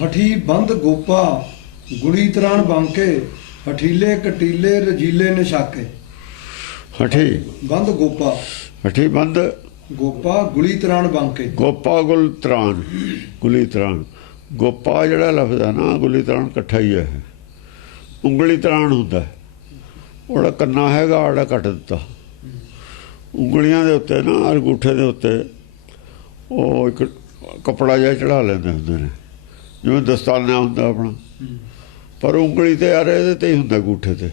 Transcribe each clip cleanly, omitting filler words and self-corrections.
हठी बंद गोपा गुड़ी त्राण बांके हठीले कटीले रजीले निशाके। हठी बंद गोपा हठी बंद गोपा गुली त्राण बांके। गोपा गुल त्राण गुली त्राण गोपा ਜਿਹੜਾ ਲਫ਼ਜ਼ ਹੈ ਨਾ ਗੁਲੀ ਤਰਾਣ ਇਕੱਠਾ ਹੀ ਹੈ ਇਹ। ਉਂਗਲੀ ਤਰਾਣ ਹੁੰਦਾ ਉਹਦਾ ਕੰਨਾ ਹੈਗਾ ਆੜਾ ਕੱਟ ਦਿੱਤਾ ਉਂਗਲੀਆਂ ਦੇ ਉੱਤੇ ਨਾ ਅੰਗੂਠੇ ਦੇ ਉੱਤੇ ਉਹ ਇੱਕ ਕੱਪੜਾ ਜਿਹਾ ਚੜਾ ਲੈਂਦੇ ਹੁੰਦੇ ਨੇ ਜਿਵੇਂ ਦਸਤਾਨਾ ਹੁੰਦਾ ਆਪਣਾ ਪਰ ਉਂਗਲੀ ਤੇ ਯਾਰ ਇਹਦੇ ਤੇ ਹੀ ਹੁੰਦਾ ਅੰਗੂਠੇ ਤੇ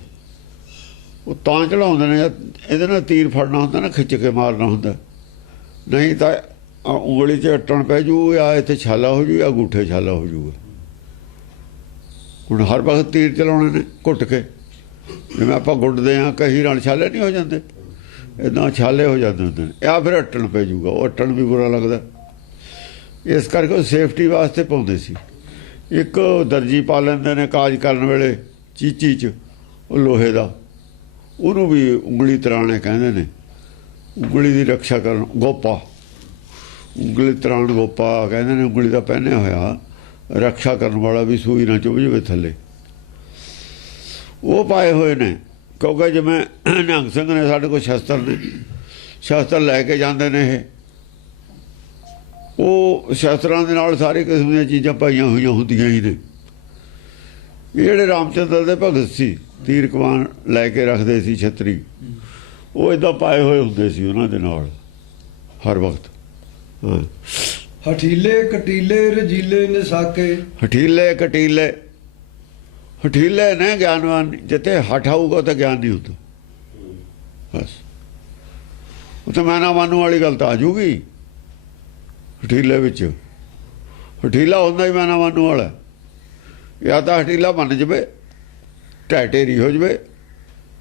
ਉਹ ਤਾਂ ਚੜਾਉਂਦੇ ਨੇ ਇਹਦੇ ਨਾਲ ਤੀਰ ਫੜਨਾ ਹੁੰਦਾ ਨਾ ਖਿੱਚ ਕੇ ਮਾਰਨਾ ਹੁੰਦਾ ਨਹੀਂ ਤਾਂ ਉਂਗਲੀ 'ਚ ਅੱਟਣ ਪੈ ਜੂ ਜਾਂ ਇੱਥੇ ਛਾਲਾ ਹੋ ਜੂ ਜਾਂ ਅੰਗੂਠੇ ਛਾਲਾ ਹੋ ਜੂਗਾ। ਹੁਣ ਹਰ ਵਕਤ ਤੀਰ ਚਲਾਉਣੇ ਨੇ ਘੁੱਟ ਕੇ ਜਿਵੇਂ ਆਪਾਂ ਗੁੱਟਦੇ ਹਾਂ ਕਹੀ ਨਾਲ ਛਾਲੇ ਨਹੀਂ ਹੋ ਜਾਂਦੇ ਇੱਦਾਂ ਛਾਲੇ ਹੋ ਜਾਂਦੇ ਹੁੰਦੇ ਨੇ ਜਾਂ ਫਿਰ ਅੱਟਣ ਪੈ ਜੂਗਾ ਉਹ ਅੱਟਣ ਵੀ ਬੁਰਾ ਲੱਗਦਾ ਇਸ ਕਰਕੇ ਉਹ ਸੇਫਟੀ ਵਾਸਤੇ ਪਾਉਂਦੇ ਸੀ। ਇੱਕ ਦਰਜੀ ਪਾ ਲੈਂਦੇ ਨੇ ਕਾਜ ਕਰਨ ਵੇਲੇ ਚੀਚੀ 'ਚ ਉਹ ਲੋਹੇ ਦਾ ਉਹਨੂੰ ਵੀ ਉਂਗਲੀ ਤਰਾਣੇ ਕਹਿੰਦੇ ਨੇ ਉਂਗਲੀ ਦੀ ਰੱਖਿਆ ਕਰਨ ਗੋਪਾ ਉਂਗਲੀ ਤਰਾਣ ਗੋਪਾ ਕਹਿੰਦੇ ਨੇ ਉਂਗਲੀ ਦਾ ਪਹਿਨਿਆ ਹੋਇਆ ਰੱਖਿਆ ਕਰਨ ਵਾਲਾ ਵੀ ਸੂਈ ਨਾ ਚੁੱਭ ਜਾਵੇ ਥੱਲੇ ਉਹ ਪਾਏ ਹੋਏ ਨੇ ਕਿਉਂਕਿ ਜਿਵੇਂ ਨਿਹੰਗ ਸਿੰਘ ਨੇ ਸਾਡੇ ਕੋਲ ਸ਼ਸਤਰ ਨੇ ਸ਼ਸਤਰ ਲੈ ਕੇ ਜਾਂਦੇ ਨੇ ਇਹ ਉਹ ਸ਼ਸਤਰਾਂ ਦੇ ਨਾਲ ਸਾਰੀ ਕਿਸਮ ਦੀਆਂ ਚੀਜ਼ਾਂ ਪਾਈਆਂ ਹੋਈਆਂ ਹੁੰਦੀਆਂ ਹੀ ਨੇ। ਇਹ ਜਿਹੜੇ ਰਾਮਚੰਦਰ ਦੇ ਭਗਤ ਸੀ ਤੀਰ ਕਮਾਨ ਲੈ ਕੇ ਰੱਖਦੇ ਸੀ ਛਤਰੀ ਉਹ ਇੱਦਾਂ ਪਾਏ ਹੋਏ ਹੁੰਦੇ ਸੀ ਉਹਨਾਂ ਦੇ ਨਾਲ ਹਰ ਵਕਤ। ਹਾਂ हठीले कटीले रजीले निशाके। हठीले कटीले हठीले ने ज्ञानवान जिते हठ आऊगा तो ज्ञान नहीं होता बस वो तो मैना मानू वाली गल तो आ जूगी हठीले विच हठीला होंदा ही मैना मानू वाला या तो हठीला बन जाए ढेरी हो जाए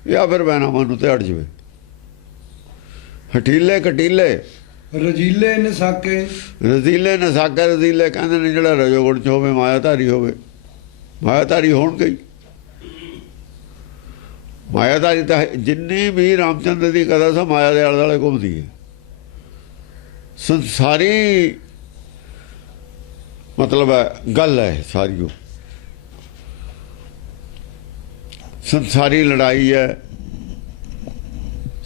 या फिर मैना मानू तो हट जाए। हठीले कटीले रजीले निशाके। रजीले नसाके रजीले कहते ने जो रजोगुण च होवे मायाधारी होवे मायाधारी होणगे मायाधारी तो जिन्नी भी रामचंद्र की कथा सा माया के आले दुआले घूमती है संसारी मतलब है गल है सारी संसारी लड़ाई है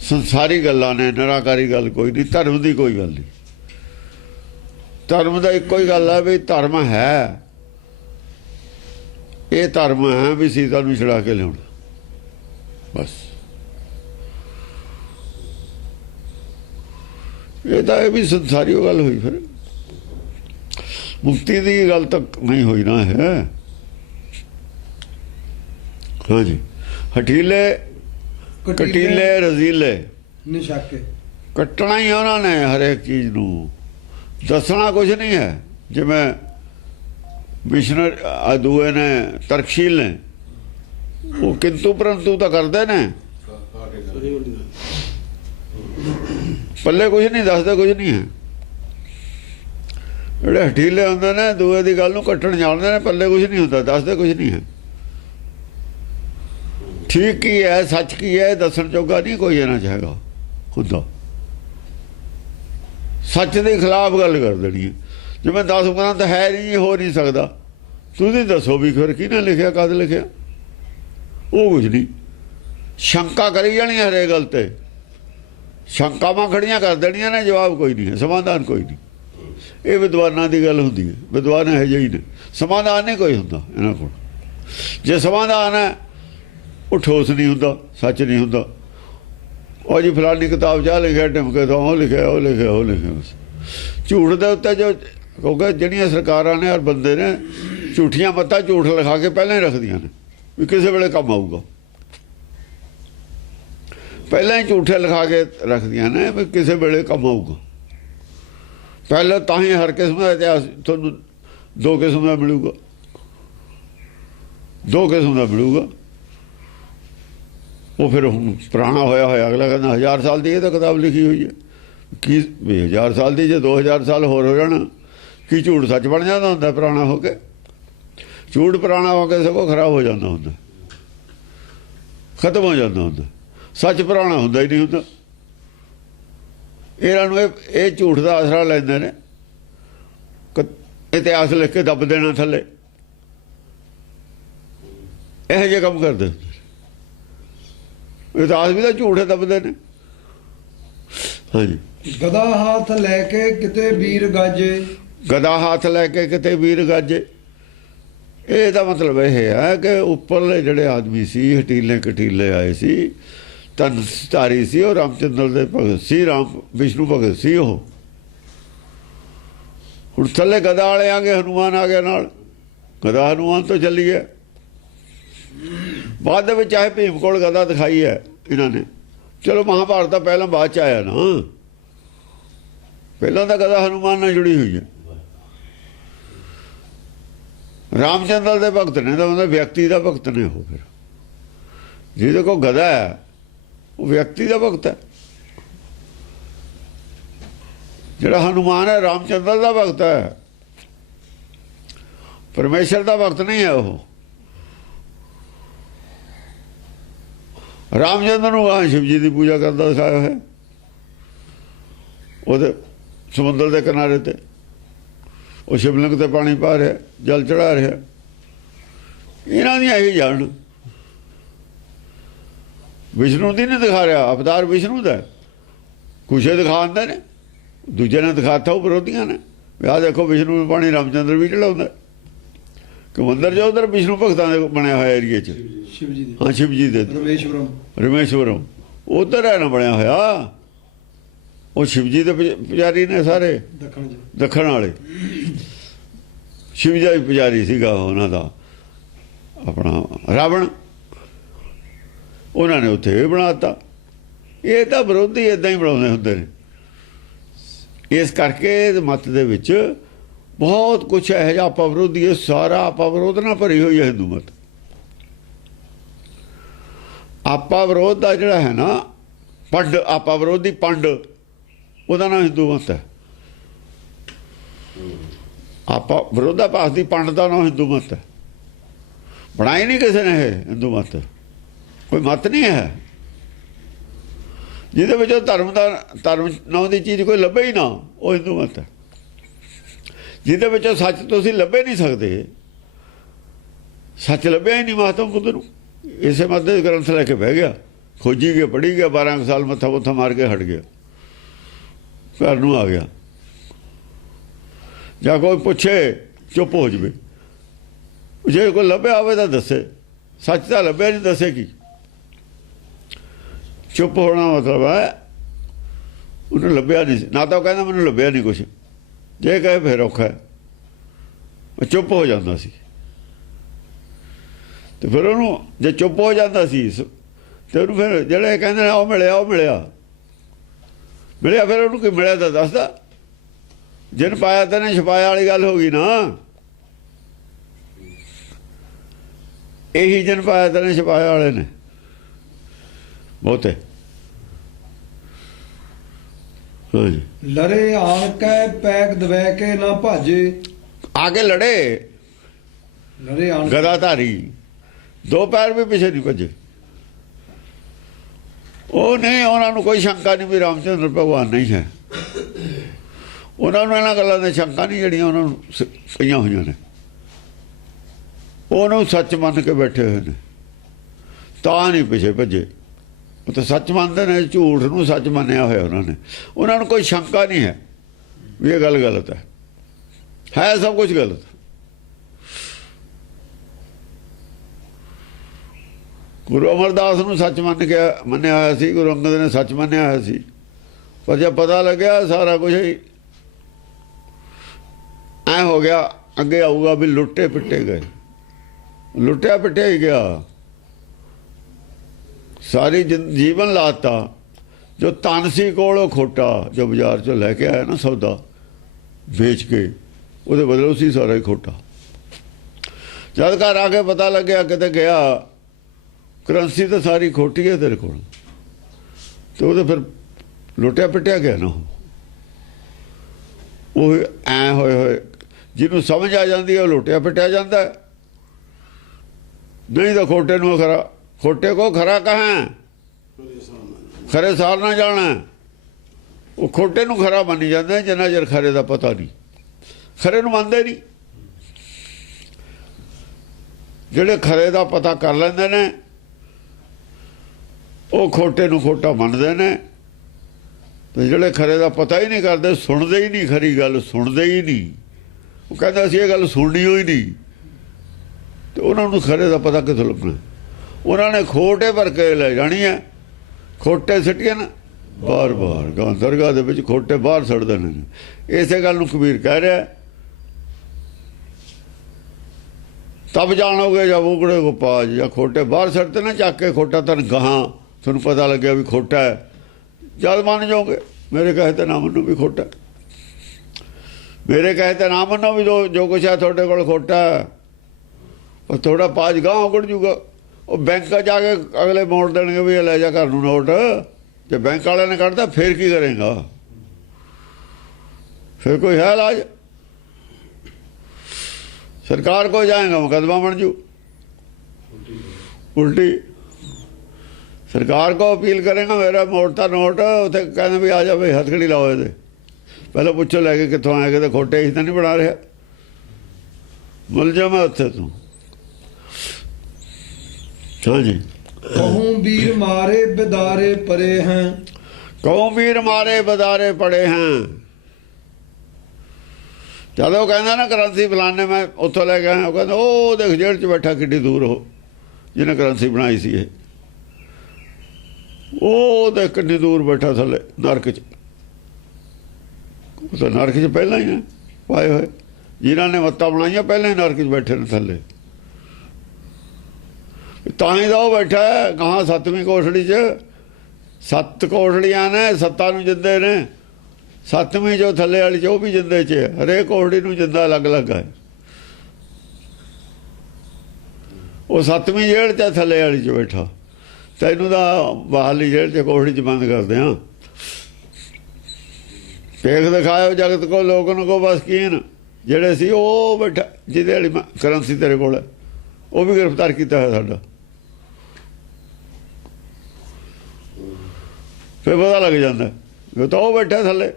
संसारी गल्लां ने निराकारी गल कोई नहीं धर्म की कोई गल नहीं धर्म का एक ही गल है भी धर्म है ये धर्म है भी सीता नूं छड़ा के लियाउणा बस ये तो भी संसारी गल हुई फिर मुक्ति की गल तक नहीं हुई ना है। हाँ जी हठीले कटीले रजीले निशाके कट्टना ही उन्होंने हर एक चीज़ नूं दसना कुछ नहीं है जिमें मिशनर दूए ने तरकशील ने वो किंतु परंतु तो करते ने पल्ले कुछ नहीं दसते कुछ नहीं है ਜਿਹੜੇ ਹਠੀਲੇ ਹੁੰਦੇ ਨੇ ਦੂਏ ਦੀ ਗੱਲ ਨੂੰ ਕੱਟਣ ਜਾਣਦੇ ਨੇ ਪੱਲੇ ਕੁਝ ਨਹੀਂ ਹੁੰਦਾ ਦੱਸਦੇ ਕੁਝ ਨਹੀਂ ਹੈ ठीक की है सच की है दसन जोगा नहीं कोई ना चाहेगा खुदा सच के खिलाफ गल कर देनी है जो मैं 10 ग्रंथ है नहीं हो नहीं सकता तुम दसो भी फिर कि लिखा कद लिखा वो कुछ नहीं शंका करी जानी हरे गल ते शंकावां खड़ियां कर देनियां ने जवाब कोई नहीं है समाधान कोई नहीं ये विद्वाना की गल होंदी है विद्वान है जी ने समाधान नहीं कोई होंदा इन्हां कोल जे समाधान है वो ठोस नहीं होंदा सच नहीं होंदा और जी फलानी किताब चाह लिखा टिमके तो वो लिखे वो लिखे वो लिखे बस झूठ के उत्ते जो क्योंकि जिहड़ियां सरकारां ने और बंदे ने झूठियां मत्तां झूठ लिखा के पहले ही रखदियां ने भी किसी वेले काम आऊगा पहले ही झूठे लिखा के रखदियां ने भी किसी वेले काम आऊगा पहले तां ही हर किस्म का इतिहास तुहानूं दो किस्म का मिलूगा दो किस्म का मिलूगा वो फिर हम पुराना होया होया अगला कहना 1000 साल की ये तो किताब लिखी हुई है कि 1000 साल की जो 2000 साल होर हो जाना कि झूठ सच बन जाता होंगे पुराना होके झूठ पुराना होके सगों खराब हो जाता होंगे खत्म हो जाता होंगे सच पुराना होंदा ही नहीं होंदा इन्हों झूठ का आसरा लेंदे ने इतिहास लिख के दब देना थले ਇਹੋ ਜਿਹੇ ਕੰਮ ਕਰਦੇ ਹੁੰਦੇ ਨੇ। ਇਤਿਹਾਸ ਵੀ ਤਾਂ ਝੂਠੇ ਦੱਬਦੇ ਨੇ। ਹਾਂਜੀ, ਗਦਾ ਹੱਥ ਲੈ ਕੇ ਕਿਤੇ ਵੀਰ ਗਾਜੇ। ਗਦਾ ਹੱਥ ਲੈ ਕੇ ਕਿਤੇ ਵੀਰ ਗਾਜੇ। ਇਹਦਾ ਮਤਲਬ ਇਹ ਹੈ ਕਿ ਉੱਪਰਲੇ ਜਿਹੜੇ ਆਦਮੀ ਸੀ, ਹਟੀਲੇ ਕਟੀਲੇ ਆਏ ਸੀ, ਧਨਧਾਰੀ ਸੀ, ਉਹ ਰਾਮਚੰਦਰ ਦੇ ਭਗਤ ਸੀ, ਵਿਸ਼ਨੂੰ ਭਗਤ ਸੀ। ਉਹ ਹੁਣ ਥੱਲੇ ਗਦਾ ਵਾਲੇ ਆ ਗਏ, ਹਨੂਮਾਨ ਆ ਗਿਆ ਨਾਲ। ਗਦਾ ਹਨੂਮਾਨ ਤੋਂ ਚੱਲੀ ਹੈ। ਬਾਅਦ ਦੇ ਵਿੱਚ ਚਾਹੇ ਭੀਮ ਕੋਲ ਗਦਾ ਦਿਖਾਈ ਹੈ ਇਹਨਾਂ ਨੇ। ਚਲੋ ਮਹਾਭਾਰਤ ਤਾਂ ਪਹਿਲਾਂ ਬਾਅਦ ਚ ਆਇਆ ਨਾ, ਪਹਿਲਾਂ ਤਾਂ ਗਦਾ ਹਨੂਮਾਨ ਨਾਲ ਜੁੜੀ ਹੋਈ ਹੈ। ਰਾਮਚੰਦਰ ਦੇ ਭਗਤ ਨੇ ਤਾਂ ਉਹਦੇ ਵਿਅਕਤੀ ਦਾ ਭਗਤ ਨੇ। ਉਹ ਫਿਰ ਜਿਹਦੇ ਕੋਲ ਗਦਾ ਹੈ ਉਹ ਵਿਅਕਤੀ ਦਾ ਭਗਤ ਹੈ। ਜਿਹੜਾ ਹਨੂਮਾਨ ਹੈ ਰਾਮਚੰਦਰ ਦਾ ਭਗਤ ਹੈ, ਪਰਮੇਸ਼ਰ ਦਾ ਭਗਤ ਨਹੀਂ ਹੈ। ਉਹ ਰਾਮਚੰਦਰ ਨੂੰ ਸ਼ਿਵ ਜੀ ਦੀ ਪੂਜਾ ਕਰਦਾ ਦਿਖਾਇਆ ਹੋਇਆ ਉਹਦੇ ਸਮੁੰਦਰ ਦੇ ਕਿਨਾਰੇ ਤੇ। ਉਹ ਸ਼ਿਵਲਿੰਗ ਤੇ ਪਾਣੀ ਪਾ ਰਿਹਾ, ਜਲ ਚੜਾ ਰਿਹਾ। ਇਹਨਾਂ ਦੀਆਂ ਇਹੀ ਜਾਣ। ਵਿਸ਼ਨੂੰ ਦੀ ਨਹੀਂ ਦਿਖਾ ਰਿਹਾ, ਅਵਤਾਰ ਵਿਸ਼ਨੂੰ ਦਾ। ਕੁਛੇ ਦਿਖਾਉਂਦੇ ਨੇ, ਦੂਜੇ ਨੇ ਦਿਖਾਤਾ ਉਹ ਵਿਰੋਧੀਆਂ ਨੇ। ਆਹ ਦੇਖੋ ਵਿਸ਼ਨੂੰ ਨੂੰ ਪਾਣੀ ਰਾਮਚੰਦਰ ਵੀ ਚੜਾਉਂਦਾ ਕਿ ਮੰਦਰ ਜੋ ਉਧਰ ਵਿਸ਼ਨੂੰ ਭਗਤਾਂ ਦੇ ਬਣਿਆ ਹੋਇਆ ਏਰੀਏ 'ਚ। ਸ਼ਿਵ ਜੀ ਦੇ, ਹਾਂ ਸ਼ਿਵ ਜੀ ਦੇ ਰਮੇਸ਼ਵਰਮ ਉਧਰ ਹੈ ਨਾ ਬਣਿਆ ਹੋਇਆ। ਉਹ ਸ਼ਿਵ ਜੀ ਦੇ ਪੁਜਾਰੀ ਨੇ ਸਾਰੇ, ਦੱਖਣ ਵਾਲੇ। ਸ਼ਿਵ ਜੀ ਪੁਜਾਰੀ ਸੀਗਾ ਉਹਨਾਂ ਦਾ ਆਪਣਾ ਰਾਵਣ। ਉਹਨਾਂ ਨੇ ਉੱਥੇ ਇਹ ਬਣਾਤਾ। ਇਹ ਤਾਂ ਵਿਰੋਧੀ ਇਦਾਂ ਹੀ ਬਣਾਉਂਦੇ ਹੁੰਦੇ ਨੇ। ਇਸ ਕਰਕੇ ਮੱਤ ਦੇ ਵਿੱਚ ਬਹੁਤ ਕੁਛ ਇਹੋ ਜਿਹਾ ਆਪਾ ਵਿਰੋਧੀ ਹੈ। ਸਾਰਾ ਆਪਾ ਵਿਰੋਧ ਨਾਲ ਭਰੀ ਹੋਈ ਹੈ ਹਿੰਦੂ ਮੱਤ। ਆਪਾ ਵਿਰੋਧ ਦਾ ਜਿਹੜਾ ਹੈ ਨਾ ਪੰਡ, ਆਪਾ ਵਿਰੋਧੀ ਪੰਡ, ਉਹਦਾ ਨਾਮ ਹਿੰਦੂ ਮੱਤ ਹੈ। ਆਪਾ ਵਿਰੋਧਾਭਾਸ ਦੀ ਪੰਡ ਦਾ ਨਾਮ ਹਿੰਦੂ ਮੱਤ ਹੈ। ਬਣਾਈ ਨਹੀਂ ਕਿਸੇ ਨੇ ਇਹ ਹਿੰਦੂ ਮੱਤ। ਕੋਈ ਮੱਤ ਨਹੀਂ ਹੈ ਜਿਹਦੇ ਵਿੱਚ ਧਰਮ ਨਾਂ ਦੀ ਚੀਜ਼ ਕੋਈ ਲੱਭੇ ਹੀ ਨਾ, ਉਹ ਹਿੰਦੂ ਮੱਤ ਹੈ। ਜਿਹਦੇ ਵਿੱਚੋਂ ਸੱਚ ਤੁਸੀਂ ਲੱਭੇ ਨਹੀਂ ਸਕਦੇ। ਸੱਚ ਲੱਭਿਆ ਹੀ ਨਹੀਂ ਮਹਾਤਮਾ ਬੁੱਧ ਨੂੰ। ਇਸੇ ਮੱਤ ਦੇ ਗ੍ਰੰਥ ਲੈ ਕੇ ਬਹਿ ਗਿਆ, ਖੋਜੀ ਗਿਆ, ਪੜ੍ਹੀ ਗਿਆ, 12 ਸਾਲ ਮੱਥਾ ਮਾਰ ਕੇ ਹਟ ਗਿਆ, ਘਰ ਨੂੰ ਆ ਗਿਆ। ਜਾਂ ਕੋਈ ਪੁੱਛੇ ਚੁੱਪ ਹੋ ਜਾਵੇ। ਜੇ ਕੋਈ ਲੱਭਿਆ ਹੋਵੇ ਤਾਂ ਦੱਸੇ, ਸੱਚ ਤਾਂ ਲੱਭਿਆ ਨਹੀਂ, ਦੱਸੇ ਕੀ। ਚੁੱਪ ਹੋਣਾ ਮਤਲਬ ਹੈ ਉਹਨੂੰ ਲੱਭਿਆ ਨਹੀਂ। ਨਾ ਤਾਂ ਉਹ ਕਹਿੰਦਾ ਮੈਨੂੰ ਲੱਭਿਆ ਨਹੀਂ ਕੁਛ, ਜੇ ਕਹੇ ਫਿਰ ਔਖਾ ਹੈ। ਉਹ ਚੁੱਪ ਹੋ ਜਾਂਦਾ ਸੀ। ਤੇ ਫਿਰ ਉਹਨੂੰ ਜੇ ਚੁੱਪ ਹੋ ਜਾਂਦਾ ਸੀ ਤੇ ਉਹਨੂੰ ਫਿਰ ਜਿਹੜੇ ਕਹਿੰਦੇ ਨੇ ਉਹ ਮਿਲਿਆ, ਉਹ ਮਿਲਿਆ ਫਿਰ ਉਹਨੂੰ ਕੀ ਮਿਲਿਆ ਤਾਂ ਦੱਸਦਾ। ਜਿਨ ਪਾਇਆ ਤੇ ਨੇ ਛਪਾਇਆ ਵਾਲੀ ਗੱਲ ਹੋ ਗਈ ਨਾ। ਇਹੀ ਜਿਨ ਪਾਇਆ ਤੇ ਨੇ ਛਪਾਇਆ ਵਾਲੇ ਨੇ ਬਹੁਤੇ। ਹਾਂਜੀ, ਲੜੇ ਆਣ ਕੇ ਪੈਕ ਦਵੈ ਕੇ ਨਾ ਭਾਜੇ। ਆਗੇ ਲੜੇ ਲੜੇ ਆਣ ਗਦਾਧਾਰੀ, 2 ਪੈਰ ਵੀ ਪਿੱਛੇ ਨਹੀਂ ਭੱਜੇ। ਉਹ ਨਹੀਂ, ਉਹਨਾਂ ਨੂੰ ਕੋਈ ਸ਼ੰਕਾ ਨਹੀਂ ਵੀ ਰਾਮਚੰਦਰ ਭਗਵਾਨ ਨਹੀਂ ਹੈ। ਉਹਨਾਂ ਨੂੰ ਇਹਨਾਂ ਗੱਲਾਂ ਦੀ ਸ਼ੰਕਾ ਨਹੀਂ ਜਿਹੜੀਆਂ ਉਹਨਾਂ ਨੂੰ ਪਈਆਂ ਹੋਈਆਂ ਨੇ। ਉਹਨੂੰ ਸੱਚ ਮੰਨ ਕੇ ਬੈਠੇ ਹੋਏ ਨੇ, ਤਾਂ ਨਹੀਂ ਪਿੱਛੇ ਭੱਜੇ। ਉਹ ਤਾਂ ਸੱਚ ਮੰਨਦੇ ਨੇ, ਝੂਠ ਨੂੰ ਸੱਚ ਮੰਨਿਆ ਹੋਇਆ ਉਹਨਾਂ ਨੇ। ਉਹਨਾਂ ਨੂੰ ਕੋਈ ਸ਼ੰਕਾ ਨਹੀਂ ਹੈ ਵੀ ਇਹ ਗੱਲ ਗਲਤ ਹੈ ਸਭ ਕੁਝ ਗਲਤ। ਗੁਰੂ ਅਮਰਦਾਸ ਨੂੰ ਸੱਚ ਮੰਨਿਆ ਹੋਇਆ ਸੀ, ਗੁਰੂ ਅੰਗਦ ਨੇ ਸੱਚ ਮੰਨਿਆ ਹੋਇਆ ਸੀ। ਪਰ ਜਦ ਪਤਾ ਲੱਗਿਆ ਸਾਰਾ ਕੁਝ ਹੀ ਐ ਹੋ ਗਿਆ, ਅੱਗੇ ਆਊਗਾ ਵੀ ਲੁੱਟੇ ਪਿੱਟੇ ਗਏ। ਲੁੱਟਿਆ ਪਿੱਟਿਆ ਹੀ ਗਿਆ, ਸਾਰੀ ਜੀਵਨ ਲਾਤਾ। ਜੋ ਧਨ ਸੀ ਕੋਲ ਉਹ ਖੋਟਾ, ਜੋ ਬਾਜ਼ਾਰ ਚੋਂ ਲੈ ਕੇ ਆਇਆ ਨਾ ਸੌਦਾ ਵੇਚ ਕੇ, ਉਹਦੇ ਬਦਲੇ ਸੀ ਸਾਰਾ ਹੀ ਖੋਟਾ। ਜਦ ਘਰ ਆ ਕੇ ਪਤਾ ਲੱਗਿਆ ਕਿਤੇ ਗਿਆ ਕਰੰਸੀ ਤਾਂ ਸਾਰੀ ਖੋਟੀ ਹੈ ਤੇਰੇ ਕੋਲ, ਤੇ ਉਹਦੇ ਫਿਰ ਲੁੱਟਿਆ ਪਿੱਟਿਆ ਗਿਆ ਨਾ। ਉਹ ਐ ਹੋਏ ਜਿਹਨੂੰ ਸਮਝ ਆ ਜਾਂਦੀ ਹੈ ਉਹ ਲੁੱਟਿਆ ਪਿੱਟਿਆ ਜਾਂਦਾ। ਨਹੀਂ ਤਾਂ ਖੋਟੇ ਨੂੰ ਖਰਾ, ਖੋਟੇ ਕੋ ਖਰਾ ਕਹਾਂ ਖਰੇ ਸਾਰ ਨਾ ਜਾਣਾ। ਉਹ ਖੋਟੇ ਨੂੰ ਖਰਾ ਮੰਨੀ ਜਾਂਦੇ ਜਿੰਨਾ ਚਿਰ ਖਰੇ ਦਾ ਪਤਾ ਨਹੀਂ। ਖਰੇ ਨੂੰ ਮੰਨਦੇ ਨਹੀਂ। ਜਿਹੜੇ ਖਰੇ ਦਾ ਪਤਾ ਕਰ ਲੈਂਦੇ ਨੇ ਉਹ ਖੋਟੇ ਨੂੰ ਖੋਟਾ ਮੰਨਦੇ ਨੇ, ਤੇ ਜਿਹੜੇ ਖਰੇ ਦਾ ਪਤਾ ਹੀ ਨਹੀਂ ਕਰਦੇ, ਸੁਣਦੇ ਹੀ ਨਹੀਂ, ਖਰੀ ਗੱਲ ਸੁਣਦੇ ਹੀ ਨਹੀਂ, ਉਹ ਕਹਿੰਦਾ ਅਸੀਂ ਇਹ ਗੱਲ ਸੁਣਨੀ ਹੋਈ ਨਹੀਂ, ਤੇ ਉਹਨਾਂ ਨੂੰ ਖਰੇ ਦਾ ਪਤਾ ਕਿੱਥੋਂ ਲੱਗਣਾ? ਉਹਨਾਂ ਨੇ ਖੋਟੇ ਭਰ ਕੇ ਲੈ ਜਾਣੀ ਹੈ, ਖੋਟੇ ਸਿੱਟੀਆਂ ਨਾ ਬਾਰ-ਬਾਰ ਦਰਗਾਹ ਦੇ ਵਿੱਚ ਖੋਟੇ ਬਾਹਰ ਸੜਦੇ ਨੇ। ਇਸੇ ਗੱਲ ਨੂੰ ਕਬੀਰ ਕਹਿ ਰਿਹਾ, ਤਬ ਜਾਣੋਗੇ ਜਦ ਉਗੜੇ ਕੋ ਪਾਜ, ਜਾਂ ਖੋਟੇ ਬਾਹਰ ਸੜਦੇ ਨਾ ਚੱਕ ਕੇ ਖੋਟਾ ਤਨ ਗਾਹਾਂ ਤੁਹਾਨੂੰ ਪਤਾ ਲੱਗਿਆ ਵੀ ਖੋਟਾ ਹੈ, ਜਦ ਮੰਨ ਜਾਓਗੇ। ਮੇਰੇ ਕਹੇ ਤੇ ਨਾ ਮੰਨੋ ਵੀ ਖੋਟਾ, ਮੇਰੇ ਕਹੇ ਤੇ ਨਾ ਮੰਨੋ ਵੀ ਜੋ ਕੁਛ ਹੈ ਤੁਹਾਡੇ ਕੋਲ ਖੋਟਾ ਹੈ, ਉਹ ਥੋੜਾ ਪਾਜ ਗਾਹ ਉਗੜ ਜੂਗਾ। ਉਹ ਬੈਂਕ ਜਾ ਕੇ ਅਗਲੇ ਮੋੜ ਦੇਣਗੇ ਵੀ ਇਹ ਲੈ ਜਾ ਘਰ ਨੂੰ ਨੋਟ, ਜੇ ਬੈਂਕ ਵਾਲਿਆਂ ਨੇ ਕੱਢਦਾ ਫਿਰ ਕੀ ਕਰੇਗਾ? ਫਿਰ ਕੋਈ ਹੈ ਇਲਾਜ? ਸਰਕਾਰ को जाएगा मुकदमा बन जू, उल्टी सरकार को अपील करेगा मेरा मोड़ता नोट, उसे कहना भी आ जाओ भाई हथकड़ी लाओ ये, पहले पूछो लैके कितों आए कि खोटे ही तो नहीं बना रहा, मुलजम है उत्थे तू। हाँ जी, कहूँ वीर मारे बिदारे परे हैं, कहूँ वीर मारे बिदारे पड़े हैं। जब वो कहना ना करंसी फलाने मैं उत्थों ले गया, वो कहता ओ देख जेल च बैठा किड्डी दूर हो जिन्हें करंसी बनाई सी, ओ देख किड्डी दूर बैठा थले नरक च, तो नरक च पहला ही है पाए हुए, जिन्होंने मत्ता बनाई पहले ही नरक च बैठे ने थले, ताही तो बैठा है कहाँ 7वीं कोठड़ी च, 7 कोठड़ियां ने 7 नूं जिंदे ने, 7वीं जो थले वाली वो भी जिंदे च, हरेक कोठड़ी नूं जिंदा अलग अलग है। वो 7वीं जेल च थले वाली च बैठा, तैनू तो बाहरली जेल च कोठड़ी च बंद कर दें। भेख दिखाओ जगत को लोगों को बस कीन, जेड़े सी वो बैठा जिहदे वाली करंसी तेरे कोल है, वो भी गिरफ्तार किया है साडा, फिर पता लग जाता है तो वो बैठा थले।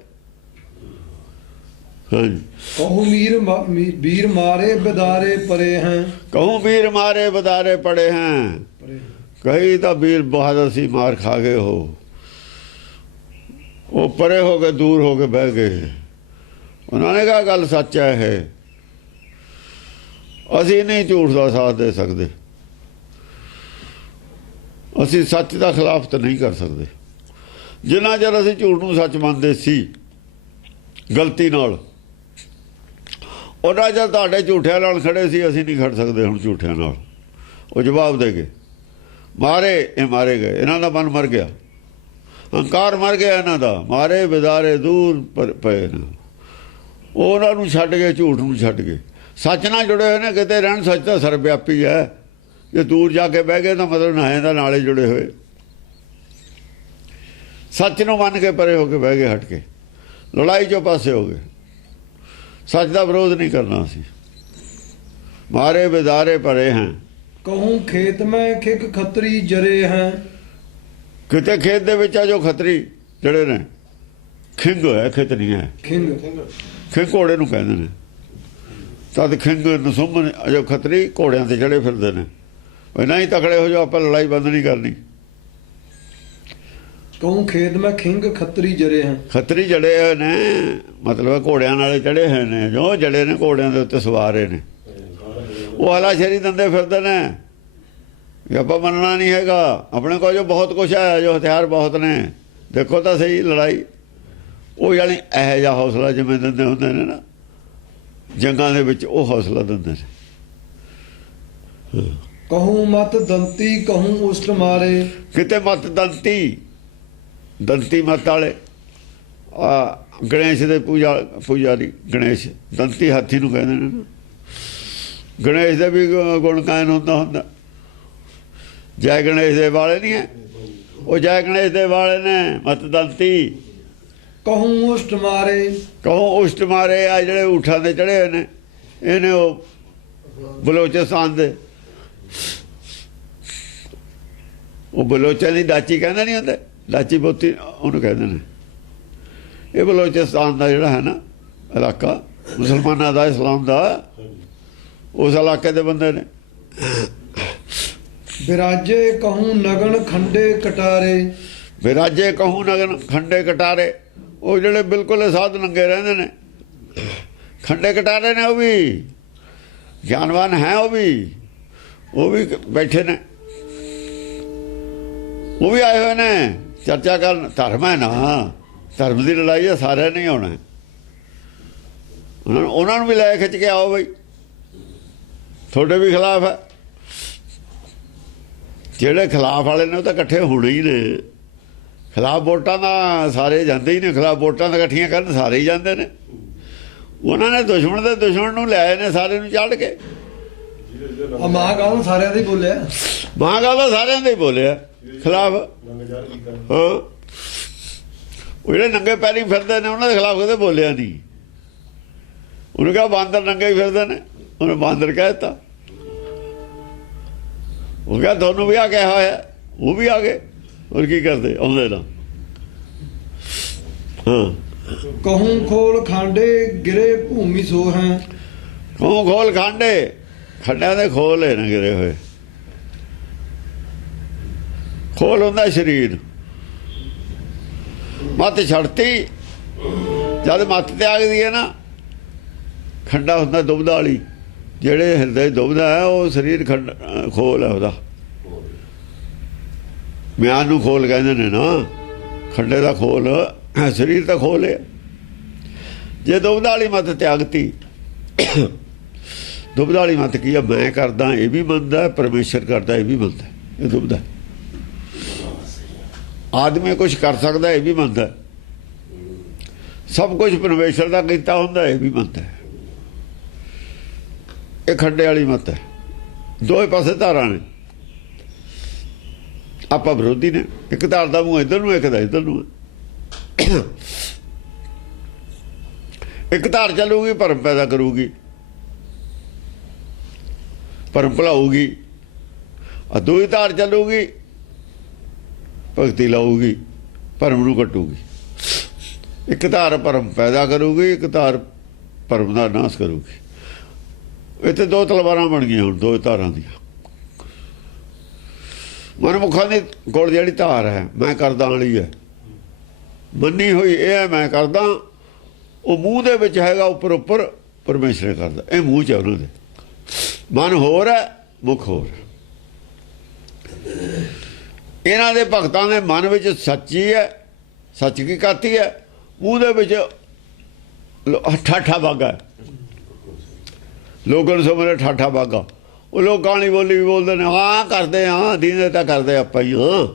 हाँ जी, कहूँ वीर मारे बिदारे परे हैं, कहूँ वीर मारे बदारे पड़े हैं, कई तो वीर बहादुर सी मार खा गए हो, वो परे हो गए दूर हो के बह गए। उन्होंने कहा गल सच है, असी नहीं झूठ का साथ दे सकते, असी सच का खिलाफ तो नहीं कर सकते। जिन्ना चर असी झूठ नूं सच मनते सी गलती नाल, उन्ना चर तुहाडे झूठिਆਂ नाल खड़े सी, असी नहीं खड़ सकते हुण झूठिਆਂ नाल। वो जवाब दे गए, मारे ये मारे गए, इन्हां दा मन मर गया, हंकार मर गया इन्हां दा, मारे बिदारे दूर पे ने, उन्हां नूं छड्ड गए, झूठ नूं छड्ड गए, सच नाल जुड़े हुए ने। किते रहण सच तां सर्वव्यापी है, जे दूर जाके बह गए तो मतलब नाहे दा नाले जुड़े हुए, सच नूं मन के परे हो के बह गए, हट के लड़ाई चों पासे हो गए, सच का विरोध नहीं करना असी। मारे बिदारे परे हैं, कहूँ खेत में खिक खतरी जरे हैं, किते खेत दे विच आ जो खतरी जड़े ने, खिंग है खित नहीं है, खिंग खिंग घोड़े नूं कहंदे ने, तद खिंग नसुम जो खतरी घोड़ियां ते चढ़े फिरदे ने, नहीं तकड़े हो जाओ आपां लड़ाई बंद नहीं करनी। कहूँ खेत में खिंग खतरी जरे हैं, खतरी जड़े हुए ने मतलब घोड़ियां नाले चढ़े हुए ने, जो जड़े ने घोड़ियां दे उत्ते सवारे ने, वो हलाशेरी दंदे फिरदे ने, आपां मनना नहीं हैगा, अपने को जो बहुत कुछ है, जो हथियार बहुत ने, देखो तो सही लड़ाई। वो यानी यह जिहा हौसला जिवें दिंदे हुंदे ने ना जंगां दे विच, वो हौसला दिंदे ने। कहूँ मत दंती कहूँ उष्ट मारे, किते मत दंती, दंती मत वाले गणेश दे पुजारी गणेश, दंती हाथी नूं कहंदे ने ना, गणेश दे भी गुण गायन हुंदा हुंदा, जय गणेश दे वाले नहीं है, वो जय गणेश दे वाले ने, मत दंती कहूँ उष्ट मारे, कहूँ उष्ट मारे। आ जिहड़े ऊठां दे चढ़े हुए ने, इहने वो बलोचिस्तान दे, वो बलोचां दी डाची कहंदे नहीं हुंदे, डाची बोती उन्होंने कहते हैं। ये बलोचिस्तान का जोड़ा है ना इलाका मुसलमानों का, इस्लाम का, उस इलाके के बंदे ने, ਵਿਰਾਜੇ ਕਹੂੰ ਨਗਨ ਖੰਡੇ ਕਟਾਰੇ। ਵਿਰਾਜੇ ਕਹੂੰ ਨਗਨ ਖੰਡੇ ਕਟਾਰੇ, ਉਹ ਜਿਹੜੇ ਬਿਲਕੁਲ ਸਾਧ ਨੰਗੇ ਰਹਿੰਦੇ ਨੇ, ਖੰਡੇ ਕਟਾਰੇ ਨੇ, ਉਹ ਵੀ ਗਿਆਨਵਾਨ ਹੈ, ਉਹ ਵੀ ਬੈਠੇ ਨੇ, ਉਹ ਵੀ ਆਏ ਹੋਏ ਨੇ ਚਰਚਾ ਕਰਨ। ਧਰਮ ਹੈ ਨਾ, ਧਰਮ ਦੀ ਲੜਾਈ ਹੈ, ਸਾਰਿਆਂ ਨੇ ਆਉਣਾ। ਉਹਨਾਂ ਨੂੰ ਵੀ ਲੈ ਖਿੱਚ ਕੇ ਆਓ ਬਈ, ਤੁਹਾਡੇ ਵੀ ਖਿਲਾਫ ਹੈ। ਜਿਹੜੇ ਖਿਲਾਫ ਵਾਲੇ ਨੇ ਉਹ ਤਾਂ ਇਕੱਠੇ ਹੋਣੇ ਹੀ ਨੇ। ਖਿਲਾਫ ਵੋਟਾਂ ਦਾ ਸਾਰੇ ਜਾਂਦੇ ਹੀ ਨੇ, ਖਿਲਾਫ ਵੋਟਾਂ ਦਾ ਇਕੱਠੀਆਂ ਕਰਨ ਸਾਰੇ ਹੀ ਜਾਂਦੇ ਨੇ। ਉਹਨਾਂ ਨੇ ਦੁਸ਼ਮਣ ਦੇ ਦੁਸ਼ਮਣ ਨੂੰ ਲਿਆਏ ਨੇ, ਸਾਰੇ ਨੂੰ ਚੜ੍ਹ ਕੇ। ਮਹਾਂਕਾਲ ਸਾਰਿਆਂ ਦੇ ਹੀ ਬੋਲਿਆ, ਮਹਾਂਕਾਲ ਦਾ ਸਾਰਿਆਂ ਦੇ ਹੀ ਬੋਲਿਆ ਖਿਲਾਫ। ਹਾਂ, ਉਹ ਜਿਹੜੇ ਨੰਗੇ ਪੈਰੀ ਫਿਰਦੇ ਨੇ ਉਹਨਾਂ ਦੇ ਖਿਲਾਫ ਕਦੇ ਬੋਲਿਆ ਨਹੀਂ। ਉਹਨੂੰ ਕਿਹਾ ਬਾਂਦਰ ਨੰਗੇ ਹੀ ਫਿਰਦੇ ਨੇ, ਉਹਨੇ ਬਾਂਦਰ ਕਹਿ ਦਿੱਤਾ। ਉਹ ਕਿਹਾ ਤੁਹਾਨੂੰ ਵੀ ਆ ਕਿਹਾ ਹੋਇਆ, ਉਹ ਵੀ ਆ ਗਏ। ਹੋਰ ਕੀ ਕਰਦੇ, ਆਉਂਦੇ ਨਾ। ਹਾਂ, ਕਹੂੰ ਖੋਲ ਖਾਂਡੇ ਗਿਰੇ ਭੂਮੀ ਸੋ ਹੈ। ਕਹੂੰ ਖੋਲ ਖਾਂਡੇ, ਖੰਡਿਆਂ ਦੇ ਖੋਲ ਹੈ ਨਾ ਗਿਰੇ ਹੋਏ। ਖੋਲ ਹੁੰਦਾ ਸਰੀਰ। ਮੱਤ ਛੱਡਤੀ, ਜਦ ਮੱਤ ਤਿਆਗਦੀ ਹੈ ਨਾ, ਖੰਡਾ ਹੁੰਦਾ ਦੁਬਦਾ ਵਾਲੀ। ਜਿਹੜੇ ਹਿਰਦੇ ਦੁਬਦਾ ਹੈ ਉਹ ਸਰੀਰ ਖੋਲ ਹੈ ਉਹਦਾ। ਮਿਆਨ ਨੂੰ ਖੋਲ ਕਹਿੰਦੇ ਨੇ ਨਾ, ਖੰਡੇ ਦਾ ਖੋਲ, ਸਰੀਰ ਦਾ ਖੋਲ ਹੈ। ਜੇ ਦੁਬਦਾ ਵਾਲੀ ਮੱਤ ਤਿਆਗਤੀ, ਦੁਬਦਾ ਵਾਲੀ ਮੱਤ ਕੀ ਹੈ? ਮੈਂ ਕਰਦਾ ਇਹ ਵੀ ਮੰਨਦਾ, ਪਰਮੇਸ਼ਰ ਕਰਦਾ ਇਹ ਵੀ ਮੰਨਦਾ। ਇਹ ਦੁਬਦਾ ਆਦਮੀ ਕੁਛ ਕਰ ਸਕਦਾ ਇਹ ਵੀ ਮੰਨਦਾ, ਸਭ ਕੁਝ ਪਰਮੇਸ਼ਰ ਦਾ ਕੀਤਾ ਹੁੰਦਾ ਇਹ ਵੀ ਮੰਨਦਾ। ਇਹ ਖੰਡੇ ਵਾਲੀ ਮੱਤ ਹੈ। ਦੋਵੇਂ ਪਾਸੇ ਧਾਰਾਂ ਨੇ, ਆਪਾਂ ਵਿਰੋਧੀ ਨੇ। ਇੱਕ ਧਾਰ ਦਾ ਮੂੰਹ ਇੱਧਰ ਨੂੰ, ਇੱਕ ਦਾ ਇੱਧਰ ਨੂੰ। ਇੱਕ ਧਾਰ ਚੱਲੂਗੀ ਭਰਮ ਪੈਦਾ ਕਰੂਗੀ, ਭਰਮ ਭੁਲਾਊਗੀ। ਆ ਦੂਜੀ ਧਾਰ ਚੱਲੂਗੀ ਭਗਤੀ ਲਾਊਗੀ, ਭਰਮ ਨੂੰ ਕੱਟੂਗੀ। ਇੱਕ ਧਾਰ ਭਰਮ ਪੈਦਾ ਕਰੂਗੀ, ਇੱਕ ਧਾਰ ਭਰਮ ਦਾ ਨਾਸ਼ ਕਰੂਗੀ। ਇੱਥੇ ਦੋ ਤਲਵਾਰਾਂ ਬਣ ਗਈਆਂ ਹੁਣ, ਦੋ ਧਾਰਾਂ ਦੀਆਂ। ਮਨਮੁਖਾਂ ਦੀ ਕੋਲ ਜਿਹੜੀ ਧਾਰ ਹੈ ਮੈਂ ਕਰਦਾ ਵਾਲੀ ਹੈ, ਮੰਨੀ ਹੋਈ ਇਹ ਹੈ ਮੈਂ ਕਰਦਾ। ਉਹ ਮੂੰਹ ਦੇ ਵਿੱਚ ਹੈਗਾ, ਉੱਪਰ ਉੱਪਰ ਪਰਮੇਸ਼ਰ ਕਰਦਾ। ਇਹ ਮੂੰਹ 'ਚ ਹੈ ਉਹਨਾਂ ਦੇ। ਮਨ ਹੋਰ ਹੈ, ਮੁਖ ਹੋਰ। ਇਹਨਾਂ ਦੇ ਭਗਤਾਂ ਦੇ ਮਨ ਵਿੱਚ ਸੱਚੀ ਹੈ, ਸੱਚ ਕੀ ਕਾਤੀ ਹੈ। ਮੂੰਹ ਦੇ ਵਿੱਚ ਠਾਠਾ ਬਾਗਾ ਹੈ। ਲੋਕਾਂ ਨੂੰ ਸਮਝਦੇ ਠਾਠਾ ਬਾਗਾ। ਉਹ ਲੋਕਾਂ ਵਾਲੀ ਬੋਲੀ ਵੀ ਬੋਲਦੇ ਨੇ, ਹਾਂ ਕਰਦੇ ਹਾਂ, ਦੀਂਦੇ ਤਾਂ ਕਰਦੇ ਆਪਾਂ ਹੀ ਹਾਂ,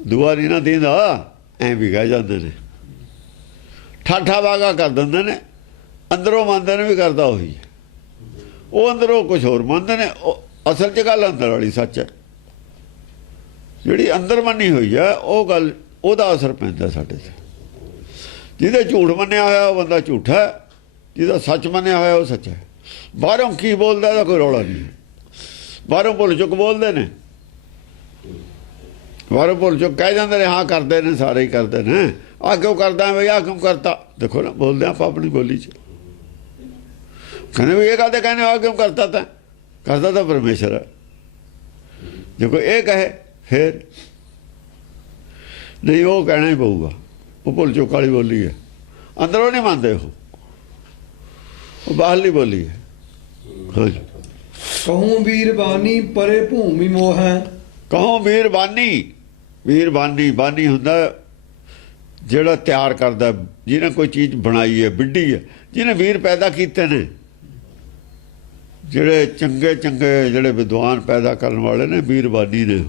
ਦੁਆ ਨਹੀਂ ਨਾ ਦੀਂਦਾ, ਐਂ ਵੀ ਕਹਿ ਜਾਂਦੇ ਨੇ। ਠਾਠਾ ਬਾਗਾ ਕਰ ਦਿੰਦੇ ਨੇ, ਅੰਦਰੋਂ ਮੰਨਦੇ ਨੇ ਵੀ ਕਰਦਾ ਉਹੀ ਹੈ। ਉਹ ਅੰਦਰੋਂ ਕੁਝ ਹੋਰ ਮੰਨਦੇ ਨੇ। ਉਹ ਅਸਲ 'ਚ ਗੱਲ ਅੰਦਰ ਵਾਲੀ ਸੱਚ ਹੈ, ਜਿਹੜੀ ਅੰਦਰ ਮੰਨੀ ਹੋਈ ਹੈ ਉਹ ਗੱਲ, ਉਹਦਾ ਅਸਰ ਪੈਂਦਾ ਸਾਡੇ 'ਤੇ। ਜਿਹਦੇ ਝੂਠ ਮੰਨਿਆ ਹੋਇਆ ਉਹ ਬੰਦਾ ਝੂਠਾ ਹੈ, ਜਿਹਦਾ ਸੱਚ ਮੰਨਿਆ ਹੋਇਆ ਉਹ ਸੱਚ ਹੈ। ਬਾਹਰੋਂ ਕੀ ਬੋਲਦਾ ਇਹਦਾ ਕੋਈ ਰੌਲਾ ਨਹੀਂ। ਬਾਹਰੋਂ ਭੁੱਲ ਚੁੱਕ ਬੋਲਦੇ ਨੇ, ਬਾਹਰੋਂ ਭੁੱਲ ਚੁੱਕ ਕਹਿ ਜਾਂਦੇ ਨੇ, ਹਾਂ ਕਰਦੇ ਨੇ, ਸਾਰੇ ਹੀ ਕਰਦੇ ਨੇ। ਆਹ ਕਿਉਂ ਕਰਦਾ ਬਈ, ਆਹ ਕਿਉਂ ਕਰਤਾ? ਦੇਖੋ ਨਾ, ਬੋਲਦੇ ਆਪਾਂ ਆਪਣੀ ਬੋਲੀ 'ਚ। ਕਹਿੰਦੇ ਵੀ ਇਹ ਕਾਹਦੇ ਕਹਿੰਦੇ, ਆਹ ਕਿਉਂ ਕਰਤਾ? ਤਾਂ ਕਰਦਾ ਤਾਂ ਪਰਮੇਸ਼ਰ ਹੈ। ਜੇ ਕੋਈ ਇਹ ਕਹੇ ਫਿਰ ਨਹੀਂ, ਉਹ ਕਹਿਣਾ ਹੀ ਪਊਗਾ। ਉਹ ਭੁੱਲ ਚੁੱਕ ਵਾਲੀ ਬੋਲੀ ਹੈ, ਅੰਦਰੋਂ ਨਹੀਂ ਮੰਨਦੇ। ਉਹ ਬਾਹਰਲੀ ਬੋਲੀ ਹੈ। ਹਾਂਜੀ, ਕਹੂੰ ਵੀਰ ਬਾਨੀ ਪਰੇ ਭੂਮੀ ਮੋਹ ਹੈ। ਕਹੂੰ ਵੀਰ ਬਾਨੀ। ਵੀਰ ਬਾਨੀ, ਬਾਨੀ ਹੁੰਦਾ ਜਿਹੜਾ ਤਿਆਰ ਕਰਦਾ, ਜਿਹਨੇ ਕੋਈ ਚੀਜ਼ ਬਣਾਈ ਹੈ, ਵਿੱਢੀ ਹੈ, ਜਿਹਨੇ ਵੀਰ ਪੈਦਾ ਕੀਤੇ ਨੇ। ਜਿਹੜੇ ਚੰਗੇ ਚੰਗੇ ਜਿਹੜੇ ਵਿਦਵਾਨ ਪੈਦਾ ਕਰਨ ਵਾਲੇ ਨੇ, ਵੀਰ ਬਾਨੀ ਨੇ।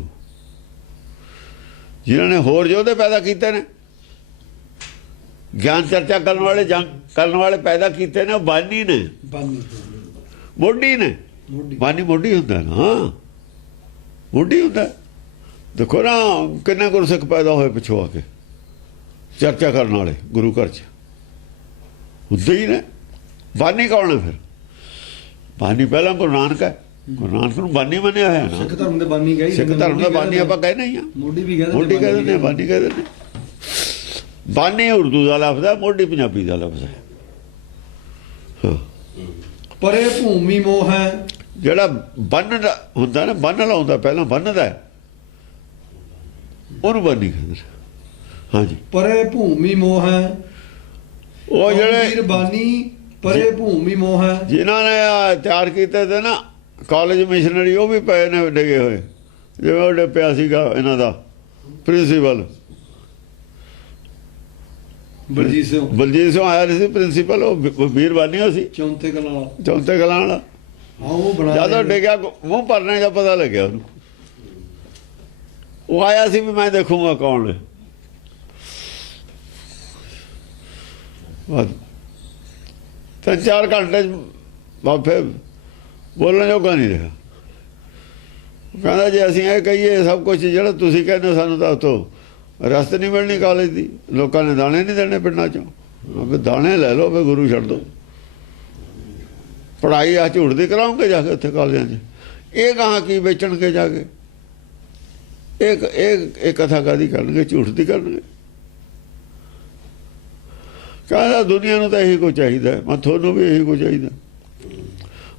ਜਿਨ੍ਹਾਂ ਨੇ ਹੋਰ ਯੋਧੇ ਪੈਦਾ ਕੀਤੇ ਨੇ, ਗਿਆਨ ਚਰਚਾ ਕਰਨ ਵਾਲੇ, ਜੰਗ ਕਰਨ ਵਾਲੇ ਪੈਦਾ ਕੀਤੇ ਨੇ, ਉਹ ਬਾਨੀ ਨੇ, ਮੋਢੀ ਨੇ। ਬਾਨੀ ਮੋਢੀ ਹੁੰਦਾ ਨਾ, ਮੋਢੀ ਹੁੰਦਾ। ਦੇਖੋ ਨਾ ਕਿੰਨੇ ਗੁਰਸਿੱਖ ਪੈਦਾ ਹੋਏ ਪਿੱਛੋਂ ਆ ਕੇ ਚਰਚਾ ਕਰਨ ਵਾਲੇ ਗੁਰੂ ਘਰ 'ਚ, ਹੁੰਦੇ ਹੀ ਨੇ। ਬਾਨੀ ਕੌਣ ਹੈ ਫਿਰ? ਬਾਨੀ ਪਹਿਲਾਂ ਗੁਰੂ ਨਾਨਕ ਹੈ। ਗੁਰੂ ਨਾਨਕ ਨੂੰ ਬਾਨੀ ਮੰਨਿਆ ਹੋਇਆ ਨਾ। ਸਿੱਖ ਧਰਮ ਦੇ ਬਾਨੀ ਕਹੀ, ਸਿੱਖ ਧਰਮ ਦਾ ਬਾਨੀ ਆਪਾਂ ਕਹਿੰਦੇ ਹੀ ਆ। ਮੋਢੀ ਵੀ ਕਹਿੰਦੇ, ਮੋਢੀ ਕਹਿੰਦੇ ਨੇ, ਬਾਨੀ ਕਹਿੰਦੇ ਨੇ। ਬਾਨੀ ਉਰਦੂ ਦਾ ਲਫ਼ਜ਼ ਹੈ, ਮੋਢੀ ਪੰਜਾਬੀ ਦਾ ਲਫ਼ਜ਼ ਹੈ। ਪਰੇ ਭੂਮੀ ਮੋਹ ਹੈ। ਜਿਹੜਾ ਬੰਨ ਹੁੰਦਾ ਨਾ, ਬੰਨ ਲਾਉਂਦਾ ਪਹਿਲਾਂ ਬੰਨਦਾ ਉਹਨੂੰ ਬੰਨੀ ਕਹਿੰਦੇ। ਹਾਂਜੀ, ਪਰੇ ਭੂਮੀ ਮੋਹ ਹੈ, ਉਹ ਜਿਹੜੇ ਵੀਰ ਬਾਨੀ ਪਰੇ ਭੂਮੀ ਮੋਹ ਹੈ। ਜਿਨ੍ਹਾਂ ਨੇ ਆਹ ਤਿਆਰ ਕੀਤੇ ਤੇ ਨਾ ਕਾਲਜ ਮਿਸ਼ਨਰੀ, ਉਹ ਵੀ ਪਏ ਨੇ ਡਿੱਗੇ ਹੋਏ। ਜਿਵੇਂ ਉਹ ਡਿੱਪਿਆ ਸੀਗਾ ਇਹਨਾਂ ਦਾ ਪ੍ਰਿੰਸੀਪਲ ਬਲਜੀਤ ਸਿੰਘ ਆਇਆ ਸੀ ਪ੍ਰਿੰਸੀਪਲ, ਉਹ ਵੀਰਬਾਨੀ ਸੀ ਚੌਂਥੇ ਕਲਾਂ ਵਾਲਾ। ਹਾਂ, ਉਹ ਬਣਾ ਜਦੋਂ ਡਿੱਗਿਆ ਮੂੰਹ ਭਰਨੇ ਦਾ ਪਤਾ ਲੱਗਿਆ ਉਹਨੂੰ। ਉਹ ਆਇਆ ਸੀ ਵੀ ਮੈਂ ਦੇਖੂੰਗਾ ਕੌਣ ਹੈ। ਤਿੰਨ 4 ਘੰਟੇ ਬਾਪੇ ਬੋਲਣ ਜੋਗਾ ਨਹੀਂ ਰਿਹਾ। ਕਹਿੰਦਾ ਜੇ ਅਸੀਂ ਇਹ ਕਹੀਏ ਸਭ ਕੁਝ ਜਿਹੜਾ ਤੁਸੀਂ ਕਹਿੰਦੇ ਸਾਨੂੰ ਤਾਂ ਉੱਥੋਂ ਰਸਤ ਨਹੀਂ ਮਿਲਣੀ ਕਾਲਜ ਦੀ। ਲੋਕਾਂ ਨੇ ਦਾਣੇ ਨਹੀਂ ਦੇਣੇ ਪਿੰਡਾਂ 'ਚੋਂ। ਦਾਣੇ ਲੈ ਲਓ, ਫਿਰ ਗੁਰੂ ਛੱਡ ਦਿਓ। ਪੜ੍ਹਾਈ ਆ ਝੂਠ ਦੀ ਕਰਾਉਂਗੇ ਜਾ ਕੇ ਉੱਥੇ ਕਾਲਜਾਂ 'ਚ। ਇਹ ਕਹਾਂ ਕੀ ਵੇਚਣਗੇ ਜਾ ਕੇ? ਇਹ ਕਥਾ ਕਾਹਦੀ ਕਰਨਗੇ? ਝੂਠ ਦੀ ਕਰਨਗੇ। ਕਹਿੰਦਾ ਦੁਨੀਆ ਨੂੰ ਤਾਂ ਇਹੀ ਕੁਝ ਚਾਹੀਦਾ। ਮੈਂ ਤੁਹਾਨੂੰ ਵੀ ਇਹੀ ਕੁਝ ਚਾਹੀਦਾ।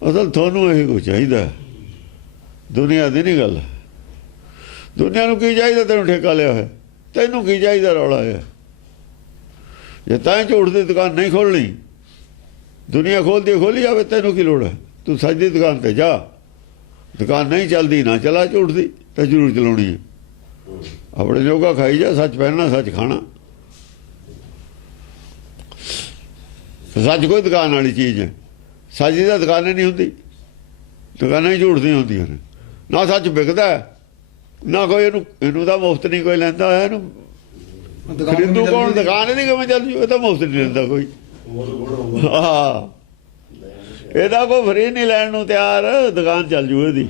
ਅਸਲ ਤੁਹਾਨੂੰ ਇਹੀ ਕੁਝ ਚਾਹੀਦਾ, ਦੁਨੀਆ ਦੀ ਨਹੀਂ ਗੱਲ। ਦੁਨੀਆ ਨੂੰ ਕੀ ਚਾਹੀਦਾ? ਤੈਨੂੰ ਠੇਕਾ ਲਿਆ ਹੋਇਆ, ਤੈਨੂੰ ਕੀ ਚਾਹੀਦਾ? ਰੌਲਾ ਹੈ। ਜੇ ਤਾਂ ਝੂਠ ਦੀ ਦੁਕਾਨ ਨਹੀਂ ਖੋਲਣੀ, ਦੁਨੀਆ ਖੋਲਦੀ ਖੋਲੀ ਜਾਵੇ, ਤੈਨੂੰ ਕੀ ਲੋੜ ਹੈ? ਤੂੰ ਸੱਚ ਦੀ ਦੁਕਾਨ ਤੇ ਜਾ। ਦੁਕਾਨ ਨਹੀਂ ਚੱਲਦੀ ਨਾ ਚਲਾ, ਝੂਠ ਦੀ ਤਾਂ ਜ਼ਰੂਰ ਚਲਾਉਣੀ ਹੈ। ਆਪਣੇ ਜੋਗਾ ਖਾਈ ਜਾ, ਸੱਚ ਪਹਿਨਣਾ, ਸੱਚ ਖਾਣਾ। ਸੱਚ ਕੋਈ ਦੁਕਾਨ ਵਾਲੀ ਚੀਜ਼ ਹੈ। ਸੱਚ ਦੀ ਤਾਂ ਦੁਕਾਨਾਂ ਨਹੀਂ ਹੁੰਦੀ, ਦੁਕਾਨਾਂ ਹੀ ਝੂਠ ਦੀਆਂ ਹੁੰਦੀਆਂ ਨੇ। ਨਾ ਸੱਚ ਵਿਕਦਾ ਨਾ ਕੋਈ ਇਹਨੂੰ ਤਾਂ ਮੁਫਤ ਨਹੀਂ ਕੋਈ ਲੈਂਦਾ ਹੋਇਆ। ਇਹਨੂੰ ਖਰੀਦੂ ਕੌਣ? ਦੁਕਾਨ ਇਹਦੀ ਕਿਵੇਂ ਚੱਲ ਜੂ? ਇਹ ਤਾਂ ਮੁਫਤ ਨਹੀਂ ਲੈਂਦਾ ਕੋਈ। ਹਾਂ, ਇਹਦਾ ਕੋਈ ਫਰੀ ਨਹੀਂ ਲੈਣ ਨੂੰ ਤਿਆਰ, ਦੁਕਾਨ ਚੱਲ ਜੂ ਇਹਦੀ।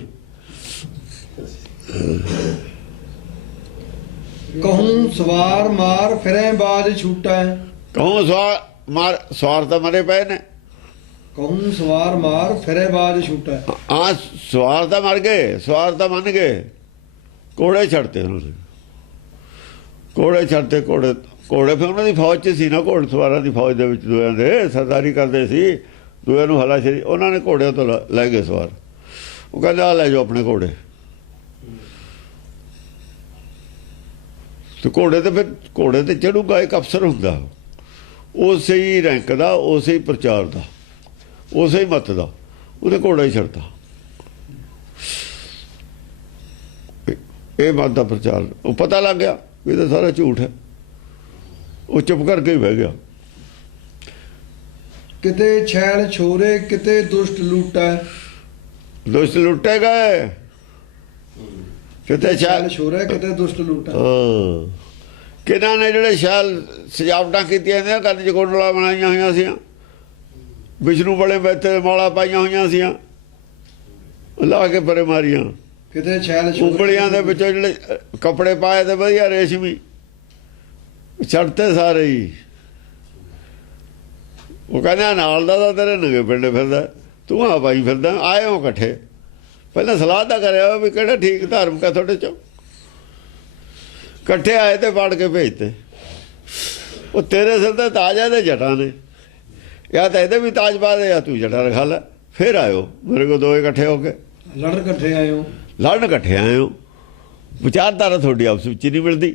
ਕਹੂੰ ਸਵਾਰ ਮਾਰ ਫਿਰੇ ਬਾਜ ਛੂਟਾ। ਕਹੂੰ ਸਵਾਰ ਤਾਂ ਮਰੇ ਪਏ ਨੇ। ਕਹੂੰ ਸਵਾਰ ਮਾਰ ਫਿਰੇ ਬਾਜ ਛੂਟਾ। ਹਾਂ, ਸਵਾਰ ਤਾਂ ਮਰ ਗਏ, ਸਵਾਰ ਤਾਂ ਮੰਨ ਗਏ। ਘੋੜੇ ਛੱਡਤੇ ਉਹਨਾਂ ਨੇ, ਘੋੜੇ ਛੱਡਤੇ। ਘੋੜੇ ਫਿਰ ਉਹਨਾਂ ਦੀ ਫੌਜ 'ਚ ਸੀ ਨਾ, ਘੋੜ ਸਵਾਰਾਂ ਦੀ ਫੌਜ ਦੇ ਵਿੱਚ ਦੋਆਂ ਦੇ ਸਰਦਾਰੀ ਕਰਦੇ ਸੀ। ਦੋਆਂ ਨੂੰ ਹਲਾਸ਼ੇਰੀ ਉਹਨਾਂ ਨੇ ਘੋੜਿਆਂ ਤੋਂ ਲੈ ਗਏ ਸਵਾਰ। ਉਹ ਕਹਿੰਦਾ ਆ ਲੈ ਜਾਓ ਆਪਣੇ ਘੋੜੇ। ਤੇ ਘੋੜੇ ਤੇ ਫਿਰ ਘੋੜੇ ਤੇ ਚੜੂਗਾ ਇੱਕ ਅਫਸਰ ਹੁੰਦਾ, ਉਸੇ ਹੀ ਰੈਂਕ ਦਾ, ਉਸੇ ਹੀ ਪ੍ਰਚਾਰ ਦਾ, ਉਸੇ ਹੀ ਮਤ ਦਾ। ਉਹਨੇ ਘੋੜਾ ਹੀ ਛੱਡਤਾ। ਇਹ ਮਤ ਦਾ ਪ੍ਰਚਾਰ ਉਹ ਪਤਾ ਲੱਗ ਗਿਆ ਵੀ ਇਹ ਤਾਂ ਸਾਰਾ ਝੂਠ ਹੈ। ਉਹ ਚੁੱਪ ਕਰਕੇ ਹੀ ਬਹਿ ਗਿਆ। ਕਿਤੇ ਛੈਲ ਛੋਰੇ ਕਿਤੇ ਦੁਸ਼ਟ ਲੂਟਾ। ਦੁਸ਼ਟ ਲੁੱਟੇ ਗਏ, ਕਿਤੇ ਛੈਲ ਛੋਰੇ ਕਿਤੇ ਦੁਸ਼ਟ ਲੂਟਾ। ਕਿਹਨਾਂ ਨੇ ਜਿਹੜੇ ਸ਼ੈਲ ਸਜਾਵਟਾਂ ਕੀਤੀਆਂ ਨੇ, ਕੰਨ 'ਚ ਕੁੰਡਲਾ ਬਣਾਈਆਂ ਹੋਈਆਂ ਸੀ, ਵਿਸ਼ਨੂੰ ਬੜੇ ਬੈਠੇ ਮਾਲਾ ਪਾਈਆਂ ਹੋਈਆਂ ਸੀ, ਲਾ ਕੇ ਪਰੇ ਮਾਰੀਆਂ। ਕਿਤੇ ਛੈਲ ਉਂਗਲੀਆਂ ਦੇ ਵਿੱਚੋਂ ਜਿਹੜੇ ਕੱਪੜੇ ਪਾਏ ਤੇ ਵਧੀਆ ਰੇਸ਼ਮੀ, ਛੱਡਤੇ ਸਾਰੇ ਹੀ। ਉਹ ਕਹਿੰਦਾ ਨਾਲ ਦਾ ਤਾਂ ਤੇਰੇ ਨੰਗੇ ਪਿੰਡੇ ਫਿਰਦਾ, ਤੂੰ ਆ ਪਾਈ ਫਿਰਦਾ। ਆਏ ਹੋ ਇਕੱਠੇ, ਪਹਿਲਾਂ ਸਲਾਹ ਤਾਂ ਕਰਿਆ ਵੀ ਕਿਹੜਾ ਠੀਕ ਧਾਰਮਿਕ ਆ ਤੁਹਾਡੇ 'ਚੋਂ। ਇਕੱਠੇ ਆਏ ਤੇ ਫੜ ਕੇ ਭੇਜਤੇ। ਉਹ ਤੇਰੇ ਸਿਰ ਤੇ ਤਾਜ ਹੈ ਤੇ ਜਟਾਂ ਨੇ, ਜਾਂ ਤਾਂ ਇਹਦੇ ਵੀ ਤਾਜ ਪਾ ਦੇ ਜਾਂ ਤੂੰ ਜਟਾਂ ਰਖਾ ਲੈ। ਫਿਰ ਆਇਓ ਮੇਰੇ ਕੋਲ ਦੋਏ ਇਕੱਠੇ ਹੋ ਕੇ। ਲੜਨ ਇਕੱਠੇ ਆਏ ਹੋ, ਲੜਨ ਇਕੱਠੇ ਆਏ ਹੋ। ਵਿਚਾਰਧਾਰਾ ਤੁਹਾਡੀ ਆਪਸ ਵਿੱਚ ਨਹੀਂ ਮਿਲਦੀ।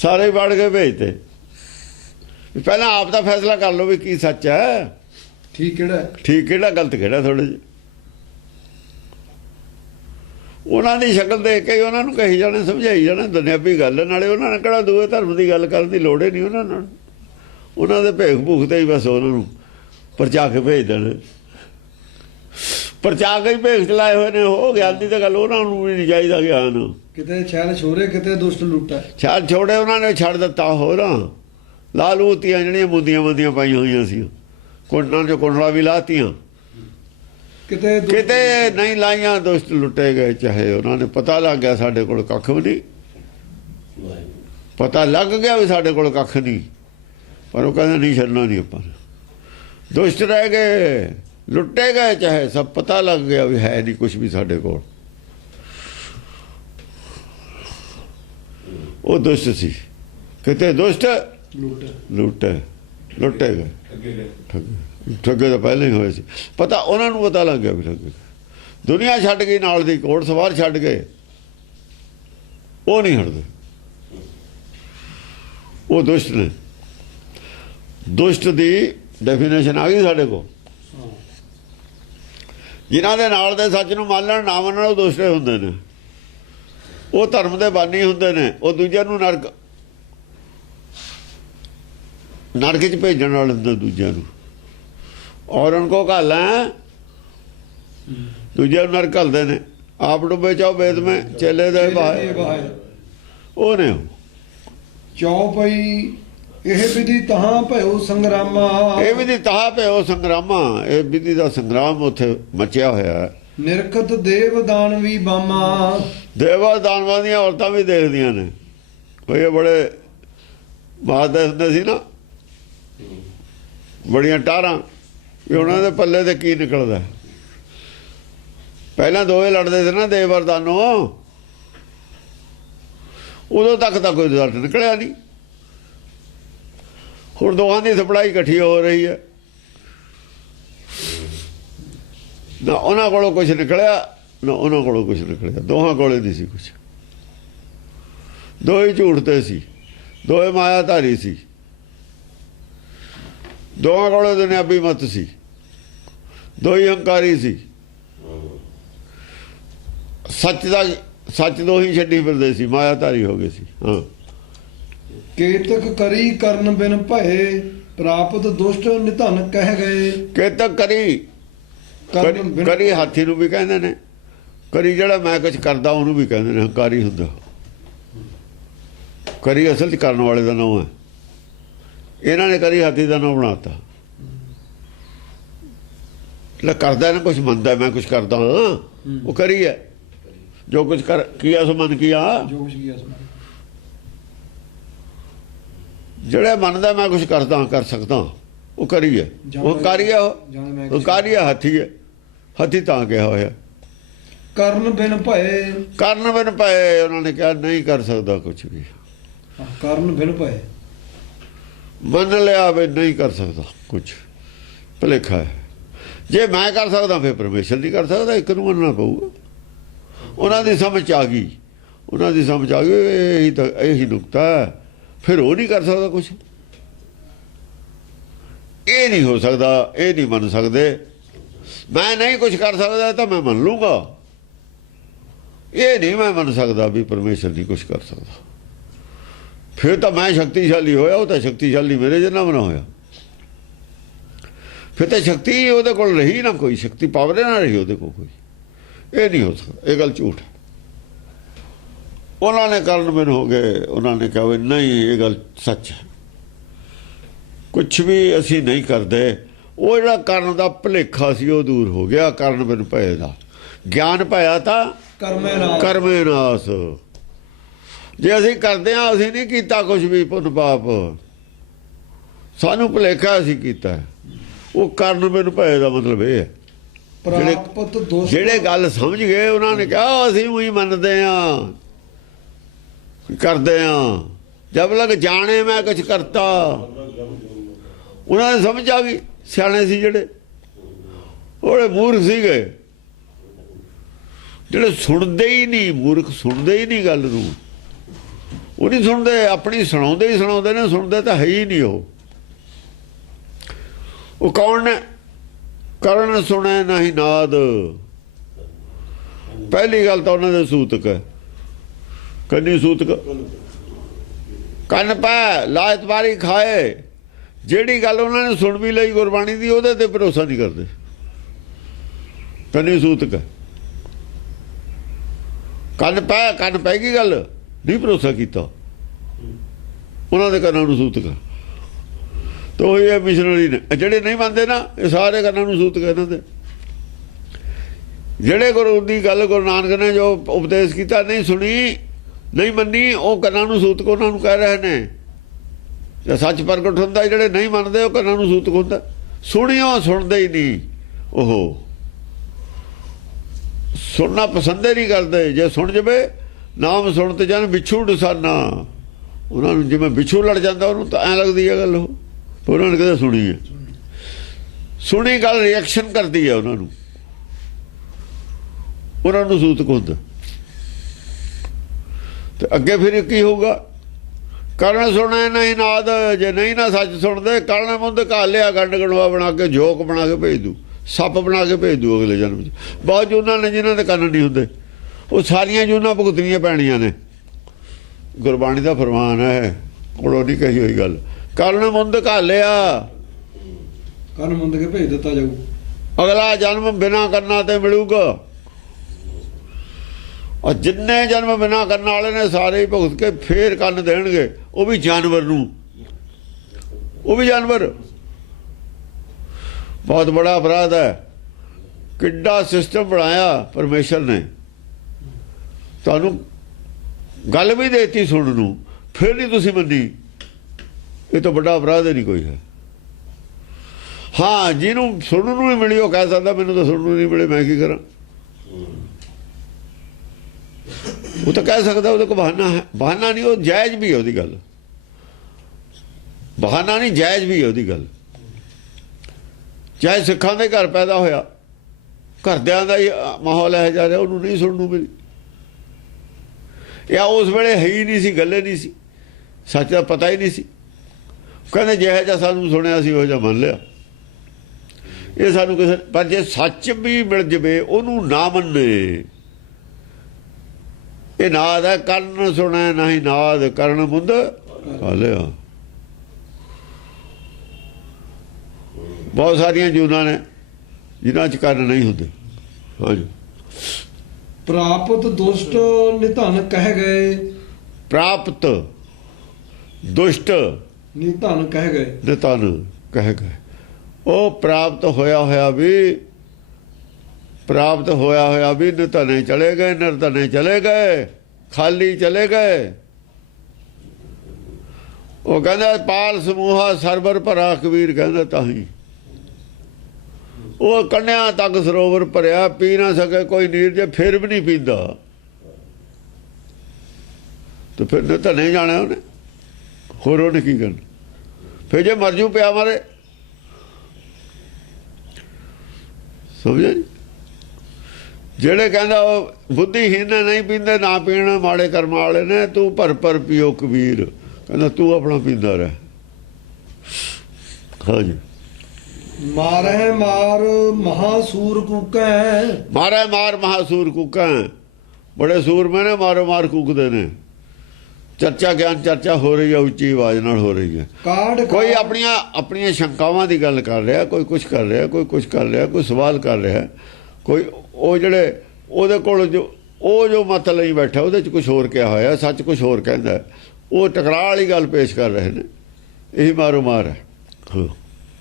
ਸਾਰੇ ਵੜ ਕੇ ਭੇਜਤੇ। ਪਹਿਲਾਂ ਆਪ ਦਾ ਫੈਸਲਾ ਕਰ ਲਓ ਵੀ ਕੀ ਸੱਚ ਹੈ, ਠੀਕ ਕਿਹੜਾ, ਠੀਕ ਕਿਹੜਾ, ਗਲਤ ਕਿਹੜਾ। ਥੋੜੇ ਜਿਹੇ ਉਹਨਾਂ ਦੀ ਸ਼ਕਲ ਦੇਖ ਕੇ ਉਹਨਾਂ ਨੂੰ ਕਹੀ ਜਾਣੇ, ਸਮਝਾਈ ਜਾਣਾ, ਦੁਨਿਆਵੀ ਗੱਲ। ਨਾਲੇ ਉਹਨਾਂ ਨੇ ਕਿਹੜਾ ਦੂਏ ਧਰਮ ਦੀ ਗੱਲ ਕਰਨ ਦੀ ਲੋੜ ਹੀ ਨਹੀਂ ਉਹਨਾਂ ਨਾਲ। ਉਹਨਾਂ ਦੇ ਭੇਖ ਭੂਖ ਤੇ ਹੀ ਬਸ ਉਹਨਾਂ ਨੂੰ ਪਰਚਾ ਕੇ ਭੇਜ ਦੇਣ। ਪਰਚਾ ਕੇ ਹੀ ਭੇਖ ਚਲਾਏ ਹੋਏ ਨੇ। ਹੋ ਗਿਆਨ ਦੀ ਤਾਂ ਗੱਲ ਉਹਨਾਂ ਨੂੰ ਵੀ ਨਹੀਂ ਚਾਹੀਦਾ ਗਿਆਨ। ਕਿਤੇ ਛੈਲ ਛੋਰੇ ਕਿਤੇ ਦੁਸ਼ਟ ਲੂਟਾ। ਛੱਡ ਛੋੜੇ ਉਹਨਾਂ ਨੇ ਛੱਡ ਦਿੱਤਾ। ਹੋਰਾਂ ਲਾਲੂਤੀਆਂ ਜਿਹੜੀਆਂ ਮੁੰਦੀਆਂ ਪਾਈਆਂ ਹੋਈਆਂ ਸੀ, ਕੁੰਡਾਂ 'ਚ ਕੁੰਡਲਾ ਵੀ ਲਾਤੀਆਂ, ਕਿਤੇ ਨਹੀਂ ਲਾਈਆਂ। ਦੁਸ਼ਟ ਲੁੱਟੇ ਗਏ। ਚਾਹੇ ਉਹਨਾਂ ਨੇ ਪਤਾ ਲੱਗ ਗਿਆ ਸਾਡੇ ਕੋਲ ਕੱਖ ਵੀ ਨਹੀਂ, ਪਤਾ ਲੱਗ ਗਿਆ ਵੀ ਸਾਡੇ ਕੋਲ ਕੱਖ ਨਹੀਂ, ਪਰ ਉਹ ਕਹਿੰਦਾ ਨਹੀਂ ਛੱਡਣਾ ਨਹੀਂ ਆਪਾਂ। ਦੁਸ਼ਟ ਰਹਿ ਗਏ, ਲੁੱਟੇ ਗਏ, ਚਾਹੇ ਸਭ ਪਤਾ ਲੱਗ ਗਿਆ ਵੀ ਹੈ ਨਹੀਂ ਕੁਛ ਵੀ ਸਾਡੇ ਕੋਲ। ਉਹ ਦੁਸ਼ਟ ਸੀ। ਕਿਤੇ ਦੁਸ਼ਟ ਲੁੱਟੇ ਗਏ। ਠੱਗੇ ਤਾਂ ਪਹਿਲਾਂ ਹੀ ਹੋਏ ਸੀ। ਪਤਾ ਉਹਨਾਂ ਨੂੰ ਪਤਾ ਲੱਗ ਗਿਆ ਵੀ ਠੱਗੇ। ਦੁਨੀਆ ਛੱਡ ਗਈ ਨਾਲ ਦੀ, ਕੋਟ ਸਵਾਰ ਛੱਡ ਗਏ, ਉਹ ਨਹੀਂ ਹਟਦੇ। ਉਹ ਦੁਸ਼ਟ ਨੇ। ਦੁਸ਼ਟ ਦੀ ਡੈਫੀਨੇਸ਼ਨ ਆ ਗਈ ਸਾਡੇ ਕੋਲ। ਜਿਨ੍ਹਾਂ ਦੇ ਨਾਲ ਦੇ ਸੱਚ ਨੂੰ ਮੰਨਣ ਨਾ ਮੰਨਣ, ਉਹ ਦੁਸ਼ਟ ਹੁੰਦੇ ਨੇ। ਉਹ ਧਰਮ ਦੇ ਬਾਨੀ ਹੁੰਦੇ ਨੇ। ਉਹ ਦੂਜਿਆਂ ਨੂੰ ਨਰਕ 'ਚ ਭੇਜਣ ਵਾਲੇ ਹੁੰਦੇ ਦੂਜਿਆਂ ਨੂੰ। ਔਰ ਉਹਨਾਂ ਕੋ ਘਾਲ ਹੈ, ਦੂਜਿਆਂ ਨੂੰ ਨਰਕ ਘੱਲਦੇ ਨੇ। ਆਪ ਡੁੱਬੇ ਚਾਓ ਵੇਦ ਮੈਂ ਚੇਲੇ ਦੇ ਬਾਹਰ, ਉਹ ਨੇ। ਚੌਪਈ ਇਹ ਵਿਧੀ ਤਹਾਂ ਭਇਓ ਸੰਗਰਾਮਾ। ਇਹ ਵਿਧੀ ਤਹਾਂ ਭਇਓ ਸੰਗਰਾਮਾ। ਇਹ ਵਿਧੀ ਦਾ ਸੰਗਰਾਮ ਉੱਥੇ ਮਚਿਆ ਹੋਇਆ ਹੈ। ਨਿਰਖਤ ਦੇਵ ਦਾਨਵੀ ਬਾਮਾ। ਦੇਵਾ ਦਾਨਵਾਂ ਦੀਆਂ ਔਰਤਾਂ ਵੀ ਦੇਖਦੀਆਂ ਨੇ। ਕੋਈ ਇਹ ਬੜੇ ਬਾਤ ਹੁੰਦੇ ਸੀ ਨਾ, ਬੜੀਆਂ ਟਾਰਾਂ, ਵੀ ਉਹਨਾਂ ਦੇ ਪੱਲੇ ਤੇ ਕੀ ਨਿਕਲਦਾ। ਪਹਿਲਾਂ ਦੋਵੇਂ ਲੜਦੇ ਸੀ ਨਾ ਦੇਵ ਵਰਦਾਨੋ, ਉਦੋਂ ਤੱਕ ਤਾਂ ਕੋਈ ਰਿਜ਼ਲਟ ਨਿਕਲਿਆ ਨਹੀਂ। ਹੁਣ ਦੋਹਾਂ ਦੀ ਸਪਲਾਈ ਇਕੱਠੀ ਹੋ ਰਹੀ ਹੈ। ਨਾ ਉਹਨਾਂ ਕੋਲੋਂ ਕੁਝ ਨਿਕਲਿਆ, ਨਾ ਉਹਨਾਂ ਕੋਲੋਂ ਕੁਝ ਨਿਕਲਿਆ। ਦੋਹਾਂ ਕੋਲੇ ਨਹੀਂ ਸੀ ਕੁਝ। ਦੋਏ ਝੂਠ ਤੇ ਸੀ, ਦੋਏ ਮਾਇਆਧਾਰੀ ਸੀ, ਦੋਹਾਂ ਕੋਲੇ ਦੁਨਿਆਵੀ ਮਤ ਸੀ, ਦੋਈ ਹੰਕਾਰੀ ਸੀ। ਸੱਚ ਦੋ ਹੀ ਛੱਡੀ ਫਿਰਦੇ ਸੀ, ਮਾਇਆਧਾਰੀ ਹੋ ਗਏ ਸੀ। ਹਾਂ। ਕੇਤਕ ਕਰੀ ਕਰਨ ਬਿਨ ਭਏ, ਪ੍ਰਾਪਤ ਦੁਸ਼ਟ ਨਿਧਨ ਕਹਿ ਗਏ। ਕੇਤਕ ਕਰੀ ਹਾਥੀ ਨੂੰ ਵੀ ਕਹਿੰਦੇ ਨੇ। ਕਰੀ ਜਿਹੜਾ ਮੈਂ ਕੁਝ ਕਰਦਾ ਉਹਨੂੰ ਵੀ ਕਹਿੰਦੇ ਨੇ, ਹੰਕਾਰੀ ਹੁੰਦਾ। ਕਰੀ ਅਸਲ 'ਚ ਕਰਨ ਵਾਲੇ ਦਾ ਨਾਮ ਹੈ। ਇਹਨਾਂ ਨੇ ਕਰੀ ਹਾਥੀ ਦਾ ਨਾਮ ਬਣਾਤਾ। ਜਿਹੜਾ ਕਰਦਾ ਨਾ ਕੁਝ ਮੰਨਦਾ, ਮੈਂ ਕੁਝ ਕਰਦਾ ਹਾਂ, ਉਹ ਕਰੀ ਹੈ। ਜੋ ਕੁਝ ਕਰ ਕੀਆ ਸੋ ਮਨ ਕੀਆ। ਜਿਹੜਾ ਮੰਨਦਾ ਮੈਂ ਕੁਝ ਕਰਦਾ, ਕਰ ਸਕਦਾ, ਉਹ ਕਰੀ ਹੈ। ਉਹ ਹੰਕਾਰੀ ਹੈ। ਉਹ ਹੰਕਾਰੀ ਹੈ, ਹਾਥੀ ਹੈ। ਹਾਥੀ ਤਾਂ ਕਿਹਾ ਹੋਇਆ। ਕਰਨ ਬਿਨ ਭਏ। ਕਰਨ ਬਿਨ ਭਏ, ਉਹਨਾਂ ਨੇ ਕਿਹਾ ਨਹੀਂ ਕਰ ਸਕਦਾ ਕੁਝ ਵੀ। ਕਰਨ ਬਿਨ ਭਏ ਮੰਨ ਲਿਆ ਵੀ ਨਹੀਂ ਕਰ ਸਕਦਾ ਕੁਝ, ਭੁਲੇਖਾ ਹੈ। ਜੇ ਮੈਂ ਕਰ ਸਕਦਾ ਫਿਰ ਪਰਮੇਸ਼ਰ ਨਹੀਂ ਕਰ ਸਕਦਾ। ਇੱਕ ਨੂੰ ਮੰਨਣਾ ਪਊਗਾ। ਉਹਨਾਂ ਦੀ ਸਮਝ ਆ ਗਈ, ਉਹਨਾਂ ਦੀ ਸਮਝ ਆ ਗਈ ਇਹੀ ਨੁਕਤਾ ਹੈ। ਫਿਰ ਉਹ ਨਹੀਂ ਕਰ ਸਕਦਾ ਕੁਝ। ਇਹ ਨਹੀਂ ਹੋ ਸਕਦਾ, ਇਹ ਨਹੀਂ ਮੰਨ ਸਕਦੇ। ਮੈਂ ਨਹੀਂ ਕੁਝ ਕਰ ਸਕਦਾ ਤਾਂ ਮੈਂ ਮੰਨ ਲੂੰਗਾ। ਇਹ ਨਹੀਂ ਮੈਂ ਮੰਨ ਸਕਦਾ ਵੀ ਪਰਮੇਸ਼ਰ ਨਹੀਂ ਕੁਝ ਕਰ ਸਕਦਾ। ਫਿਰ ਤਾਂ ਮੈਂ ਸ਼ਕਤੀਸ਼ਾਲੀ ਹੋਇਆ, ਉਹ ਤਾਂ ਸ਼ਕਤੀਸ਼ਾਲੀ ਮੇਰੇ ਜਿੰਨਾ ਬਣਾ ਹੋਇਆ। ਫਿਰ ਤਾਂ ਸ਼ਕਤੀ ਉਹਦੇ ਕੋਲ ਰਹੀ ਨਾ, ਕੋਈ ਸ਼ਕਤੀ ਪਾਵਰ ਨਾ ਰਹੀ ਉਹਦੇ ਕੋਲ ਕੋਈ। ਇਹ ਨਹੀਂ ਹੋ ਸਕਦਾ। ਇਹ ਗੱਲ ਝੂਠ ਹੈ। ਉਹਨਾਂ ਨੇ ਕਰਨ ਬਿਨ ਹੋ ਗਏ। ਉਹਨਾਂ ਨੇ ਕਿਹਾ ਵੀ ਨਹੀਂ, ਇਹ ਗੱਲ ਸੱਚ ਹੈ। ਕੁਛ ਵੀ ਅਸੀਂ ਨਹੀਂ ਕਰਦੇ। ਉਹ ਜਿਹੜਾ ਕਰਨ ਦਾ ਭੁਲੇਖਾ ਸੀ ਉਹ ਦੂਰ ਹੋ ਗਿਆ। ਕਰਨ ਬਿਨ ਭਏ ਦਾ ਗਿਆਨ ਪਾਇਆ ਤਾਂ ਕਰਮੇ ਨਾਸ। ਜੇ ਅਸੀਂ ਕਰਦੇ ਹਾਂ, ਅਸੀਂ ਨਹੀਂ ਕੀਤਾ ਕੁਝ ਵੀ ਪੁੰਨ ਪਾਪ, ਸਾਨੂੰ ਭੁਲੇਖਾ ਅਸੀਂ ਕੀਤਾ। ਉਹ ਕਰਨ ਬਿਨ ਭਏ ਦਾ ਮਤਲਬ ਇਹ ਹੈ। ਜਿਹੜੇ ਗੱਲ ਸਮਝ ਗਏ ਉਹਨਾਂ ਨੇ ਕਿਹਾ ਅਸੀਂ ਉਹੀ ਮੰਨਦੇ ਹਾਂ, ਕਰਦੇ ਹਾਂ। ਜਦ ਲਗ ਜਾਣੇ ਮੈਂ ਕੁਝ ਕਰਤਾ, ਉਹਨਾਂ ਨੇ ਸਮਝ ਆ ਗਈ। ਸਿਆਣੇ ਸੀ ਜਿਹੜੇ, ਉਹਦੇ ਮੂਰਖ ਸੀਗੇ ਜਿਹੜੇ ਸੁਣਦੇ ਹੀ ਨਹੀਂ। ਮੂਰਖ ਸੁਣਦੇ ਹੀ ਨਹੀਂ ਗੱਲ ਨੂੰ। ਉਹ ਨਹੀਂ ਸੁਣਦੇ, ਆਪਣੀ ਸੁਣਾਉਂਦੇ ਹੀ ਸੁਣਾਉਂਦੇ ਨੇ। ਸੁਣਦੇ ਤਾਂ ਹੈ ਹੀ ਨਹੀਂ। ਉਹ ਕੌਣ ਨੇ? ਕਰਨ ਸੁਣੇ ਨਹੀਂ ਨਾਦ। ਪਹਿਲੀ ਗੱਲ ਤਾਂ ਉਹਨਾਂ ਦੇ ਸੂਤਕ ਹੈ। ਕੰਨੀ ਸੂਤਕ ਕੰਨ ਪੈ ਲਾਇਤਵਾਰੀ ਖਾਏ। ਜਿਹੜੀ ਗੱਲ ਉਹਨਾਂ ਨੇ ਸੁਣ ਵੀ ਲਈ ਗੁਰਬਾਣੀ ਦੀ, ਉਹਦੇ ਤੇ ਭਰੋਸਾ ਨਹੀਂ ਕਰਦੇ। ਕੰਨੀ ਸੂਤਕ ਹੈ। ਕੰਨ ਪੈ ਗਈ ਗੱਲ, ਨਹੀਂ ਭਰੋਸਾ ਕੀਤਾ। ਉਹਨਾਂ ਦੇ ਕੰਨਾਂ ਨੂੰ ਸੂਤਕ। ਤਾਂ ਉਹ ਇਹ ਮਿਸ਼ਨਰੀ ਨੇ ਜਿਹੜੇ ਨਹੀਂ ਮੰਨਦੇ ਨਾ, ਇਹ ਸਾਰੇ ਕੰਨਾਂ ਨੂੰ ਸੂਤਕ ਇਹਨਾਂ ਦੇ। ਜਿਹੜੇ ਗੁਰੂ ਦੀ ਗੱਲ ਗੁਰੂ ਨਾਨਕ ਨੇ ਜੋ ਉਪਦੇਸ਼ ਕੀਤਾ ਨਹੀਂ ਸੁਣੀ, ਨਹੀਂ ਮੰਨੀ, ਉਹ ਕੰਨਾਂ ਨੂੰ ਸੂਤਕ ਉਹਨਾਂ ਨੂੰ ਕਹਿ ਰਹੇ ਨੇ। ਜੇ ਸੱਚ ਪ੍ਰਗਟ ਹੁੰਦਾ, ਜਿਹੜੇ ਨਹੀਂ ਮੰਨਦੇ ਉਹ ਕੰਨਾਂ ਨੂੰ ਸੂਤਕ ਹੁੰਦਾ। ਸੁਣਿਓ ਸੁਣਦੇ ਹੀ ਨਹੀਂ। ਉਹ ਸੁਣਨਾ ਪਸੰਦ ਹੀ ਨਹੀਂ ਕਰਦੇ। ਜੇ ਸੁਣ ਜਾਵੇ ਨਾਮ ਸੁਣ ਤੇ ਜਾਣ ਵਿਛੂ ਡਸਾਨਾ। ਉਹਨਾਂ ਨੂੰ ਜਿਵੇਂ ਵਿਛੂ ਲੜ ਜਾਂਦਾ, ਉਹਨੂੰ ਤਾਂ ਐਂ ਲੱਗਦੀ ਹੈ ਗੱਲ। ਉਹ ਉਹਨਾਂ ਨੇ ਕਦੇ ਸੁਣੀ ਹੈ। ਸੁਣੀ ਗੱਲ ਰਿਐਕਸ਼ਨ ਕਰਦੀ ਹੈ ਉਹਨਾਂ ਨੂੰ ਸੂਤਕ ਹੁੰਦਾ। ਤੇ ਅੱਗੇ ਫਿਰ ਕੀ ਹੋਊਗਾ? ਕਰਨ ਸੁਣੇ ਨਹੀਂ ਨਾਦ, ਜੇ ਨਹੀਂ ਨਾ ਸੱਚ ਸੁਣਦੇ ਕਰਨ ਮੁੰਦ ਘਾਲਿਆ ਗੰਡ ਗਣਵਾ ਬਣਾ ਕੇ ਝੋਕ ਬਣਾ ਕੇ ਭੇਜ ਦੂ, ਸੱਪ ਬਣਾ ਕੇ ਭੇਜ ਦੂ ਅਗਲੇ ਜਨਮ 'ਚ। ਬਹੁਤ ਜੂਨਾਂ ਨੇ ਜਿਨ੍ਹਾਂ ਦੇ ਕੰਨ ਨਹੀਂ ਹੁੰਦੇ, ਉਹ ਸਾਰੀਆਂ ਜੂਨਾਂ ਭੁਗਤਣੀਆਂ ਪੈਣੀਆਂ ਨੇ। ਗੁਰਬਾਣੀ ਦਾ ਫਰਮਾਨ ਹੈ, ਕੋਲੋਂ ਨਹੀਂ ਕਹੀ ਹੋਈ ਗੱਲ। ਕਰਨ ਮੁੰਦ ਘਾਲਿਆ, ਕੰਨ ਮੁੰਦ ਕੇ ਭੇਜ ਦਿੱਤਾ ਜਾਊ। ਅਗਲਾ ਜਨਮ ਬਿਨਾ ਕਰਨਾ ਤੇ ਮਿਲੂਗਾ। ਔਰ ਜਿੰਨੇ ਜਨਮ ਬਿਨਾ ਕਰਨ ਵਾਲੇ ਨੇ ਸਾਰੇ ਹੀ ਭੁਗਤ ਕੇ ਫੇਰ ਕੰਨ ਦੇਣਗੇ, ਉਹ ਵੀ ਜਾਨਵਰ ਨੂੰ, ਉਹ ਵੀ ਜਾਨਵਰ। ਬਹੁਤ ਬੜਾ ਅਪਰਾਧ ਹੈ। ਕਿੱਡਾ ਸਿਸਟਮ ਬਣਾਇਆ ਪਰਮੇਸ਼ਰ ਨੇ, ਤੁਹਾਨੂੰ ਗੱਲ ਵੀ ਦੇਤੀ ਸੁਣਨ ਨੂੰ, ਫਿਰ ਨਹੀਂ ਤੁਸੀਂ ਮੰਨੀ। ਇਹ ਤਾਂ ਵੱਡਾ ਅਪਰਾਧ ਨਹੀਂ ਕੋਈ ਹੈ। ਹਾਂ, ਜਿਹਨੂੰ ਸੁਣਨ ਨੂੰ ਹੀ ਮਿਲੀ ਉਹ ਕਹਿ ਸਕਦਾ ਮੈਨੂੰ ਤਾਂ ਸੁਣਨ ਨੂੰ ਨਹੀਂ ਮਿਲੇ, ਮੈਂ ਕੀ ਕਰਾਂ। ਉਹ ਤਾਂ ਕਹਿ ਸਕਦਾ, ਉਹਦੇ ਕੋਲ ਬਹਾਨਾ ਹੈ। ਬਹਾਨਾ ਨਹੀਂ, ਉਹ ਜਾਇਜ਼ ਵੀ ਹੈ ਉਹਦੀ ਗੱਲ। ਬਹਾਨਾ ਨਹੀਂ, ਜਾਇਜ਼ ਵੀ ਹੈ ਉਹਦੀ ਗੱਲ। ਚਾਹੇ ਸਿੱਖਾਂ ਦੇ ਘਰ ਪੈਦਾ ਹੋਇਆ, ਘਰਦਿਆਂ ਦਾ ਹੀ ਮਾਹੌਲ ਹੈ ਜਾ ਰਿਹਾ, ਉਹਨੂੰ ਨਹੀਂ ਸੁਣਨ ਨੂੰ ਮਿਲੀ, ਜਾਂ ਉਸ ਵੇਲੇ ਹੈ ਹੀ ਨਹੀਂ ਸੀ, ਗੱਲੇ ਨਹੀਂ ਸੀ, ਸੱਚ ਦਾ ਪਤਾ ਹੀ ਨਹੀਂ ਸੀ। ਕਹਿੰਦੇ ਜਿਹੋ ਜਿਹਾ ਸਾਨੂੰ ਸੁਣਿਆ ਸੀ ਉਹ ਜਿਹਾ ਮੰਨ ਲਿਆ। ਇਹ ਸਾਨੂੰ ਕਿਸੇ, ਪਰ ਜੇ ਸੱਚ ਵੀ ਮਿਲ ਜਵੇ ਉਹਨੂੰ ਨਾ ਮੰਨੇ, ਇਹ ਨਾਦ ਹੈ। ਕੰਨ ਸੁਣੇ ਨਹੀਂ ਨਾਦ, ਕਰਨ ਮੁੰਦ ਘਾਲਿਆ। ਬਹੁਤ ਸਾਰੀਆਂ ਜੂਨਾਂ ਨੇ ਜਿਨ੍ਹਾਂ 'ਚ ਕੰਨ ਨਹੀਂ ਹੁੰਦੇ। ਹਾਂਜੀ, ਪ੍ਰਾਪਤ ਦੁਸ਼ਟ ਨਿਧਨ ਕਹਿ ਗਏ। ਪ੍ਰਾਪਤ ਦੁਸ਼ਟ ਨਿਧਨ ਕਹਿ ਗਏ। ਨਿਧਨ ਕਹਿ ਗਏ। ਉਹ ਪ੍ਰਾਪਤ ਹੋਇਆ ਹੋਇਆ ਵੀ, ਪ੍ਰਾਪਤ ਹੋਇਆ ਹੋਇਆ ਵੀ ਨਿਧਨੇ ਚਲੇ ਗਏ, ਨਿਰਧਨੇ ਚਲੇ ਗਏ, ਖਾਲੀ ਚਲੇ ਗਏ। ਉਹ ਕਹਿੰਦਾ ਪਾਲ ਸਮੂਹਾ ਸਰਵਰ ਭਰਾ, ਕਬੀਰ ਕਹਿੰਦਾ ਤਾਂ ਹੀ। ਉਹ ਕੰਨਿਆਂ ਤੱਕ ਸਰੋਵਰ ਭਰਿਆ, ਪੀ ਨਾ ਸਕੇ ਕੋਈ ਨੀਰ, ਜੇ ਫਿਰ ਵੀ ਨਹੀਂ ਪੀਂਦਾ ਤੇ ਫਿਰ ਨਿਧਨੇ ਜਾਣਾ ਉਹਨੇ, ਹੋਰ ਉਹਨੇ ਕੀ ਕਰਨਾ। ਫਿਰ ਜੇ ਮਰ ਜੂ ਪਿਆ ਮਾਰੇ, ਸਮਝਿਆ ਜੀ। ਜਿਹੜੇ ਕਹਿੰਦਾ ਉਹ ਬੁੱਧੀਹੀਨ ਨਹੀਂ ਪੀਂਦੇ, ਨਾ ਪੀਣਾ ਮਾੜੇ ਕਰਮਾਂ ਵਾਲੇ ਨੇ, ਤੂੰ ਭਰ ਭਰ ਪੀਓ ਕਬੀਰ, ਕਹਿੰਦਾ ਤੂੰ ਆਪਣਾ ਪੀਂਦਾ ਰਹਿ। ਹਾਂਜੀ, ਮਾਰਹਿ ਮਾਰ ਮਹਾਸੂਰ ਕੂਕੈ। ਮਾਰੇ ਮਾਰ ਮਹਾਸੂਰ ਕੂਕਾਂ, ਬੜੇ ਸੂਰਮੇ ਨੇ, ਮਾਰੋ ਮਾਰ ਕੂਕਦੇ ਨੇ। ਚਰਚਾ ਗਿਆਨ ਚਰਚਾ ਹੋ ਰਹੀ ਹੈ, ਉੱਚੀ ਆਵਾਜ਼ ਨਾਲ ਹੋ ਰਹੀ ਹੈ। ਕੋਈ ਆਪਣੀਆਂ ਸ਼ੰਕਾਵਾਂ ਦੀ ਗੱਲ ਕਰ ਰਿਹਾ, ਕੋਈ ਕੁਛ ਕਰ ਰਿਹਾ, ਕੋਈ ਕੁਛ ਕਰ ਰਿਹਾ, ਕੋਈ ਸਵਾਲ ਕਰ ਰਿਹਾ, ਕੋਈ ਉਹ ਜਿਹੜੇ ਉਹਦੇ ਕੋਲ ਜੋ ਮਤ ਲਈ ਬੈਠਾ ਉਹਦੇ 'ਚ ਕੁਛ ਹੋਰ ਕਿਹਾ ਹੋਇਆ, ਸੱਚ ਕੁਛ ਹੋਰ ਕਹਿੰਦਾ, ਉਹ ਟਕਰਾਅ ਵਾਲੀ ਗੱਲ ਪੇਸ਼ ਕਰ ਰਹੇ ਨੇ। ਇਹੀ ਮਾਰੋ ਮਾਰ ਹੈ।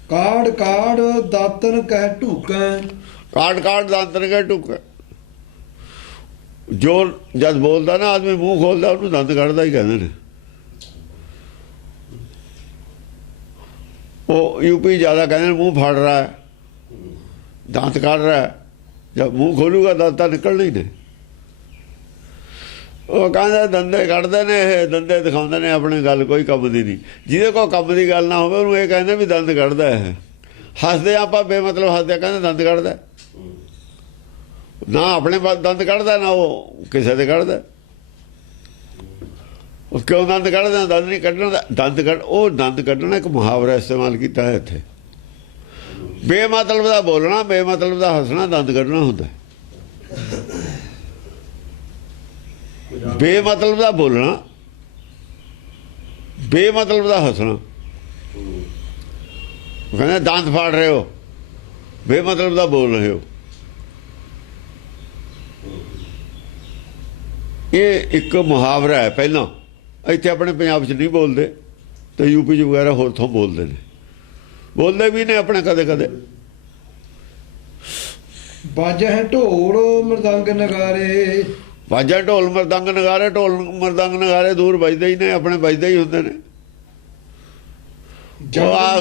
ਕਾੜ ਕਾੜ ਦਾਤਨ ਕਹਿ ਢੂਕੈ। ਕਾਟ ਕਾਟ ਦਾਤਨ ਕਹਿ ਢੂਕੈ। ਜੋ ਜਦ ਬੋਲਦਾ ਨਾ ਆਦਮੀ, ਮੂੰਹ ਖੋਲਦਾ, ਉਹਨੂੰ ਦੰਦ ਕੱਢਦਾ ਹੀ ਕਹਿੰਦੇ ਨੇ। ਉਹ ਯੂਪੀ ਜ਼ਿਆਦਾ ਕਹਿੰਦੇ ਨੇ ਮੂੰਹ ਫੜ ਰਿਹਾ ਹੈ, ਦੰਦ ਕੱਢ ਰਿਹਾ ਹੈ। ਜਦ ਮੂੰਹ ਖੋਲੂਗਾ ਦੰਦ ਤਾਂ ਨਿਕਲਣੇ ਹੀ ਨੇ। ਉਹ ਕਹਿੰਦੇ ਦੰਦੇ ਕੱਢਦੇ ਨੇ, ਇਹ ਦੰਦੇ ਦਿਖਾਉਂਦੇ ਨੇ, ਆਪਣੀ ਗੱਲ ਕੋਈ ਕੰਮ ਦੀ ਨਹੀਂ। ਜਿਹਦੇ ਕੋਲ ਕੰਮ ਦੀ ਗੱਲ ਨਾ ਹੋਵੇ ਉਹਨੂੰ ਇਹ ਕਹਿੰਦੇ ਵੀ ਦੰਦ ਕੱਢਦਾ ਹੈ। ਹੱਸਦੇ ਆਪਾਂ ਬੇਮਤਲਬ ਹੱਸਦੇ, ਕਹਿੰਦੇ ਦੰਦ ਕੱਢਦਾ, ਨਾ ਆਪਣੇ ਦੰਦ ਕੱਢਦਾ, ਨਾ ਉਹ ਕਿਸੇ ਦੇ ਕੱਢਦਾ। ਉਹ ਕਿਉਂ ਦੰਦ ਕੱਢਦਾ? ਦੰਦ ਨਹੀਂ ਕੱਢਣ ਦਾ, ਉਹ ਦੰਦ ਕੱਢਣਾ ਇੱਕ ਮੁਹਾਵਰਾ ਇਸਤੇਮਾਲ ਕੀਤਾ ਹੈ ਇੱਥੇ। ਬੇਮਤਲਬ ਦਾ ਬੋਲਣਾ, ਬੇਮਤਲਬ ਦਾ ਹੱਸਣਾ ਦੰਦ ਕੱਢਣਾ ਹੁੰਦਾ। ਬੇਮਤਲਬ ਦਾ ਬੋਲਣਾ, ਬੇਮਤਲਬ ਦਾ ਹੱਸਣਾ। ਕਹਿੰਦੇ ਦੰਦ ਫਾੜ ਰਹੇ ਹੋ, ਬੇਮਤਲਬ ਦਾ ਬੋਲ ਰਹੇ ਹੋ। ਇਹ ਇੱਕ ਮੁਹਾਵਰਾ ਹੈ। ਪਹਿਲਾਂ ਇੱਥੇ ਆਪਣੇ ਪੰਜਾਬ 'ਚ ਨਹੀਂ ਬੋਲਦੇ, ਤੇ ਯੂਪੀ 'ਚ ਵਗੈਰਾ ਹੋਰ ਥਾਂ ਬੋਲਦੇ ਨੇ, ਬੋਲਦੇ ਵੀ ਨੇ ਆਪਣੇ ਕਦੇ ਕਦੇ। ਬਾਜੈ ਢੋਲ ਮਰਦੰਗ ਨਗਾਰੇ। ਵਾਜਾ ਢੋਲ ਮਰਦੰਗ ਨਗਾਰੇ, ਢੋਲ ਮਰਦੰਗ ਨਗਾਰੇ ਦੂਰ ਵੱਜਦੇ ਹੀ ਨੇ, ਆਪਣੇ ਵੱਜਦੇ ਹੀ ਹੁੰਦੇ ਨੇ। ਉਹ ਆ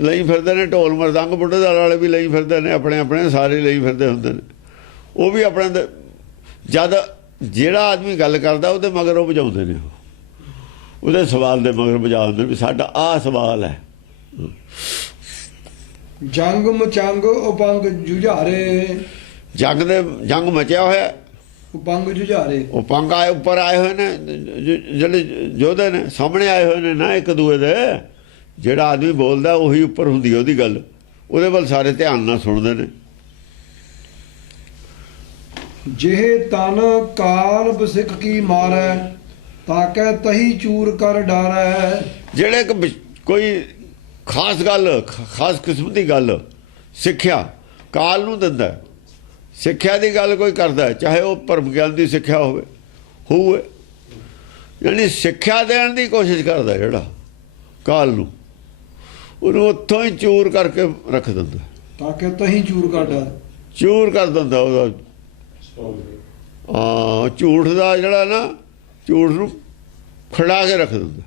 ਲਈ ਫਿਰਦੇ ਨੇ ਢੋਲ ਮਰਦੰਗ, ਬੁੱਢੇ ਦਾਲ ਵਾਲੇ ਵੀ ਲਈ ਫਿਰਦੇ ਨੇ, ਆਪਣੇ ਆਪਣੇ ਸਾਰੇ ਲਈ ਫਿਰਦੇ ਹੁੰਦੇ ਨੇ। ਉਹ ਵੀ ਆਪਣੇ ਜਦ ਜਿਹੜਾ ਆਦਮੀ ਗੱਲ ਕਰਦਾ ਉਹਦੇ ਮਗਰ ਉਹ ਵਜਾਉਂਦੇ ਨੇ, ਉਹਦੇ ਸਵਾਲ ਦੇ ਮਗਰ ਵਜਾ ਦਿੰਦੇ ਵੀ ਸਾਡਾ ਆਹ ਸਵਾਲ ਹੈ। ਜੰਗ ਮਚੰਗ ਉਪੰਗ ਜੁਝਾਰੇ। ਜੰਗ ਮਚਿਆ ਹੋਇਆ, ਉਪੰਗ ਜੁਝਾਰੇ। ਉਹ ਪੰਗ ਆਏ ਉੱਪਰ ਆਏ ਹੋਏ ਨੇ, ਜਿਹੜੇ ਯੋਧੇ ਨੇ ਸਾਹਮਣੇ ਆਏ ਹੋਏ ਨੇ ਨਾ ਇੱਕ ਦੂਏ ਦੇ। ਜਿਹੜਾ ਆਦਮੀ ਬੋਲਦਾ ਉਹੀ ਉੱਪਰ ਹੁੰਦੀ ਉਹਦੀ ਗੱਲ, ਉਹਦੇ ਵੱਲ ਸਾਰੇ ਧਿਆਨ ਨਾਲ ਸੁਣਦੇ ਨੇ। ਜਿਹੇ ਤਨ ਕਾਲ ਬਸਿਕ ਕੀ ਮਾਰੈ, ਤਾਕੈ ਤਹੀ ਚੂਰ ਕਰ ਡਾਰੈ। ਜਿਹੜੇ ਕੋਈ ਖਾਸ ਗੱਲ, ਖਾਸ ਕਿਸਮ ਦੀ ਗੱਲ ਸਿੱਖਿਆ ਕਾਲ ਨੂੰ ਦਿੰਦਾ। ਸਿੱਖਿਆ ਦੀ ਗੱਲ ਕੋਈ ਕਰਦਾ, ਚਾਹੇ ਉਹ ਭਰਮ ਗਿਆਨ ਦੀ ਸਿੱਖਿਆ ਹੋਵੇ, ਯਾਨੀ ਸਿੱਖਿਆ ਦੇਣ ਦੀ ਕੋਸ਼ਿਸ਼ ਕਰਦਾ ਜਿਹੜਾ ਕਾਲ ਨੂੰ, ਉਹਨੂੰ ਉੱਥੋਂ ਹੀ ਚੂਰ ਕਰਕੇ ਰੱਖ ਦਿੰਦਾ। ਤਾਂ ਕਿ ਤਹੀਂ ਚੂਰ ਕਰ ਡਾਰ, ਚੂਰ ਕਰ ਦਿੰਦਾ ਉਹਦਾ। ਝੂਠ ਦਾ ਜਿਹੜਾ ਨਾ, ਝੂਠ ਨੂੰ ਖੜਾ ਕੇ ਰੱਖ ਦਿੰਦਾ।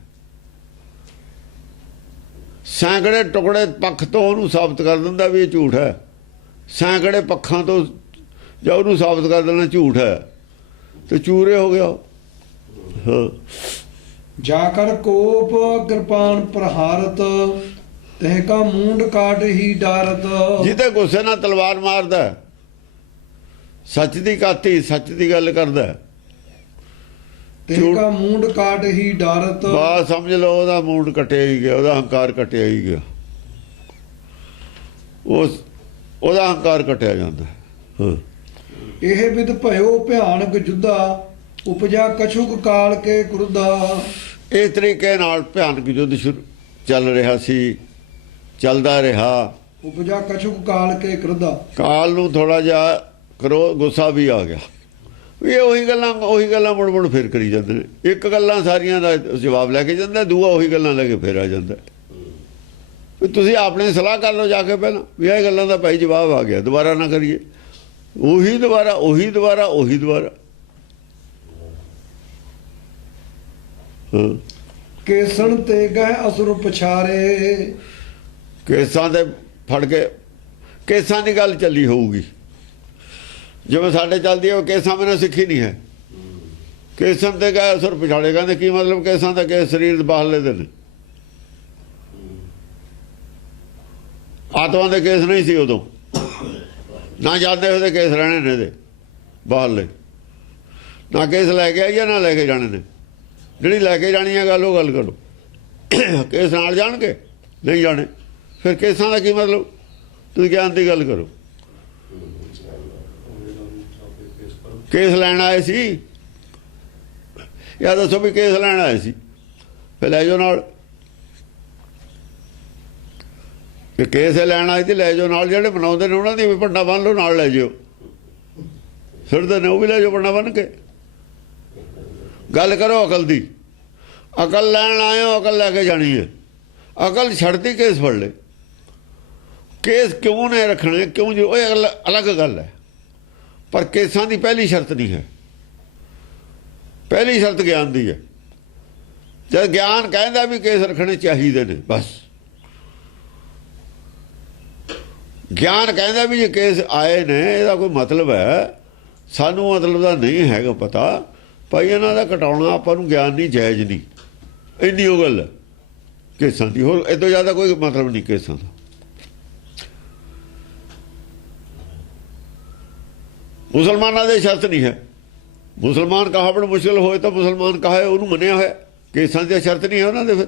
ਸੈਂਕੜੇ ਟੁਕੜੇ ਪੱਖ ਤੋਂ ਉਹਨੂੰ ਸਾਬਤ ਕਰ ਦਿੰਦਾ ਵੀ ਇਹ ਝੂਠ ਹੈ। ਸੈਂਕੜੇ ਪੱਖਾਂ ਤੋਂ ਜਾਂ ਉਹਨੂੰ ਸਾਬਤ ਕਰ ਦੇਣਾ ਝੂਠ ਹੈ, ਤੇ ਚੂਰੇ ਹੋ ਗਿਆ। ਹਾਂ, ਜਾ ਕਰ ਕੋਪ ਕਿਰਪਾਨ ਪ੍ਰਹਾਰਤ, ਤਹਿ ਕਾ ਮੂੰਡ ਕਾਟ ਹੀ ਡਾਰਤ। ਜਿਹਦੇ ਗੁੱਸੇ ਨਾਲ ਤਲਵਾਰ ਮਾਰਦਾ, ਸੱਚ ਦੀ ਕਾਤੀ, ਸੱਚ ਦੀ ਗੱਲ ਕਰਦਾ, ਤਹਿ ਕਾ ਮੂੰਡ ਕਾਟ ਹੀ ਡਾਰਤ। ਬਸ ਸਮਝ ਲਓ ਉਹਦਾ ਮੂੰਡ ਕੱਟਿਆ ਹੀ ਗਿਆ, ਉਹਦਾ ਹੰਕਾਰ ਕੱਟਿਆ ਹੀ ਗਿਆ, ਉਹਦਾ ਹੰਕਾਰ ਕੱਟਿਆ ਜਾਂਦਾ। ਹਾਂ, ਇਹ ਵਿਦ ਭਇਓ ਭਿਆਨਕ ਜੁੱਧਾ, ਉਪਜਾ ਕਛੁਕ ਕਾਲ ਕੇ ਕ੍ਰੁੱਧਾ। ਇਸ ਤਰੀਕੇ ਨਾਲ ਭਿਆਨਕ ਯੁੱਧ ਚੱਲ ਰਿਹਾ ਸੀ, ਚੱਲਦਾ ਰਿਹਾ। ਉਪਜਾ ਕਛੁਕ ਕਾਲ ਕੇ ਕ੍ਰੁੱਧਾ, ਕਾਲ ਨੂੰ ਥੋੜਾ ਜਿਹਾ ਗੁੱਸਾ ਵੀ ਆ ਗਿਆ। ਇਹ ਉਹੀ ਗੱਲਾਂ ਮੁੜ ਫਿਰ ਕਰੀ ਜਾਂਦੇ ਨੇ। ਇੱਕ ਗੱਲਾਂ ਸਾਰੀਆਂ ਦਾ ਜਵਾਬ ਲੈ ਕੇ ਜਾਂਦਾ, ਦੂਆ ਉਹੀ ਗੱਲਾਂ ਲੈ ਕੇ ਫਿਰ ਆ ਜਾਂਦਾ। ਵੀ ਤੁਸੀਂ ਆਪਣੇ ਸਲਾਹ ਕਰ ਲਓ ਜਾ ਕੇ ਪਹਿਲਾਂ, ਵੀ ਇਹ ਗੱਲਾਂ ਦਾ ਭਾਈ ਜਵਾਬ ਆ ਗਿਆ, ਦੁਬਾਰਾ ਨਾ ਕਰੀਏ। ਉਹੀ ਦੁਬਾਰਾ। ਕੇਸਣ ਤੇ ਗਏ ਅਸੁਰ ਪਛਾਰੇ। ਕੇਸਾਂ ਤੇ ਫੜ ਕੇ, ਕੇਸਾਂ ਦੀ ਗੱਲ ਚੱਲੀ ਹੋਊਗੀ ਜਿਵੇਂ ਸਾਡੇ ਚੱਲਦੀ ਹੈ। ਕੇਸਾਂ ਮੈਨਾਂ ਸਿੱਖੀ ਨਹੀਂ ਹੈ। ਕੇਸਣ ਤੇ ਗਏ ਅਸੁਰ ਪਛਾੜੇ, ਕਹਿੰਦੇ ਕੀ ਮਤਲਬ? ਕੇਸਾਂ ਦਾ ਕੇਸ ਸਰੀਰ ਬਾਹਰਲੇ ਦੇ ਨੇ, ਆਤਮਾ ਦੇ ਕੇਸ ਨਹੀਂ ਸੀ ਉਦੋਂ। ਨਾ ਜਾਂਦੇ ਉਹਦੇ ਕੇਸ ਰਹਿਣੇ ਨੇ ਇਹਦੇ ਬਾਹਰਲੇ, ਨਾ ਕੇਸ ਲੈ ਕੇ ਆਈਏ ਨਾ ਲੈ ਕੇ ਜਾਣੇ ਨੇ। ਜਿਹੜੀ ਲੈ ਕੇ ਜਾਣੀ ਹੈ ਗੱਲ, ਉਹ ਗੱਲ ਕਰੋ। ਕੇਸ ਨਾਲ ਜਾਣਗੇ, ਨਹੀਂ ਜਾਣੇ, ਫਿਰ ਕੇਸਾਂ ਦਾ ਕੀ ਮਤਲਬ? ਤੁਸੀਂ ਗਿਆਨ ਦੀ ਗੱਲ ਕਰੋ। ਕੇਸ ਲੈਣ ਆਏ ਸੀ, ਜਾਂ ਦੱਸੋ ਵੀ ਕੇਸ ਲੈਣ ਆਏ ਸੀ, ਫਿਰ ਲੈ ਜਾਓ ਨਾਲ। ਕਿ ਕੇਸ ਲੈਣ ਆਏ ਤੇ ਲੈ ਜਾਓ ਨਾਲ। ਜਿਹੜੇ ਬਣਾਉਂਦੇ ਨੇ ਉਹਨਾਂ ਦੀ ਵੀ ਪੰਡਾ ਬੰਨ ਲਓ, ਨਾਲ ਲੈ ਜਾਓ। ਫਿਰਦੇ ਨੇ ਉਹ ਵੀ ਲੈ ਜਾਓ ਪੰਡਾ ਬੰਨ ਕੇ। ਗੱਲ ਕਰੋ ਅਕਲ ਦੀ। ਅਕਲ ਲੈਣ ਆਏ ਹੋ, ਅਕਲ ਲੈ ਕੇ ਜਾਣੀ ਹੈ। ਅਕਲ ਛੱਡਦੀ ਕੇਸ ਫੜ ਲੈ। ਕੇਸ ਕਿਉਂ ਨੇ ਰੱਖਣੇ, ਕਿਉਂ ਜੀ, ਉਹ ਅਲੱਗ ਗੱਲ ਹੈ। ਪਰ ਕੇਸਾਂ ਦੀ ਪਹਿਲੀ ਸ਼ਰਤ ਨਹੀਂ ਹੈ। ਪਹਿਲੀ ਸ਼ਰਤ ਗਿਆਨ ਦੀ ਹੈ। ਜਦ ਗਿਆਨ ਕਹਿੰਦਾ ਵੀ ਕੇਸ ਰੱਖਣੇ ਚਾਹੀਦੇ ਨੇ, ਬਸ ਗਿਆਨ ਕਹਿੰਦਾ ਵੀ ਜੇ ਕੇਸ ਆਏ ਨੇ ਇਹਦਾ ਕੋਈ ਮਤਲਬ ਹੈ। ਸਾਨੂੰ ਮਤਲਬ ਦਾ ਨਹੀਂ ਹੈਗਾ ਪਤਾ ਭਾਈ, ਇਹਨਾਂ ਦਾ ਕਟਾਉਣਾ ਆਪਾਂ ਨੂੰ ਗਿਆਨ ਨਹੀਂ, ਜਾਇਜ਼ ਨਹੀਂ। ਇੰਨੀ ਉਹ ਗੱਲ ਕੇਸਾਂ ਦੀ, ਹੋਰ ਇਹ ਤੋਂ ਜ਼ਿਆਦਾ ਕੋਈ ਮਤਲਬ ਨਹੀਂ ਕੇਸਾਂ ਦਾ। ਮੁਸਲਮਾਨਾਂ ਦੇ ਸ਼ਰਤ ਨਹੀਂ ਹੈ। ਮੁਸਲਮਾਨ ਕਹਾਵਣ ਮੁਸ਼ਕਿਲ ਹੋਏ ਤਾਂ ਮੁਸਲਮਾਨ ਕਹਾਏ, ਉਹਨੂੰ ਮੰਨਿਆ ਹੋਇਆ। ਕੇਸਾਂ ਦੀ ਸ਼ਰਤ ਨਹੀਂ ਹੈ ਉਹਨਾਂ ਦੇ। ਫਿਰ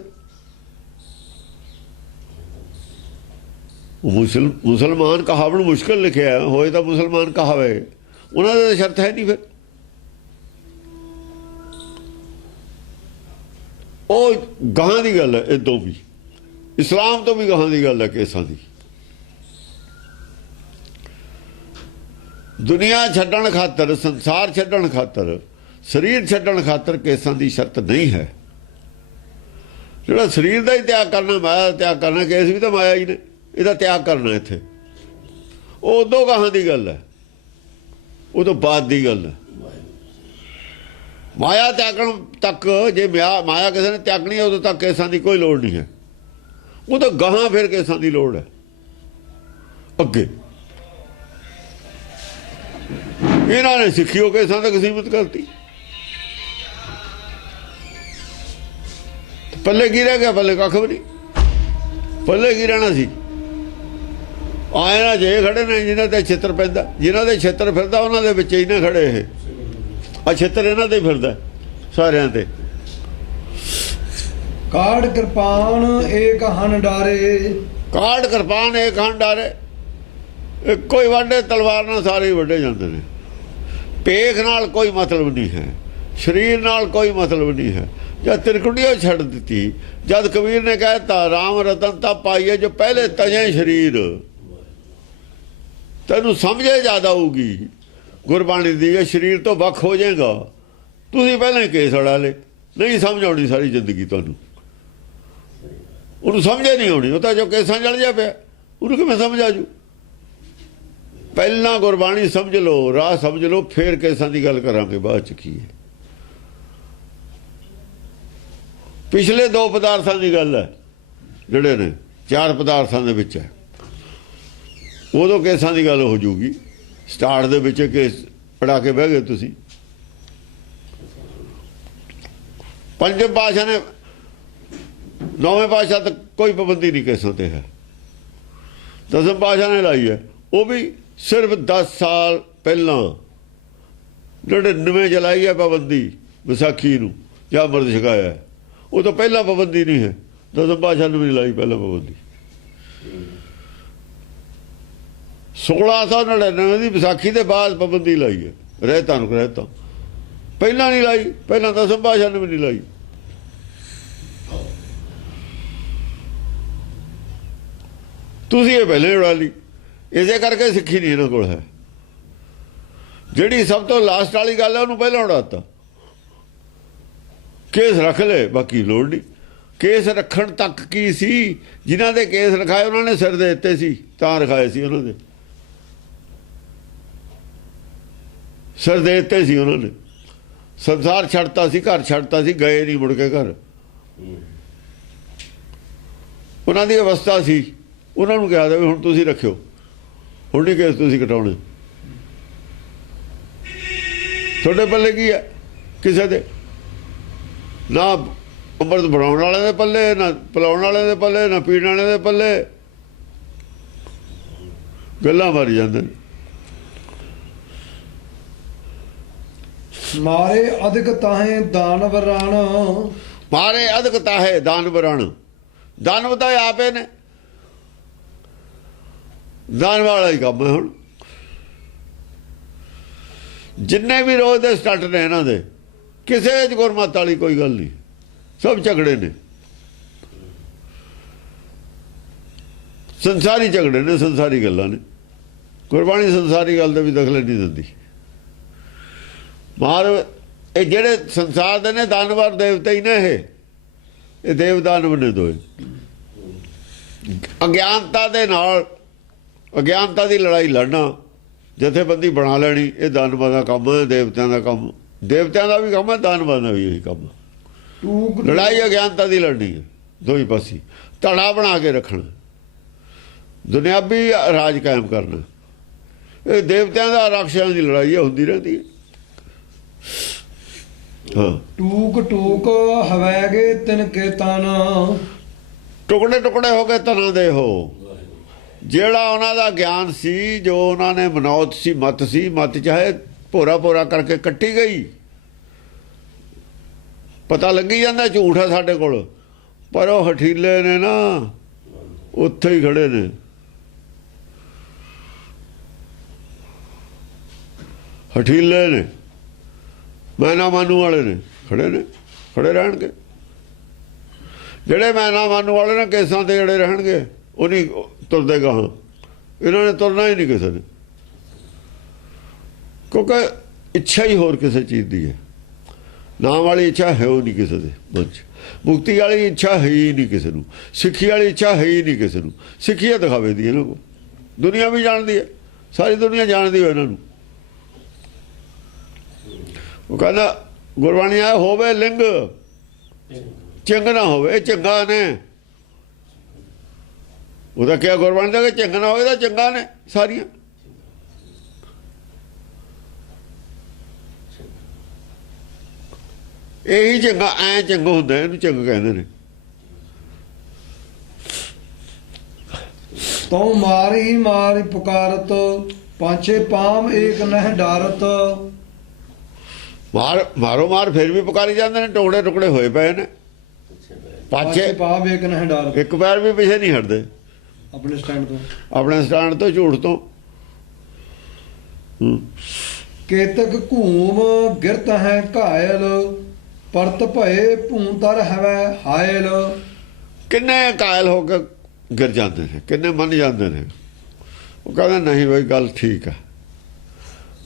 ਮੁਸਲਮਾਨ ਕਹਾਵਣ ਮੁਸ਼ਕਿਲ ਲਿਖਿਆ ਹੋਏ ਤਾਂ ਮੁਸਲਮਾਨ ਕਹਾਵੇ, ਉਹਨਾਂ ਦੀ ਸ਼ਰਤ ਹੈ ਨਹੀਂ। ਫਿਰ ਉਹ ਗਾਹਾਂ ਦੀ ਗੱਲ ਹੈ। ਇਦੋਂ ਵੀ ਇਸਲਾਮ ਤੋਂ ਵੀ ਗਾਹਾਂ ਦੀ ਗੱਲ ਹੈ ਕੇਸਾਂ ਦੀ। ਦੁਨੀਆ ਛੱਡਣ ਖਾਤਰ, ਸੰਸਾਰ ਛੱਡਣ ਖਾਤਰ, ਸਰੀਰ ਛੱਡਣ ਖਾਤਰ ਕੇਸਾਂ ਦੀ ਸ਼ਰਤ ਨਹੀਂ ਹੈ। ਜਿਹੜਾ ਸਰੀਰ ਦਾ ਹੀ ਤਿਆਗ ਕਰਨਾ, ਮਾਇਆ ਦਾ ਤਿਆਗ ਕਰਨਾ, ਕੇਸ ਵੀ ਤਾਂ ਮਾਇਆ ਹੀ ਨੇ, ਇਹਦਾ ਤਿਆਗ ਕਰਨਾ ਇੱਥੇ, ਉਹ ਉਦੋਂ ਗਾਹਾਂ ਦੀ ਗੱਲ ਹੈ, ਉਹ ਤੋਂ ਬਾਅਦ ਦੀ ਗੱਲ ਹੈ। ਮਾਇਆ ਤਿਆਗਣ ਤੱਕ, ਜੇ ਮਾਇਆ ਕਿਸੇ ਨੇ ਤਿਆਗਣੀ ਹੈ, ਉਦੋਂ ਤੱਕ ਕੇਸਾਂ ਦੀ ਕੋਈ ਲੋੜ ਨਹੀਂ ਹੈ। ਉਹ ਤਾਂ ਗਾਹਾਂ ਫਿਰ ਕੇਸਾਂ ਦੀ ਲੋੜ ਹੈ। ਅੱਗੇ ਇਹਨਾਂ ਨੇ ਸਿੱਖਿਓ ਕੇਸਾਂ ਤੱਕ ਸੀਮਿਤ ਕਰਤੀ। ਪੱਲੇ ਕੀ ਰਹਿ ਗਿਆ? ਪੱਲੇ ਕੱਖ ਵੀ ਨਹੀਂ। ਪੱਲੇ ਕੀ ਰਹਿਣਾ ਸੀ? ਆਏ ਨਾ ਜੇ ਖੜੇ ਨੇ ਜਿਨ੍ਹਾਂ ਤੇ ਛਿੱਤਰ ਪੈਂਦਾ, ਜਿਨ੍ਹਾਂ ਦੇ ਛਿੱਤਰ ਫਿਰਦਾ ਉਹਨਾਂ ਦੇ ਵਿੱਚ ਹੀ ਨਾ ਖੜੇ ਇਹ ਆ ਛਿੱਤਰ ਇਹਨਾਂ ਤੇ ਫਿਰਦਾ ਸਾਰਿਆਂ ਤੇ। ਕਾੜ ਕਿਰਪਾਨ ਏਕ ਹਨ ਡਾਰੇ, ਕਾੜ ਕਿਰਪਾਨ ਏਕ ਹਨ ਡਾਰੇ, ਇੱਕੋ ਹੀ ਵਾਢੇ ਤਲਵਾਰ ਨਾਲ ਸਾਰੇ ਹੀ ਵੱਢੇ ਜਾਂਦੇ ਨੇ। ਪੇਖ ਨਾਲ ਕੋਈ ਮਤਲਬ ਨਹੀਂ ਹੈ, ਸਰੀਰ ਨਾਲ ਕੋਈ ਮਤਲਬ ਨਹੀਂ ਹੈ। ਜਦ ਤਿਰਕੁਟੀਓ ਛੱਡ ਦਿੱਤੀ, ਜਦ ਕਬੀਰ ਨੇ ਕਹਿਤਾ ਰਾਮ ਰਤਨ ਤਾਂ ਪਾਈਏ ਜੋ ਪਹਿਲੇ ਤਜੇ ਸਰੀਰ, ਤੈਨੂੰ ਸਮਝੇ ਜ਼ਿਆਦਾ ਆਊਗੀ ਗੁਰਬਾਣੀ ਦੀ, ਇਹ ਸਰੀਰ ਤੋਂ ਵੱਖ ਹੋ ਜਾਏਗਾ। ਤੁਸੀਂ ਪਹਿਲਾਂ ਹੀ ਕੇਸ ਅੜਾ ਲਏ, ਨਹੀਂ ਸਮਝ ਆਉਣੀ ਸਾਰੀ ਜ਼ਿੰਦਗੀ ਤੁਹਾਨੂੰ, ਉਹਨੂੰ ਸਮਝੇ ਨਹੀਂ ਆਉਣੀ। ਉਹ ਤਾਂ ਜੋ ਕੇਸਾਂ ਜਲ ਜਾ ਪਿਆ, ਉਹਨੂੰ ਕਿਵੇਂ ਸਮਝ ਆਜੂ? ਪਹਿਲਾਂ ਗੁਰਬਾਣੀ ਸਮਝ ਲਓ, ਰਾਹ ਸਮਝ ਲਓ, ਫੇਰ ਕੇਸਾਂ ਦੀ ਗੱਲ ਕਰਾਂਗੇ ਬਾਅਦ ਚ ਕੀ ਹੈ। ਪਿਛਲੇ 2 ਪਦਾਰਥਾਂ ਦੀ ਗੱਲ ਹੈ, ਜਿਹੜੇ ਨੇ 4 ਪਦਾਰਥਾਂ ਦੇ ਵਿੱਚ ਹੈ, ਉਦੋਂ ਕੇਸਾਂ ਦੀ ਗੱਲ ਹੋ ਜੂਗੀ। ਸਟਾਰਟ ਦੇ ਵਿੱਚ ਕੇਸ ਪੜਾ ਕੇ ਬਹਿ ਗਏ ਤੁਸੀਂ। ਪੰਜਮ ਪਾਤਸ਼ਾਹ ਨੇ, 9ਵੇਂ ਪਾਤਸ਼ਾਹ ਤੱਕ ਕੋਈ ਪਾਬੰਦੀ ਨਹੀਂ ਕੇਸਾਂ ਤੇ ਹੈ। 10ਵੇਂ ਪਾਤਸ਼ਾਹ ਨੇ ਲਾਈ ਹੈ, ਉਹ ਵੀ ਸਿਰਫ 10 ਸਾਲ ਪਹਿਲਾਂ 99 ਚਲਾਈ ਹੈ ਪਾਬੰਦੀ ਵਿਸਾਖੀ ਨੂੰ ਜਾਂ ਅੰਮ੍ਰਿਤ ਛਕਾਇਆ। ਉਹ ਤੋਂ ਪਹਿਲਾਂ ਪਾਬੰਦੀ ਨਹੀਂ ਹੈ, 10ਵੇਂ ਪਾਤਸ਼ਾਹ ਨੇ ਵੀ ਲਾਈ ਪਹਿਲਾਂ ਪਾਬੰਦੀ। 1699 ਦੀ ਵਿਸਾਖੀ ਦੇ ਬਾਅਦ ਪਾਬੰਦੀ ਲਾਈ ਹੈ ਰਹਿਤਾਂ ਨੂੰ, ਰਹਿਤਾਂ ਪਹਿਲਾਂ ਨਹੀਂ ਲਾਈ, ਪਹਿਲਾਂ 10ਵੇਂ ਪਾਤਸ਼ਾਹ ਨੇ ਵੀ ਨਹੀਂ ਲਾਈ। ਤੁਸੀਂ ਇਹ ਪਹਿਲੇ ਉਡਾ ਲਈ, ਇਸੇ ਕਰਕੇ ਸਿੱਖੀ ਨਹੀਂ ਇਹਨਾਂ ਕੋਲ ਹੈ। ਜਿਹੜੀ ਸਭ ਤੋਂ ਲਾਸਟ ਵਾਲੀ ਗੱਲ ਹੈ ਉਹਨੂੰ ਪਹਿਲਾਂ ਉਡਾਤਾ। ਕੇਸ ਰੱਖ ਲੈ, ਬਾਕੀ ਲੋੜ ਨਹੀਂ। ਕੇਸ ਰੱਖਣ ਤੱਕ ਕੀ ਸੀ, ਜਿਨ੍ਹਾਂ ਦੇ ਕੇਸ ਰਖਾਏ ਉਹਨਾਂ ਨੇ ਸਿਰ ਦੇ ਦਿੱਤੇ ਸੀ ਤਾਂ ਰਖਾਏ ਸੀ, ਉਹਨਾਂ ਦੇ ਸਿਰ ਦੇ ਦਿੱਤੇ ਸੀ ਉਹਨਾਂ ਨੇ। ਸੰਸਾਰ ਛੱਡਤਾ ਸੀ, ਘਰ ਛੱਡਤਾ ਸੀ, ਗਏ ਨਹੀਂ ਮੁੜ ਕੇ ਘਰ। ਉਹਨਾਂ ਦੀ ਅਵਸਥਾ ਸੀ, ਉਹਨਾਂ ਨੂੰ ਕਿਹਾ ਵੀ ਹੁਣ ਤੁਸੀਂ ਰੱਖਿਓ, ਹੁਣ ਨਹੀਂ ਕੇਸ ਤੁਸੀਂ ਕਟਾਉਣੇ। ਤੁਹਾਡੇ ਪੱਲੇ ਕੀ ਹੈ? ਕਿਸੇ ਦੇ ਨਾ ਅੰਮ੍ਰਿਤ ਬਣਾਉਣ ਵਾਲਿਆਂ ਦੇ ਪੱਲੇ, ਨਾ ਪਿਲਾਉਣ ਵਾਲਿਆਂ ਦੇ ਪੱਲੇ, ਨਾ ਪੀਣ ਵਾਲਿਆਂ ਦੇ ਪੱਲੇ। ਗੱਲਾਂ ਮਾਰੀ ਜਾਂਦੇ ਨੇ। ਮਾਰੇ ਅਧਿਕ ਤਾਹੇ ਦਾਨਵ ਰਣ, ਮਾਰੇ ਅਧਿਕ ਤਾਹੇ ਦਾਨਵ ਰਣ। ਦਾਨਵ ਤਾਂ ਆਪੇ ਨੇ, ਦਾਨ ਵਾਲਾ ਹੀ ਕੰਮ ਹੈ। ਹੁਣ ਜਿੰਨੇ ਵੀ ਰੋਜ਼ ਦੇ ਸਟੰਟ ਨੇ ਇਹਨਾਂ ਦੇ, ਕਿਸੇ 'ਚ ਗੁਰਮਤ ਵਾਲੀ ਕੋਈ ਗੱਲ ਨਹੀਂ, ਸਭ ਝਗੜੇ ਨੇ, ਸੰਸਾਰੀ ਝਗੜੇ ਨੇ, ਸੰਸਾਰੀ ਗੱਲਾਂ ਨੇ। ਗੁਰਬਾਣੀ ਸੰਸਾਰੀ ਗੱਲ ਦੇ ਵੀ ਦਖਲ ਨਹੀਂ ਦਿੰਦੀ। ਮਾਰ ਇਹ ਜਿਹੜੇ ਸੰਸਾਰ ਦੇ ਨੇ ਦਾਨਵਰ ਦੇਵਤੇ ਹੀ ਨੇ, ਇਹ ਦੇਵ ਦਾਨਵ ਨੇ ਦੋਏ। ਅਗਿਆਨਤਾ ਦੇ ਨਾਲ, ਅਗਿਆਨਤਾ ਦੀ ਲੜਾਈ ਲੜਨਾ, ਜਥੇਬੰਦੀ ਬਣਾ ਲੈਣੀ, ਇਹ ਦਾਨਵਾਂ ਦਾ ਕੰਮ ਹੈ, ਦੇਵਤਿਆਂ ਦਾ ਕੰਮ। ਦੇਵਤਿਆਂ ਦਾ ਵੀ ਕੰਮ ਹੈ, ਦਾਨਵਾਂ ਦਾ ਵੀ ਇਹੀ ਕੰਮ ਹੈ। ਲੜਾਈ ਅਗਿਆਨਤਾ ਦੀ ਲੜਨੀ ਹੈ, ਦੋਈ ਪਾਸੇ ਧੜਾ ਬਣਾ ਕੇ ਰੱਖਣਾ, ਦੁਨਿਆਵੀ ਰਾਜ ਕਾਇਮ ਕਰਨਾ। ਇਹ ਦੇਵਤਿਆਂ ਦਾ ਰਾਖਸ਼ਾਂ ਦੀ ਲੜਾਈ ਹੁੰਦੀ ਰਹਿੰਦੀ ਹੈ। ਹਾਂ, ਟੂਕ ਟੂਕ ਹਵੈਗੇ ਤਿਨ ਕੇ ਤਨ, ਟੁਕੜੇ ਟੁਕੜੇ ਹੋ ਕੇ ਤਨਾਂ ਦੇ ਹੋ। ਜਿਹੜਾ ਉਹਨਾਂ ਦਾ ਗਿਆਨ ਸੀ, ਜੋ ਉਹਨਾਂ ਨੇ ਮਨੌਤ ਸੀ, ਮਤ ਸੀ, ਮਤ ਚਾਹੇ ਭੋਰਾ ਭੋਰਾ ਕਰਕੇ ਕੱਟੀ ਗਈ। ਪਤਾ ਲੱਗੀ ਜਾਂਦਾ ਝੂਠ ਹੈ ਸਾਡੇ ਕੋਲ, ਪਰ ਉਹ ਹਠੀਲੇ ਨੇ ਨਾ, ਉੱਥੇ ਹੀ ਖੜੇ ਨੇ। ਹਠੀਲੇ ਨੇ, ਮੈਂ ਨਾ ਮਾਨੂ ਵਾਲੇ ਨੇ, ਖੜੇ ਨੇ, ਖੜੇ ਰਹਿਣਗੇ। ਜਿਹੜੇ ਮੈਂ ਨਾ ਮਾਨੂ ਵਾਲੇ ਨੇ ਕੇਸਾਂ ਤੇ ਜਿਹੜੇ ਰਹਿਣਗੇ, ਉਹ ਨਹੀਂ ਤੁਰਦੇ ਗਾਹਾਂ। ਇਹਨਾਂ ਨੇ ਤੁਰਨਾ ਹੀ ਨਹੀਂ ਕਿਸੇ ਨੇ, ਕਿਉਂਕਿ ਇੱਛਾ ਹੀ ਹੋਰ ਕਿਸੇ ਚੀਜ਼ ਦੀ ਹੈ। ਨਾਮ ਵਾਲੀ ਇੱਛਾ ਹੈ ਉਹ ਨਹੀਂ ਕਿਸੇ ਦੇ ਮਨ 'ਚ। ਮੁਕਤੀ ਵਾਲੀ ਇੱਛਾ ਹੈ ਹੀ ਨਹੀਂ ਕਿਸੇ ਨੂੰ। ਸਿੱਖੀ ਵਾਲੀ ਇੱਛਾ ਹੈ ਹੀ ਨਹੀਂ ਕਿਸੇ ਨੂੰ। ਸਿੱਖੀ ਦਿਖਾਵੇ ਦੀ ਇਹਨਾਂ ਕੋਲ, ਦੁਨੀਆ ਵੀ ਜਾਣਦੀ ਹੈ, ਸਾਰੀ ਦੁਨੀਆ ਜਾਣਦੀ ਹੋ ਇਹਨਾਂ ਨੂੰ। ਉਹ ਕਹਿੰਦਾ ਗੁਰਬਾਣੀ ਆ ਹੋਵੇ ਲਿੰਗ ਚੰਗ ਨਾ ਹੋਵੇ, ਇਹ ਚੰਗਾ ਨੇ। ਉਹਦਾ ਕਿਹਾ ਗੁਰਬਾਣੀ ਦਾ ਕਿ ਚੰਗਾ ਨਾ ਹੋਵੇ ਤਾਂ ਚੰਗਾ ਨੇ ਸਾਰੀਆਂ। ਇਹੀ ਚੰਗਾ, ਐ ਚੰਗਾ ਹੁੰਦਾ, ਇਹਨੂੰ ਚੰਗਾ ਕਹਿੰਦੇ ਨੇ। ਤਉ ਮਾਰੀ ਮਾਰੀ ਪੁਕਾਰਤ ਪਾਛੇ ਪਾਮ ਏਕ ਨਹਿ ਡਾਰਤ। ਮਾਰੋ ਮਾਰ ਫਿਰ ਵੀ ਪੁਕਾਰੀ ਜਾਂਦੇ ਨੇ, ਟੁਕੜੇ ਟੁਕੜੇ ਹੋਏ ਪਏ ਨੇ। ਪਾਛੇ ਪਾਮ ਏਕ ਨਹਿ ਡਾਰਤ, ਇੱਕ ਪੈਰ ਵੀ ਪਿੱਛੇ ਨਹੀਂ ਹਟਦੇ ਆਪਣੇ ਸਟੈਂਡ ਤੋਂ, ਆਪਣੇ ਸਟੈਂਡ ਤੋਂ, ਝੂਠ ਤੋਂ। ਕੇਤਕ ਘੂਮ ਗਿਰਤ ਹੈ ਘਾਇਲ ਪਰਤ ਭਏ ਭੂੰਤਰ ਹਵੈ ਹਾਇਲ। ਕਿੰਨੇ ਕਾਇਲ ਹੋ ਕੇ ਗਿਰ ਜਾਂਦੇ ਨੇ, ਕਿੰਨੇ ਮੰਨ ਜਾਂਦੇ ਨੇ। ਉਹ ਕਹਿੰਦੇ ਨਹੀਂ ਬਈ ਗੱਲ ਠੀਕ ਆ।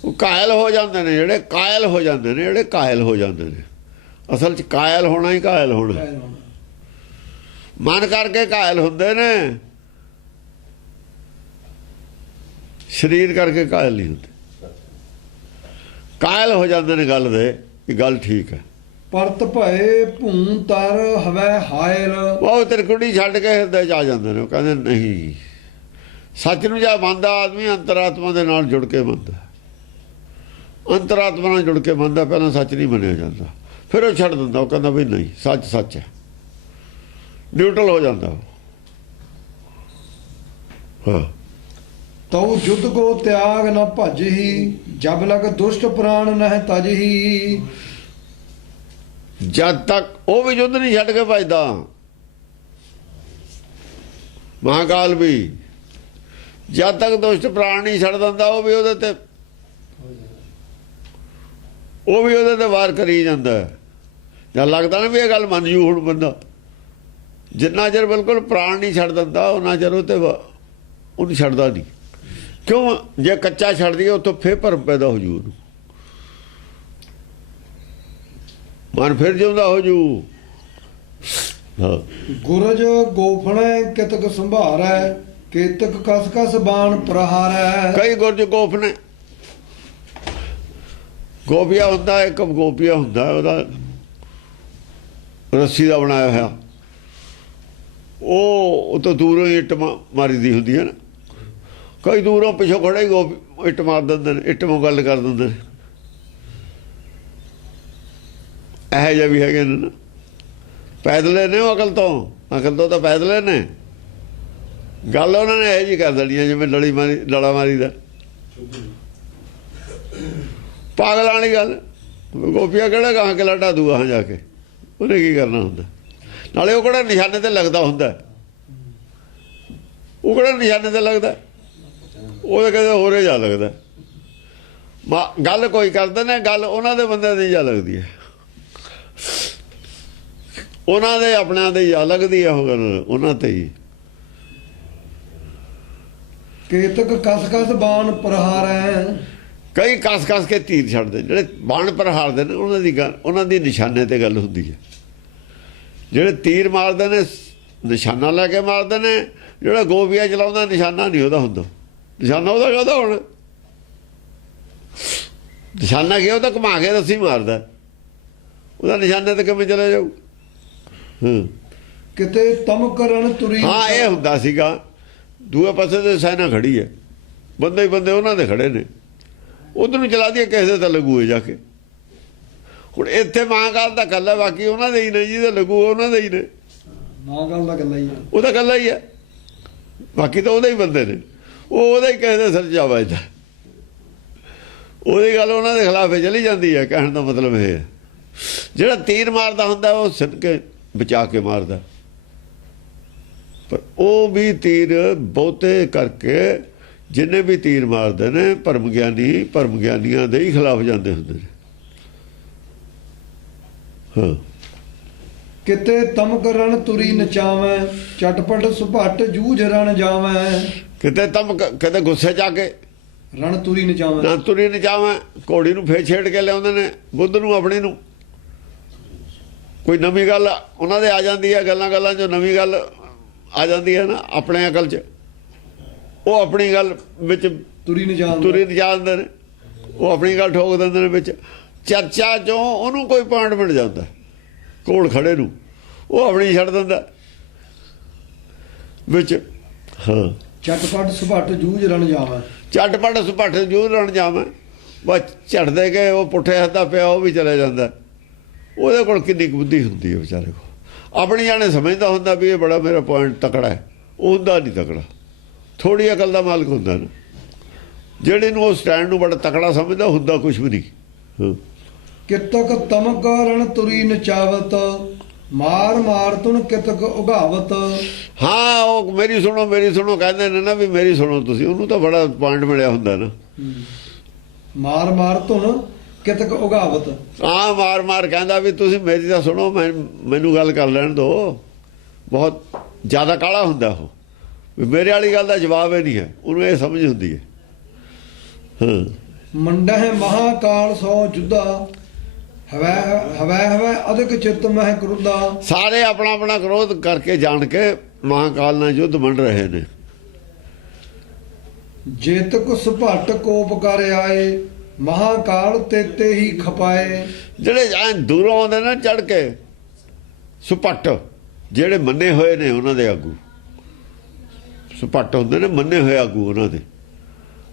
ਉਹ ਕਾਇਲ ਹੋ ਜਾਂਦੇ ਨੇ ਜਿਹੜੇ, ਕਾਇਲ ਹੋ ਜਾਂਦੇ ਨੇ ਜਿਹੜੇ, ਕਾਇਲ ਹੋ ਜਾਂਦੇ ਨੇ। ਅਸਲ 'ਚ ਕਾਇਲ ਹੋਣਾ ਹੀ ਕਾਇਲ ਹੋਣਾ, ਮਨ ਕਰਕੇ ਕਾਇਲ ਹੁੰਦੇ ਨੇ, ਸਰੀਰ ਕਰਕੇ ਕਾਇਲ ਨਹੀਂ ਹੁੰਦੇ। ਕਾਇਲ ਹੋ ਜਾਂਦੇ ਨੇ ਗੱਲ ਦੇ ਕਿ ਗੱਲ ਠੀਕ ਹੈ। ਪਰਤ ਭਏ ਭੂੰਤਰ ਹਵੈ ਹਾਇਲ। ਉਹ ਤਿਰਕੁੜੀ ਛੱਡ ਕੇ ਹਿਰਦੇ 'ਚ ਆ ਜਾਂਦੇ ਨੇ। ਉਹ ਕਹਿੰਦੇ ਨਹੀਂ, ਸੱਚ ਨੂੰ ਜਾਂ ਮੰਨਦਾ ਆਦਮੀ ਅੰਤਰਾਤਮਾ ਦੇ ਨਾਲ ਜੁੜ ਕੇ ਮੰਨਦਾ, ਅੰਤਰਾਤਮਾ ਨਾਲ ਜੁੜ ਕੇ ਮੰਨਦਾ। ਪਹਿਲਾਂ ਸੱਚ ਨਹੀਂ ਮੰਨਿਆ ਜਾਂਦਾ, ਫਿਰ ਉਹ ਛੱਡ ਦਿੰਦਾ। ਉਹ ਕਹਿੰਦਾ ਵੀ ਨਹੀਂ, ਸੱਚ ਸੱਚ ਹੈ, ਨਿਊਟਰਲ ਹੋ ਜਾਂਦਾ ਉਹ। ਹਾਂ, ਤਉ ਜੁਦ ਕੋ ਤਿਆਗ ਨ ਭਜਹੀ ਜਬ ਲਗ ਦੁਸ਼ਟ ਪ੍ਰਾਣ ਨਹਿ ਤਜਹੀ। ਜਦ ਤੱਕ ਉਹ ਵੀ ਯੁੱਧ ਨਹੀਂ ਛੱਡ ਕੇ ਭਜਦਾ। ਮਹਾਕਾਲ ਵੀ ਜਦ ਤੱਕ ਦੁਸ਼ਟ ਪ੍ਰਾਣ ਨਹੀਂ ਛੱਡ ਦਿੰਦਾ, ਉਹ ਵੀ ਉਹਦੇ ਤੇ ਵਾਰ ਕਰੀ ਜਾਂਦਾ। ਜਦ ਲੱਗਦਾ ਨਾ ਵੀ ਇਹ ਗੱਲ ਮੰਨ ਜੂ ਹੁਣ ਬੰਦਾ, ਜਿੰਨਾ ਚਿਰ ਬਿਲਕੁਲ ਪ੍ਰਾਣ ਨਹੀਂ ਛੱਡ ਦਿੰਦਾ ਉਹਨਾਂ ਚਿਰ ਉਹਨੂੰ ਛੱਡਦਾ ਨਹੀਂ। ਕਿਉਂ? ਜੇ ਕੱਚਾ ਛੱਡ ਦਈਏ ਉੱਥੋਂ ਫੇਰ ਭਰਮ ਪੈਦਾ ਹੋ ਜੂ, ਮਨ ਫਿਰ ਜਿਉਂਦਾ ਹੋ ਜੂ। ਹਾਂ, ਗੁਰਜ ਗੋਫਣੇ ਕਿਤਕ ਸੰਭਾਰੈ ਕੇਤਕ ਕਸ ਕਸ ਬਾਣ ਪ੍ਰਹਾਰੈ। ਕਈ ਗੁਰਜ ਗੋਫ ਨੇ, ਗੋਪੀਆ ਹੁੰਦਾ, ਇੱਕ ਗੋਪੀਆ ਹੁੰਦਾ ਉਹਦਾ ਰੱਸੀ ਦਾ ਬਣਾਇਆ ਹੋਇਆ, ਉਹ ਤੋਂ ਦੂਰੋਂ ਹੀ ਇੱਟ ਮਾਰੀ ਦੀ ਹੁੰਦੀ ਹੈ ਨਾ। ਕਈ ਦੂਰੋਂ ਪਿੱਛੋਂ ਖੜੇ ਹੀ ਗੋਪੀ ਇੱਟ ਮਾਰ ਦਿੰਦੇ ਨੇ, ਇੱਟ ਮੋਂ ਗੱਲ ਕਰ ਦਿੰਦੇ ਨੇ। ਇਹੋ ਜਿਹੇ ਵੀ ਹੈਗੇ ਨੇ ਨਾ, ਪੈਦਲੇ ਨੇ ਉਹ ਅਕਲ ਤੋਂ ਤਾਂ ਪੈਦਲੇ ਨੇ। ਗੱਲ ਉਹਨਾਂ ਨੇ ਇਹੋ ਜਿਹੀ ਕਰ ਦੇਣੀ ਹੈ ਜਿਵੇਂ ਲੜਾ ਮਾਰੀ ਦਾ, ਪਾਗਲਾਂ ਵਾਲੀ ਗੱਲ। ਗੋਪੀਆ ਕਿਹੜਾ ਗਾਹਾਂ ਕੇ ਲਾਡਾ ਦੂ ਗਾਹਾਂ ਜਾ ਕੇ, ਉਹਨੇ ਕੀ ਕਰਨਾ ਹੁੰਦਾ। ਨਾਲੇ ਉਹ ਕਿਹੜਾ ਨਿਸ਼ਾਨੇ ਤੇ ਲੱਗਦਾ ਹੁੰਦਾ, ਉਹ ਕਿਹੜਾ ਨਿਸ਼ਾਨੇ ਤੇ ਲੱਗਦਾ, ਉਹ ਕਹਿੰਦੇ ਹੋਰੇ ਜਾ ਲੱਗਦਾ। ਗੱਲ ਕੋਈ ਕਰਦੇ ਨੇ, ਗੱਲ ਉਹਨਾਂ ਦੇ ਬੰਦੇ ਦੀ ਜਾ ਲੱਗਦੀ ਹੈ, ਉਹਨਾਂ ਦੇ ਆਪਣਿਆਂ ਦੇ ਜਾ ਲੱਗਦੀ ਹੈ ਉਹ ਗੱਲ ਉਹਨਾਂ ਤੇ ਹੀ। ਕੇਤਕ ਕਸ ਕਸ ਬਾਣ ਪ੍ਰਹਾਰੈ। ਕਈ ਕਸ ਕਸ ਕੇ ਤੀਰ ਛੱਡਦੇ, ਜਿਹੜੇ ਬਾਣ ਪ੍ਰਹਾਰਦੇ ਨੇ ਉਹਨਾਂ ਦੀ ਗੱਲ, ਉਹਨਾਂ ਦੀ ਨਿਸ਼ਾਨੇ ਤੇ ਗੱਲ ਹੁੰਦੀ ਹੈ। ਜਿਹੜੇ ਤੀਰ ਮਾਰਦੇ ਨੇ ਨਿਸ਼ਾਨਾ ਲੈ ਕੇ ਮਾਰਦੇ ਨੇ, ਜਿਹੜਾ ਗੋਪੀਆ ਚਲਾਉਂਦਾ ਨਿਸ਼ਾਨਾ ਨਹੀਂ ਉਹਦਾ ਹੁੰਦਾ। ਨਿਸ਼ਾਨਾ ਉਹਦਾ ਕਾਹਦਾ ਹੁਣ? ਨਿਸ਼ਾਨਾ ਕੀ? ਉਹ ਤਾਂ ਘੁਮਾ ਕੇ ਰੱਸੀ ਮਾਰਦਾ, ਉਹਦਾ ਨਿਸ਼ਾਨੇ ਤੇ ਕਿਵੇਂ ਚਲੇ ਜਾਊ? ਕਿਤੇ ਤਮ ਕਰਨ ਤੁਰੀ। ਹਾਂ, ਇਹ ਹੁੰਦਾ ਸੀਗਾ। ਦੂਏ ਪਾਸੇ ਤੇ ਸੈਨਾ ਖੜੀ ਹੈ, ਬੰਦੇ ਹੀ ਬੰਦੇ ਉਹਨਾਂ ਦੇ ਖੜੇ ਨੇ, ਉਧਰ ਨੂੰ ਚਲਾ ਦਈਏ ਕਿਸੇ ਦੇ ਤਾਂ ਲੱਗੂ ਜਾ ਕੇ। ਹੁਣ ਇੱਥੇ ਮਹਾਂਕਾਲ ਦਾ ਗੱਲ ਹੈ, ਬਾਕੀ ਉਹਨਾਂ ਦੇ ਹੀ ਨੇ, ਜਿਹਦੇ ਲੱਗੂ ਉਹਨਾਂ ਦੇ ਹੀ ਨੇ। ਮਹਾਂਕਾਲ ਦਾ ਗੱਲਾਂ ਹੀ ਹੈ, ਉਹਦਾ ਗੱਲਾਂ ਹੀ ਹੈ, ਬਾਕੀ ਤਾਂ ਉਹਦੇ ਹੀ ਬੰਦੇ ਨੇ। ਉਹ ਉਹਦਾ ਹੀ ਕਿਸੇ ਦੇ ਸਿਰ 'ਚ ਵੱਜਦਾ, ਉਹਦੀ ਗੱਲ ਉਹਨਾਂ ਦੇ ਖਿਲਾਫ ਚਲੀ ਜਾਂਦੀ ਹੈ। ਕਹਿਣ ਦਾ ਮਤਲਬ ਇਹ ਹੈ, ਜਿਹੜਾ ਤੀਰ ਮਾਰਦਾ ਹੁੰਦਾ ਉਹ ਸਿਰ ਕੇ ਬਚਾ ਕੇ ਮਾਰਦਾ, ਪਰ ਉਹ ਵੀ ਤੀਰ ਬਹੁਤੇ ਕਰਕੇ ਜਿੰਨੇ ਵੀ ਤੀਰ ਮਾਰਦੇ ਨੇ ਭਰਮ ਗਿਆਨੀਆਂ ਦੇ ਹੀ ਖਿਲਾਫ ਜਾਂਦੇ ਹੁੰਦੇ ਨੇ। ਹਾਂ, ਕਿਤੇ ਤਮ ਕਰਨ ਤੁਰੀ ਨਚਾਵੈ ਚਟਪਟ ਸੁਭੱਟ ਜੂਝ ਰਣ ਜਾਵੈ। ਕਿਤੇ ਗੁੱਸੇ ਜਾ ਕੇ ਰਣ ਤੁਰੀ ਨਚਾਵੈ, ਨਾ ਤੁਰੀ ਨਚਾਵੈ। ਘੋੜੀ ਨੂੰ ਫੇਰ ਛੇੜ ਕੇ ਲਿਆਉਂਦੇ ਨੇ, ਬੁੱਧ ਨੂੰ ਆਪਣੀ ਨੂੰ। ਕੋਈ ਨਵੀਂ ਗੱਲ ਉਹਨਾਂ ਦੇ ਆ ਜਾਂਦੀ ਹੈ, ਗੱਲਾਂ 'ਚੋਂ ਨਵੀਂ ਗੱਲ ਆ ਜਾਂਦੀ ਹੈ ਨਾ ਆਪਣੇ ਅਕਲ 'ਚ, ਉਹ ਆਪਣੀ ਗੱਲ ਵਿੱਚ ਤੁਰੀ ਨਚਾ ਦਿੰਦੇ ਨੇ, ਉਹ ਆਪਣੀ ਗੱਲ ਠੋਕ ਦਿੰਦੇ ਨੇ ਵਿੱਚ। ਚਰਚਾ 'ਚੋਂ ਉਹਨੂੰ ਕੋਈ ਪੁਆਇੰਟ ਮਿਲ ਜਾਂਦਾ, ਕੋਲ ਖੜੇ ਨੂੰ ਉਹ ਆਪਣੀ ਛੱਡ ਦਿੰਦਾ ਵਿੱਚ। ਹਾਂ, ਚਟਪਟ ਸੁਭੱਟ ਜੂਝ ਰਣ ਜਾਵੈ। ਚਟਪਟ ਸੁਭੱਟ ਜੂਝ ਰਣ ਜਾਵੈ। ਬਸ ਝੜਦੇ ਗਏ, ਉਹ ਪੁੱਠੇ ਹੱਥਾਂ ਪਿਆ ਉਹ ਵੀ ਚਲੇ ਜਾਂਦਾ। ਉਹਦੇ ਕੋਲ ਕਿੰਨੀ ਕੁ ਬੁੱਧੀ ਹੁੰਦੀ ਹੈ ਵਿਚਾਰੇ ਕੋਲ। ਆਪਣੀ ਜਾਣੇ ਸਮਝਦਾ ਹੁੰਦਾ ਵੀ ਇਹ ਬੜਾ ਮੇਰਾ ਪੁਆਇੰਟ ਤਕੜਾ ਹੈ, ਉਹ ਹੁੰਦਾ ਨਹੀਂ ਤਕੜਾ। ਥੋੜੀ ਅਕਲ ਦਾ ਮਾਲਕ ਹੁੰਦਾ ਨਾ, ਜਿਹੜੇ ਨੂੰ ਉਹ ਸਟੈਂਡ ਨੂੰ ਬੜਾ ਤਕੜਾ ਸਮਝਦਾ, ਹੁੰਦਾ ਕੁਝ ਵੀ ਨਹੀਂ। ਹਾਂ। ਕਿਤਕ ਤਮਕ ਰਣ ਤੁਰੀ ਨਚਾਵਤ, ਮਾਰ ਮਾਰ ਤੁਨ ਕਿਤਕ ਉਗਾਵਤ। ਹਾਂ, ਉਹ ਮੇਰੀ ਸੁਣੋ ਕਹਿੰਦੇ ਨੇ ਨਾ, ਵੀ ਮੇਰੀ ਸੁਣੋ ਤੁਸੀਂ, ਉਹਨੂੰ ਤਾਂ ਬੜਾ ਪੁਆਇੰਟ ਮਿਲਿਆ ਹੁੰਦਾ ਨਾ। ਮਾਰ ਮਾਰ ਧੁਨ ਕਿਤਕ ਉਗਾਵਤ। ਹਾਂ, ਮਾਰ ਮਾਰ ਕਹਿੰਦਾ ਵੀ ਤੁਸੀਂ ਮੇਰੀ ਤਾਂ ਸੁਣੋ, ਮੈਨੂੰ ਗੱਲ ਕਰ ਲੈਣ ਦਿਓ। ਬਹੁਤ ਜ਼ਿਆਦਾ ਕਾਲਾ ਹੁੰਦਾ ਉਹ, ਵੀ ਮੇਰੇ ਵਾਲੀ ਗੱਲ ਦਾ ਜਵਾਬ ਹੀ ਨਹੀਂ ਹੈ, ਉਹਨੂੰ ਇਹ ਸਮਝ ਹੁੰਦੀ ਹੈ। ਹਾਂ। ਮੰਡਹਿ ਮਹਾਕਾਲ ਸੋ ਜੁਦਾ, ਹਵੈ ਅਧਿਕ ਚਿਤ ਮਹਿ ਕਰੁਦਾ। ਸਾਰੇ ਆਪਣਾ ਆਪਣਾ ਕ੍ਰੋਧ ਕਰਕੇ ਜਾਣ ਕੇ ਮਹਾਕਾਲ ਨਾਲ ਯੁੱਧ ਮੰਡ ਰਹੇ ਨੇ। ਜੇਤਕ ਸੁਭਟ ਕੋਪ ਕਰ ਆਏ, ਮਹਾਕਾਲ ਤੇਤੇ ਹੀ ਖਪਾਏ। ਜਿਹੜੇ ਐਂ ਦੂਰੋਂ ਆਉਂਦੇ ਨਾ ਚੜ ਕੇ, ਸੁਪੱਟ ਜਿਹੜੇ ਮੰਨੇ ਹੋਏ ਨੇ ਉਹਨਾਂ ਦੇ ਆਗੂ, ਸੁਪੱਟ ਹੁੰਦੇ ਨੇ ਮੰਨੇ ਹੋਏ ਆਗੂ ਉਹਨਾਂ ਦੇ।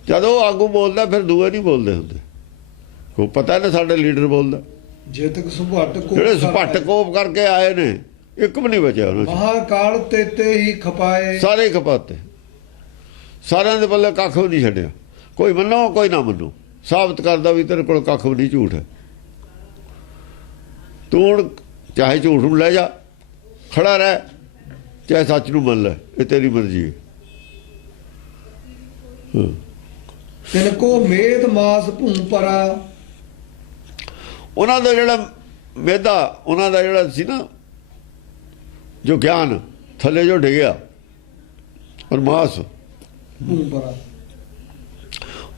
ਜਦੋਂ ਆਗੂ ਬੋਲਦਾ ਫਿਰ ਦੂਏ ਨਹੀਂ ਬੋਲਦੇ ਹੁੰਦੇ, ਕੋ ਪਤਾ ਨਾ ਸਾਡੇ ਲੀਡਰ ਬੋਲਦਾ। ਜੇਤਕ ਸੁਭਟ ਕੋਪ, ਜਿਹੜੇ ਸੁਪੱਟ ਕੋਪ ਕਰਕੇ ਆਏ ਨੇ, ਇੱਕ ਵੀ ਨਹੀਂ ਬਚਿਆ ਉਹਨਾਂ 'ਚ। ਮਹਾਕਾਲ ਤੇਤੇ ਹੀ ਖਪਾਏ। ਸਾਰੇ ਹੀ ਖਪਾਤੇ, ਸਾਰਿਆਂ ਦੇ ਪੱਲੇ ਕੱਖ ਵੀ ਨਹੀਂ ਛੱਡਿਆ। ਕੋਈ ਮੰਨੋ ਕੋਈ ਨਾ ਮੰਨੋ, ਸਾਬਤ ਕਰਦਾ ਵੀ ਤੇਰੇ ਕੋਲ ਕੱਖ ਵੀ ਨਹੀਂ, ਝੂਠ ਹੈ। ਤੂੰ ਹੁਣ ਚਾਹੇ ਝੂਠ ਨੂੰ ਲੈ ਜਾ, ਖੜਾ ਰਹਿ, ਚਾਹੇ ਸੱਚ ਨੂੰ ਮੰਨ ਲੈ, ਇਹ ਤੇਰੀ ਮਰਜ਼ੀ ਹੈ। ਤਿਨਕੋ ਮੇਦ ਮਾਸ ਭੂਮ ਪਰਾ। ਉਹਨਾਂ ਦਾ ਜਿਹੜਾ ਮੇਦਾ, ਉਹਨਾਂ ਦਾ ਜਿਹੜਾ ਸੀ ਨਾ, ਜੋ ਗਿਆਨ ਥੱਲੇ ਜੋ ਡਿੱਗਿਆ, ਔਰ ਮਾਸ ਭੂਮ ਪਰਾ,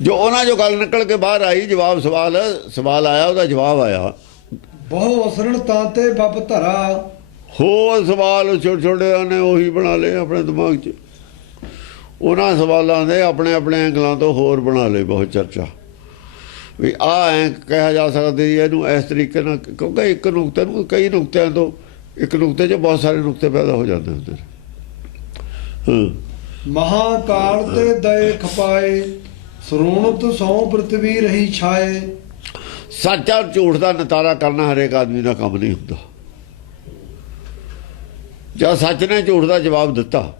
ਜੋ ਉਹਨਾਂ ਜੋ ਗੱਲ ਨਿਕਲ ਕੇ ਬਾਹਰ ਆਈ, ਜਵਾਬ ਸਵਾਲ ਆਇਆ, ਉਹਦਾ ਜਵਾਬ ਆਇਆ। ਬਹੁ ਅਸਰਣ ਤਾਂ ਤੇ ਬੱਬ ਧਰਾ। ਹੋਰ ਸਵਾਲ ਛੋਟੇ ਛੋਟੇ ਨੇ ਉਹੀ ਬਣਾ ਲਏ ਆਪਣੇ ਦਿਮਾਗ 'ਚ, ਉਹਨਾਂ ਸਵਾਲਾਂ ਦੇ ਆਪਣੇ ਆਪਣੇ ਐਂਗਲਾਂ ਤੋਂ ਹੋਰ ਬਣਾ ਲਏ ਬਹੁਤ ਚਰਚਾ, ਵੀ ਆਹ ਐਂ ਕਿਹਾ ਜਾ ਸਕਦਾ ਜੀ, ਇਹਨੂੰ ਇਸ ਤਰੀਕੇ ਨਾਲ, ਕਿਉਂਕਿ ਇੱਕ ਨੁਕਤੇ ਨੂੰ ਕਈ ਨੁਕਤਿਆਂ ਤੋਂ, ਇੱਕ ਨੁਕਤੇ 'ਚ ਬਹੁਤ ਸਾਰੇ ਨੁਕਤੇ ਪੈਦਾ ਹੋ ਜਾਂਦੇ ਹੁੰਦੇ ਨੇ। ਹਾਂ। ਮਹਾਕਾਲ ਤੇ ਦਏ ਖਪਾਏ, ਸਰੋਣਤ ਸੌ ਪ੍ਰਥਵੀ ਰਹੀ ਛਾਏ। ਸੱਚ ਔਰ ਝੂਠ ਦਾ ਨਿਤਾਰਾ ਕਰਨਾ ਹਰੇਕ ਆਦਮੀ ਦਾ ਕੰਮ ਨਹੀਂ ਹੁੰਦਾ। ਜਦ ਸੱਚ ਨੇ ਝੂਠ ਦਾ ਜਵਾਬ ਦਿੱਤਾ,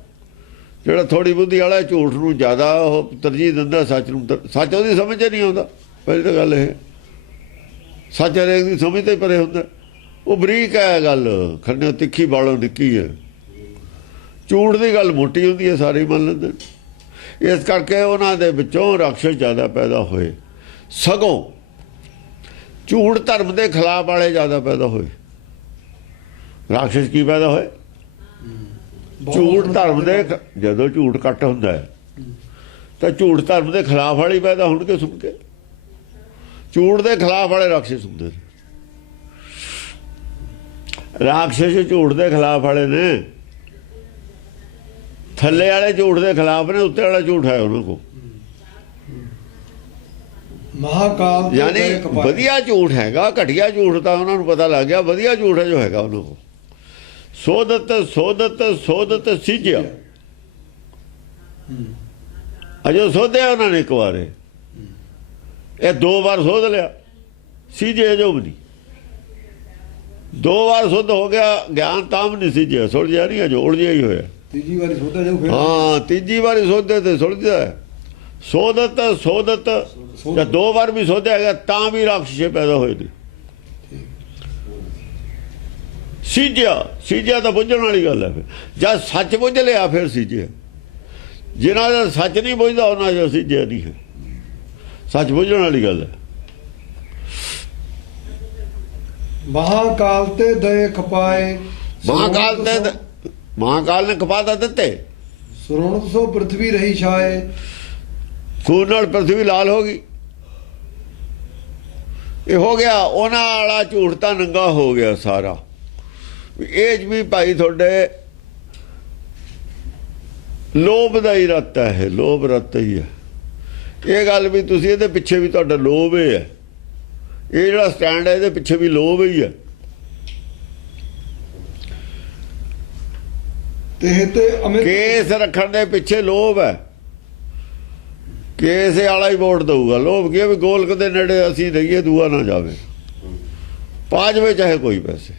ਜਿਹੜਾ ਥੋੜੀ ਬੁੱਧੀ ਵਾਲਾ ਝੂਠ ਨੂੰ ਜ਼ਿਆਦਾ ਉਹ ਤਰਜੀਹ ਦਿੰਦਾ, ਸੱਚ ਨੂੰ ਸੱਚ ਉਹਦੀ ਸਮਝ 'ਚ ਨਹੀਂ ਆਉਂਦਾ। ਪਹਿਲੀ ਤਾਂ ਗੱਲ ਇਹ, ਸੱਚ ਹਰੇਕ ਦੀ ਸਮਝ ਤੇ ਪਰੇ ਹੁੰਦਾ, ਉਹ ਬਰੀਕ ਹੈ ਗੱਲ, ਖੰਡੇ ਤਿੱਖੀ ਬਾਲੋਂ ਨਿੱਕੀ ਹੈ। ਝੂਠ ਦੀ ਗੱਲ ਮੋਟੀ ਹੁੰਦੀ ਹੈ, ਸਾਰੇ ਮੰਨ ਲੈਂਦੇ। ਇਸ ਕਰਕੇ ਉਹਨਾਂ ਦੇ ਵਿੱਚੋਂ ਰਾਖਸ਼ ਜ਼ਿਆਦਾ ਪੈਦਾ ਹੋਏ, ਸਗੋਂ ਝੂਠ ਧਰਮ ਦੇ ਖਿਲਾਫ ਵਾਲੇ ਜ਼ਿਆਦਾ ਪੈਦਾ ਹੋਏ। ਰਾਖਸ਼ ਕੀ ਪੈਦਾ ਹੋਏ? ਝੂਠ ਧਰਮ ਦੇ, ਜਦੋਂ ਝੂਠ ਕੱਟ ਹੁੰਦਾ ਹੈ ਤਾਂ ਝੂਠ ਧਰਮ ਦੇ ਖਿਲਾਫ ਵਾਲੀ ਪੈਦਾ ਹੋਣਗੇ। ਸੁਣ ਕੇ ਝੂਠ ਦੇ ਖਿਲਾਫ ਵਾਲੇ ਰਾਖਸ਼ ਹੁੰਦੇ ਨੇ। ਰਾਖਸ਼ ਝੂਠ ਦੇ ਖਿਲਾਫ ਵਾਲੇ ਨੇ, ਥੱਲੇ ਵਾਲੇ ਝੂਠ ਦੇ ਖਿਲਾਫ ਨੇ, ਉੱਤੇ ਵਾਲਾ ਝੂਠ ਹੈ ਉਹਨਾਂ ਕੋਲ। ਮਹਾਕਾਲ ਯਾਨੀ ਵਧੀਆ ਝੂਠ ਹੈਗਾ, ਘਟੀਆ ਝੂਠ ਤਾਂ ਉਹਨਾਂ ਨੂੰ ਪਤਾ ਲੱਗ ਗਿਆ, ਵਧੀਆ ਝੂਠ ਹੈ ਜੋ ਹੈਗਾ ਉਹਨਾਂ ਕੋਲ। ਸੋਧਤ ਸਿੱਝਿਆ, ਅਜੋ ਸੋਧਿਆ ਉਹਨਾਂ ਨੇ ਇੱਕ ਵਾਰੇ, ਇਹ 2 ਵਾਰ ਸੋਧ ਲਿਆ, ਸਿੱਝੇ ਜੋ ਵੀ ਨਹੀਂ। 2 ਵਾਰ ਸੁੱਧ ਹੋ ਗਿਆ ਗਿਆਨ, ਤਾਂ ਵੀ ਨਹੀਂ ਸਿੱਝਿਆ, ਸੁਲਝਿਆ ਨਹੀਂ, ਅਜੋ ਉਲਝਿਆ ਹੀ ਹੋਇਆ। ਤੀਜੀ ਵਾਰੀ ਸੋਧਿਆ ਜਾਊ ਫਿਰ। ਹਾਂ, ਤੀਜੀ ਵਾਰੀ ਸੋਧੇ ਤੇ ਸੁਲਝਦਾ ਹੈ। ਸੋਧਤ ਜਾਂ 2 ਵਾਰ ਵੀ ਸੋਧਿਆ ਗਿਆ ਤਾਂ ਵੀ ਰਾਖਸ਼ ਪੈਦਾ ਹੋਏ ਨੇ। ਸਿੱਝਿਆ ਤਾਂ ਬੁੱਝਣ ਵਾਲੀ ਗੱਲ ਹੈ। ਫਿਰ ਜਦ ਸੱਚ ਬੁੱਝ ਲਿਆ ਫਿਰ ਸਿੱਝਿਆ। ਜਿਨ੍ਹਾਂ ਦਾ ਸੱਚ ਨਹੀਂ ਬੁੱਝਦਾ ਉਹਨਾਂ ਦਾ ਸਿੱਝਿਆ ਨਹੀਂ ਹੈ। ਸੱਚ ਬੁੱਝਣ ਵਾਲੀ ਗੱਲ ਹੈ। ਮਹਾਕਾਲ ਤੇ ਦਏ ਖਪਾਏ। ਮਹਾਕਾਲ ਨੇ ਖਪਾ ਦਿੱਤੇ। ਸਰੋਣਤ ਸੋ ਪ੍ਰਥਵੀ ਰਹੀ ਛਾਏ। ਖੂਨ ਨਾਲ ਪ੍ਰਥਵੀ ਲਾਲ ਹੋ ਗਈ। ਇਹ ਹੋ ਗਿਆ ਉਹਨਾਂ ਵਾਲਾ ਝੂਠ ਤਾਂ ਨੰਗਾ ਹੋ ਗਿਆ ਸਾਰਾ। ਇਹ ਵੀ ਭਾਈ ਤੁਹਾਡੇ ਲੋਭ ਦਾ ਹੀ ਰੱਤ ਹੈ, ਲੋਭ ਰੱਤ ਹੀ ਹੈ। ਇਹ ਗੱਲ ਵੀ ਤੁਸੀਂ ਇਹਦੇ ਪਿੱਛੇ ਵੀ ਤੁਹਾਡਾ ਲੋਭ ਹੈ। ਇਹ ਜਿਹੜਾ ਸਟੈਂਡ ਹੈ ਇਹਦੇ ਪਿੱਛੇ ਵੀ ਲੋਭ ਹੀ ਹੈ। ਕੇਸ ਰੱਖਣ ਦੇ ਪਿੱਛੇ ਲੋਭ ਹੈ। ਕੇਸ ਵਾਲਾ ਹੀ ਵੋਟ ਦਊਗਾ। ਲੋਭ ਕੀ ਵੀ ਗੋਲਕ ਦੇ ਨੇੜੇ ਅਸੀਂ ਰਹੀਏ, ਦੂਆ ਨਾ ਜਾਵੇ, ਪਾ ਜਾਵੇ ਚਾਹੇ ਕੋਈ ਪੈਸੇ।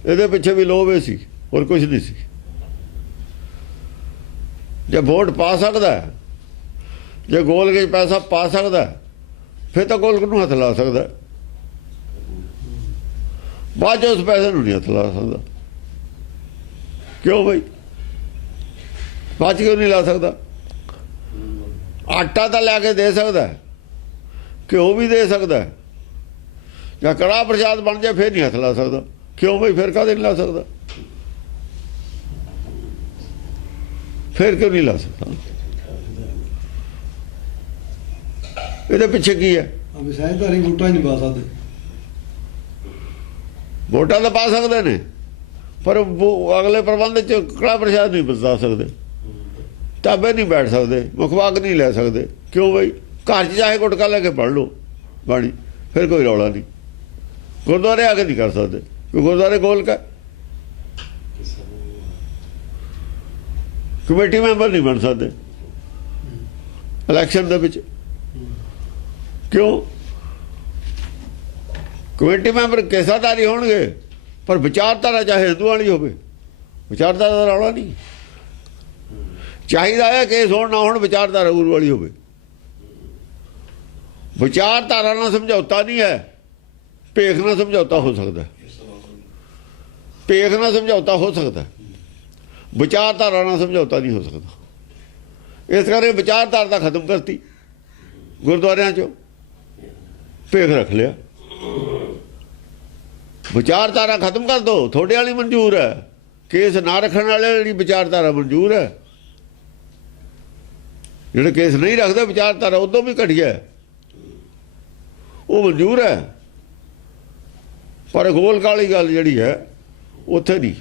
ਇਹਦੇ ਪਿੱਛੇ ਵੀ ਲੋਭ ਸੀ, ਹੋਰ ਕੁਝ ਨਹੀਂ ਸੀ। ਜੇ ਵੋਟ ਪਾ ਸਕਦਾ, ਜੇ ਗੋਲਕ 'ਚ ਪੈਸਾ ਪਾ ਸਕਦਾ, ਫਿਰ ਤਾਂ ਗੋਲਕ ਨੂੰ ਹੱਥ ਲਾ ਸਕਦਾ। ਬਾਅਦ 'ਚ ਉਸ ਪੈਸੇ ਨੂੰ ਨਹੀਂ ਹੱਥ ਲਾ ਸਕਦਾ। ਕਿਉਂ ਬਈ? ਬਾਅਦ 'ਚ ਕਿਉਂ ਨਹੀਂ ਲਾ ਸਕਦਾ? ਆਟਾ ਤਾਂ ਲਿਆ ਕੇ ਦੇ ਸਕਦਾ, ਘਿਓ ਵੀ ਦੇ ਸਕਦਾ, ਜਾਂ ਕੜਾਹ ਪ੍ਰਸ਼ਾਦ ਬਣ ਜਾਏ ਫਿਰ ਨਹੀਂ ਹੱਥ ਲਾ ਸਕਦਾ। ਕਿਉਂ ਬਈ? ਫਿਰ ਕਾਹਦੇ ਨਹੀਂ ਲਾ ਸਕਦਾ? ਫਿਰ ਕਿਉਂ ਨਹੀਂ ਲਾ ਸਕਦਾ? ਇਹਦੇ ਪਿੱਛੇ ਕੀ ਹੈ? ਅਬੇ ਸਹਿਜਧਾਰੀ ਵੋਟਾਂ ਨਹੀਂ ਪਾ ਸਕਦੇ। ਵੋਟਾਂ ਤਾਂ ਪਾ ਸਕਦੇ ਨੇ, ਪਰ ਅਗਲੇ ਪ੍ਰਬੰਧ 'ਚ ਕੜਾਹ ਪ੍ਰਸ਼ਾਦ ਨਹੀਂ ਬਤਾ ਸਕਦੇ, ਢਾਬੇ ਨਹੀਂ ਬੈਠ ਸਕਦੇ, ਮੁਖਵਾਕ ਨਹੀਂ ਲੈ ਸਕਦੇ। ਕਿਉਂ ਬਈ? ਘਰ 'ਚ ਚਾਹੇ ਗੁਟਕਾ ਲੈ ਕੇ ਪੜ੍ਹ ਲਓ ਬਾਣੀ, ਫਿਰ ਕੋਈ ਰੌਲਾ ਨਹੀਂ। ਗੁਰਦੁਆਰੇ ਆ ਕੇ ਨਹੀਂ ਕਰ ਸਕਦੇ, ਕਿਉਂਕਿ ਗੁਰਦੁਆਰੇ ਗੋਲਕ ਹੈ। ਕਮੇਟੀ ਮੈਂਬਰ ਨਹੀਂ ਬਣ ਸਕਦੇ ਇਲੈਕਸ਼ਨ ਦੇ ਵਿੱਚ। ਕਿਉਂ? ਕਮੇਟੀ ਮੈਂਬਰ ਕੇਸਾਧਾਰੀ ਹੋਣਗੇ, ਪਰ ਵਿਚਾਰਧਾਰਾ ਚਾਹੇ ਹਿੰਦੂ ਵਾਲੀ ਹੋਵੇ, ਵਿਚਾਰਧਾਰਾ ਦਾ ਰੌਲਾ ਨਹੀਂ। ਚਾਹੀਦਾ ਹੈ ਕੇਸ ਹੋਣ ਨਾ ਹੋਣ, ਵਿਚਾਰਧਾਰਾ ਗੁਰੂ ਵਾਲੀ ਹੋਵੇ। ਵਿਚਾਰਧਾਰਾ ਨਾਲ ਸਮਝੌਤਾ ਨਹੀਂ ਹੈ, ਭੇਖ ਨਾਲ ਸਮਝੌਤਾ ਹੋ ਸਕਦਾ। ਭੇਖ ਨਾਲ ਸਮਝੌਤਾ ਹੋ ਸਕਦਾ, ਵਿਚਾਰਧਾਰਾ ਨਾਲ ਸਮਝੌਤਾ ਨਹੀਂ ਹੋ ਸਕਦਾ। ਇਸ ਕਰਕੇ ਵਿਚਾਰਧਾਰਾ ਤਾਂ ਖਤਮ ਕਰਤੀ ਗੁਰਦੁਆਰਿਆਂ 'ਚੋਂ, ਭੇਖ ਰੱਖ ਲਿਆ। ਵਿਚਾਰਧਾਰਾ ਖਤਮ ਕਰ ਦੋ, ਤੁਹਾਡੇ ਵਾਲੀ ਮਨਜ਼ੂਰ ਹੈ। ਕੇਸ ਨਾ ਰੱਖਣ ਵਾਲੇ ਜਿਹੜੀ ਵਿਚਾਰਧਾਰਾ ਮਨਜ਼ੂਰ ਹੈ। ਜਿਹੜੇ ਕੇਸ ਨਹੀਂ ਰੱਖਦੇ ਵਿਚਾਰਧਾਰਾ ਉਦੋਂ ਵੀ ਘਟੀਆ, ਉਹ ਮਨਜ਼ੂਰ ਹੈ। ਪਰ ਗੋਲਕ ਵਾਲੀ ਗੱਲ ਜਿਹੜੀ ਹੈ ਉੱਥੇ ਨਹੀਂ,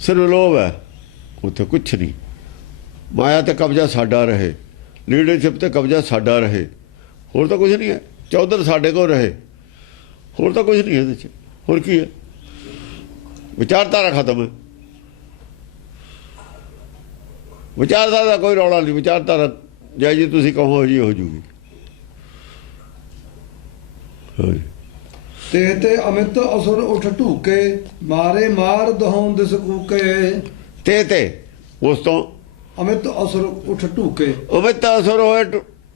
ਸਿਰਫ ਲੋਭ ਹੈ, ਉੱਥੇ ਕੁਛ ਨਹੀਂ। ਮਾਇਆ ਤੇ ਕਬਜ਼ਾ ਸਾਡਾ ਰਹੇ, ਲੀਡਰਸ਼ਿਪ ਤੇ ਕਬਜ਼ਾ ਸਾਡਾ ਰਹੇ, ਹੋਰ ਤਾਂ ਕੁਛ ਨਹੀਂ ਹੈ। ਚੌਧਰ ਸਾਡੇ ਕੋਲ ਰਹੇ, ਹੋਰ ਤਾਂ ਕੁਛ ਨਹੀਂ ਇਹਦੇ 'ਚ। ਹੋਰ ਕੀ ਹੈ? ਵਿਚਾਰਧਾਰਾ ਖਤਮ ਹੈ। ਵਿਚਾਰਧਾਰਾ ਦਾ ਕੋਈ ਰੌਲਾ ਨਹੀਂ। ਵਿਚਾਰਧਾਰਾ ਜੈ ਜੀ ਤੁਸੀਂ ਕਹੋ ਜੀ ਹੋ ਜੂਗੀ। ਤੇ ਅਮਿਤ ਅਸੁਰ ਉਠ ਢੂਕੇ, ਮਾਰੇ ਮਾਰ ਦਹੋਂ ਦਿਸ ਕੂਕੇ। ਤੇ ਉਸ ਤੋਂ ਅਮਿਤ ਅਸੁਰ ਉਠ ਢੂਕੇ, ਅਮਿਤ ਅਸੁਰ ਹੋਏ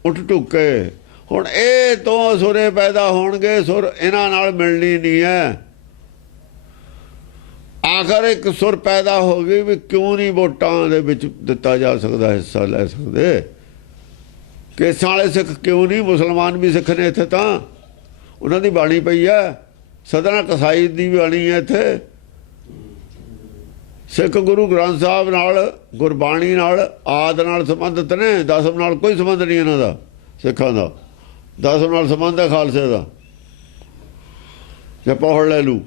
ਉੱਠ ਢੁੱਕੇ। ਹੁਣ ਇਹ ਤੋਂ ਸੁਰੇ ਪੈਦਾ ਹੋਣਗੇ, ਸੁਰ ਇਹਨਾਂ ਨਾਲ ਮਿਲਣੀ ਨਹੀਂ ਹੈ। ਆਖਰ ਇੱਕ ਸੁਰ ਪੈਦਾ ਹੋ ਗਈ ਵੀ ਕਿਉਂ ਨਹੀਂ ਵੋਟਾਂ ਦੇ ਵਿੱਚ ਦਿੱਤਾ ਜਾ ਸਕਦਾ, ਹਿੱਸਾ ਲੈ ਸਕਦੇ। ਕੇਸਾਂ ਵਾਲੇ ਸਿੱਖ ਕਿਉਂ ਨਹੀਂ? ਮੁਸਲਮਾਨ ਵੀ ਸਿੱਖ ਨੇ ਇੱਥੇ, ਤਾਂ ਉਹਨਾਂ ਦੀ ਬਾਣੀ ਪਈ ਹੈ। ਸਦਨਾ ਕਸਾਈ ਦੀ ਬਾਣੀ ਹੈ ਇੱਥੇ। ਸਿੱਖ ਗੁਰੂ ਗ੍ਰੰਥ ਸਾਹਿਬ ਨਾਲ, ਗੁਰਬਾਣੀ ਨਾਲ, ਆਦਿ ਨਾਲ ਸੰਬੰਧਿਤ ਨੇ। ਦਸਮ ਨਾਲ ਕੋਈ ਸੰਬੰਧ ਨਹੀਂ ਇਹਨਾਂ ਦਾ, ਸਿੱਖਾਂ ਦਾ। ਦਸਮ ਨਾਲ ਸੰਬੰਧ ਹੈ ਖਾਲਸੇ ਦਾ। ਜੇ ਪੌੜ ਲੈ ਲੂ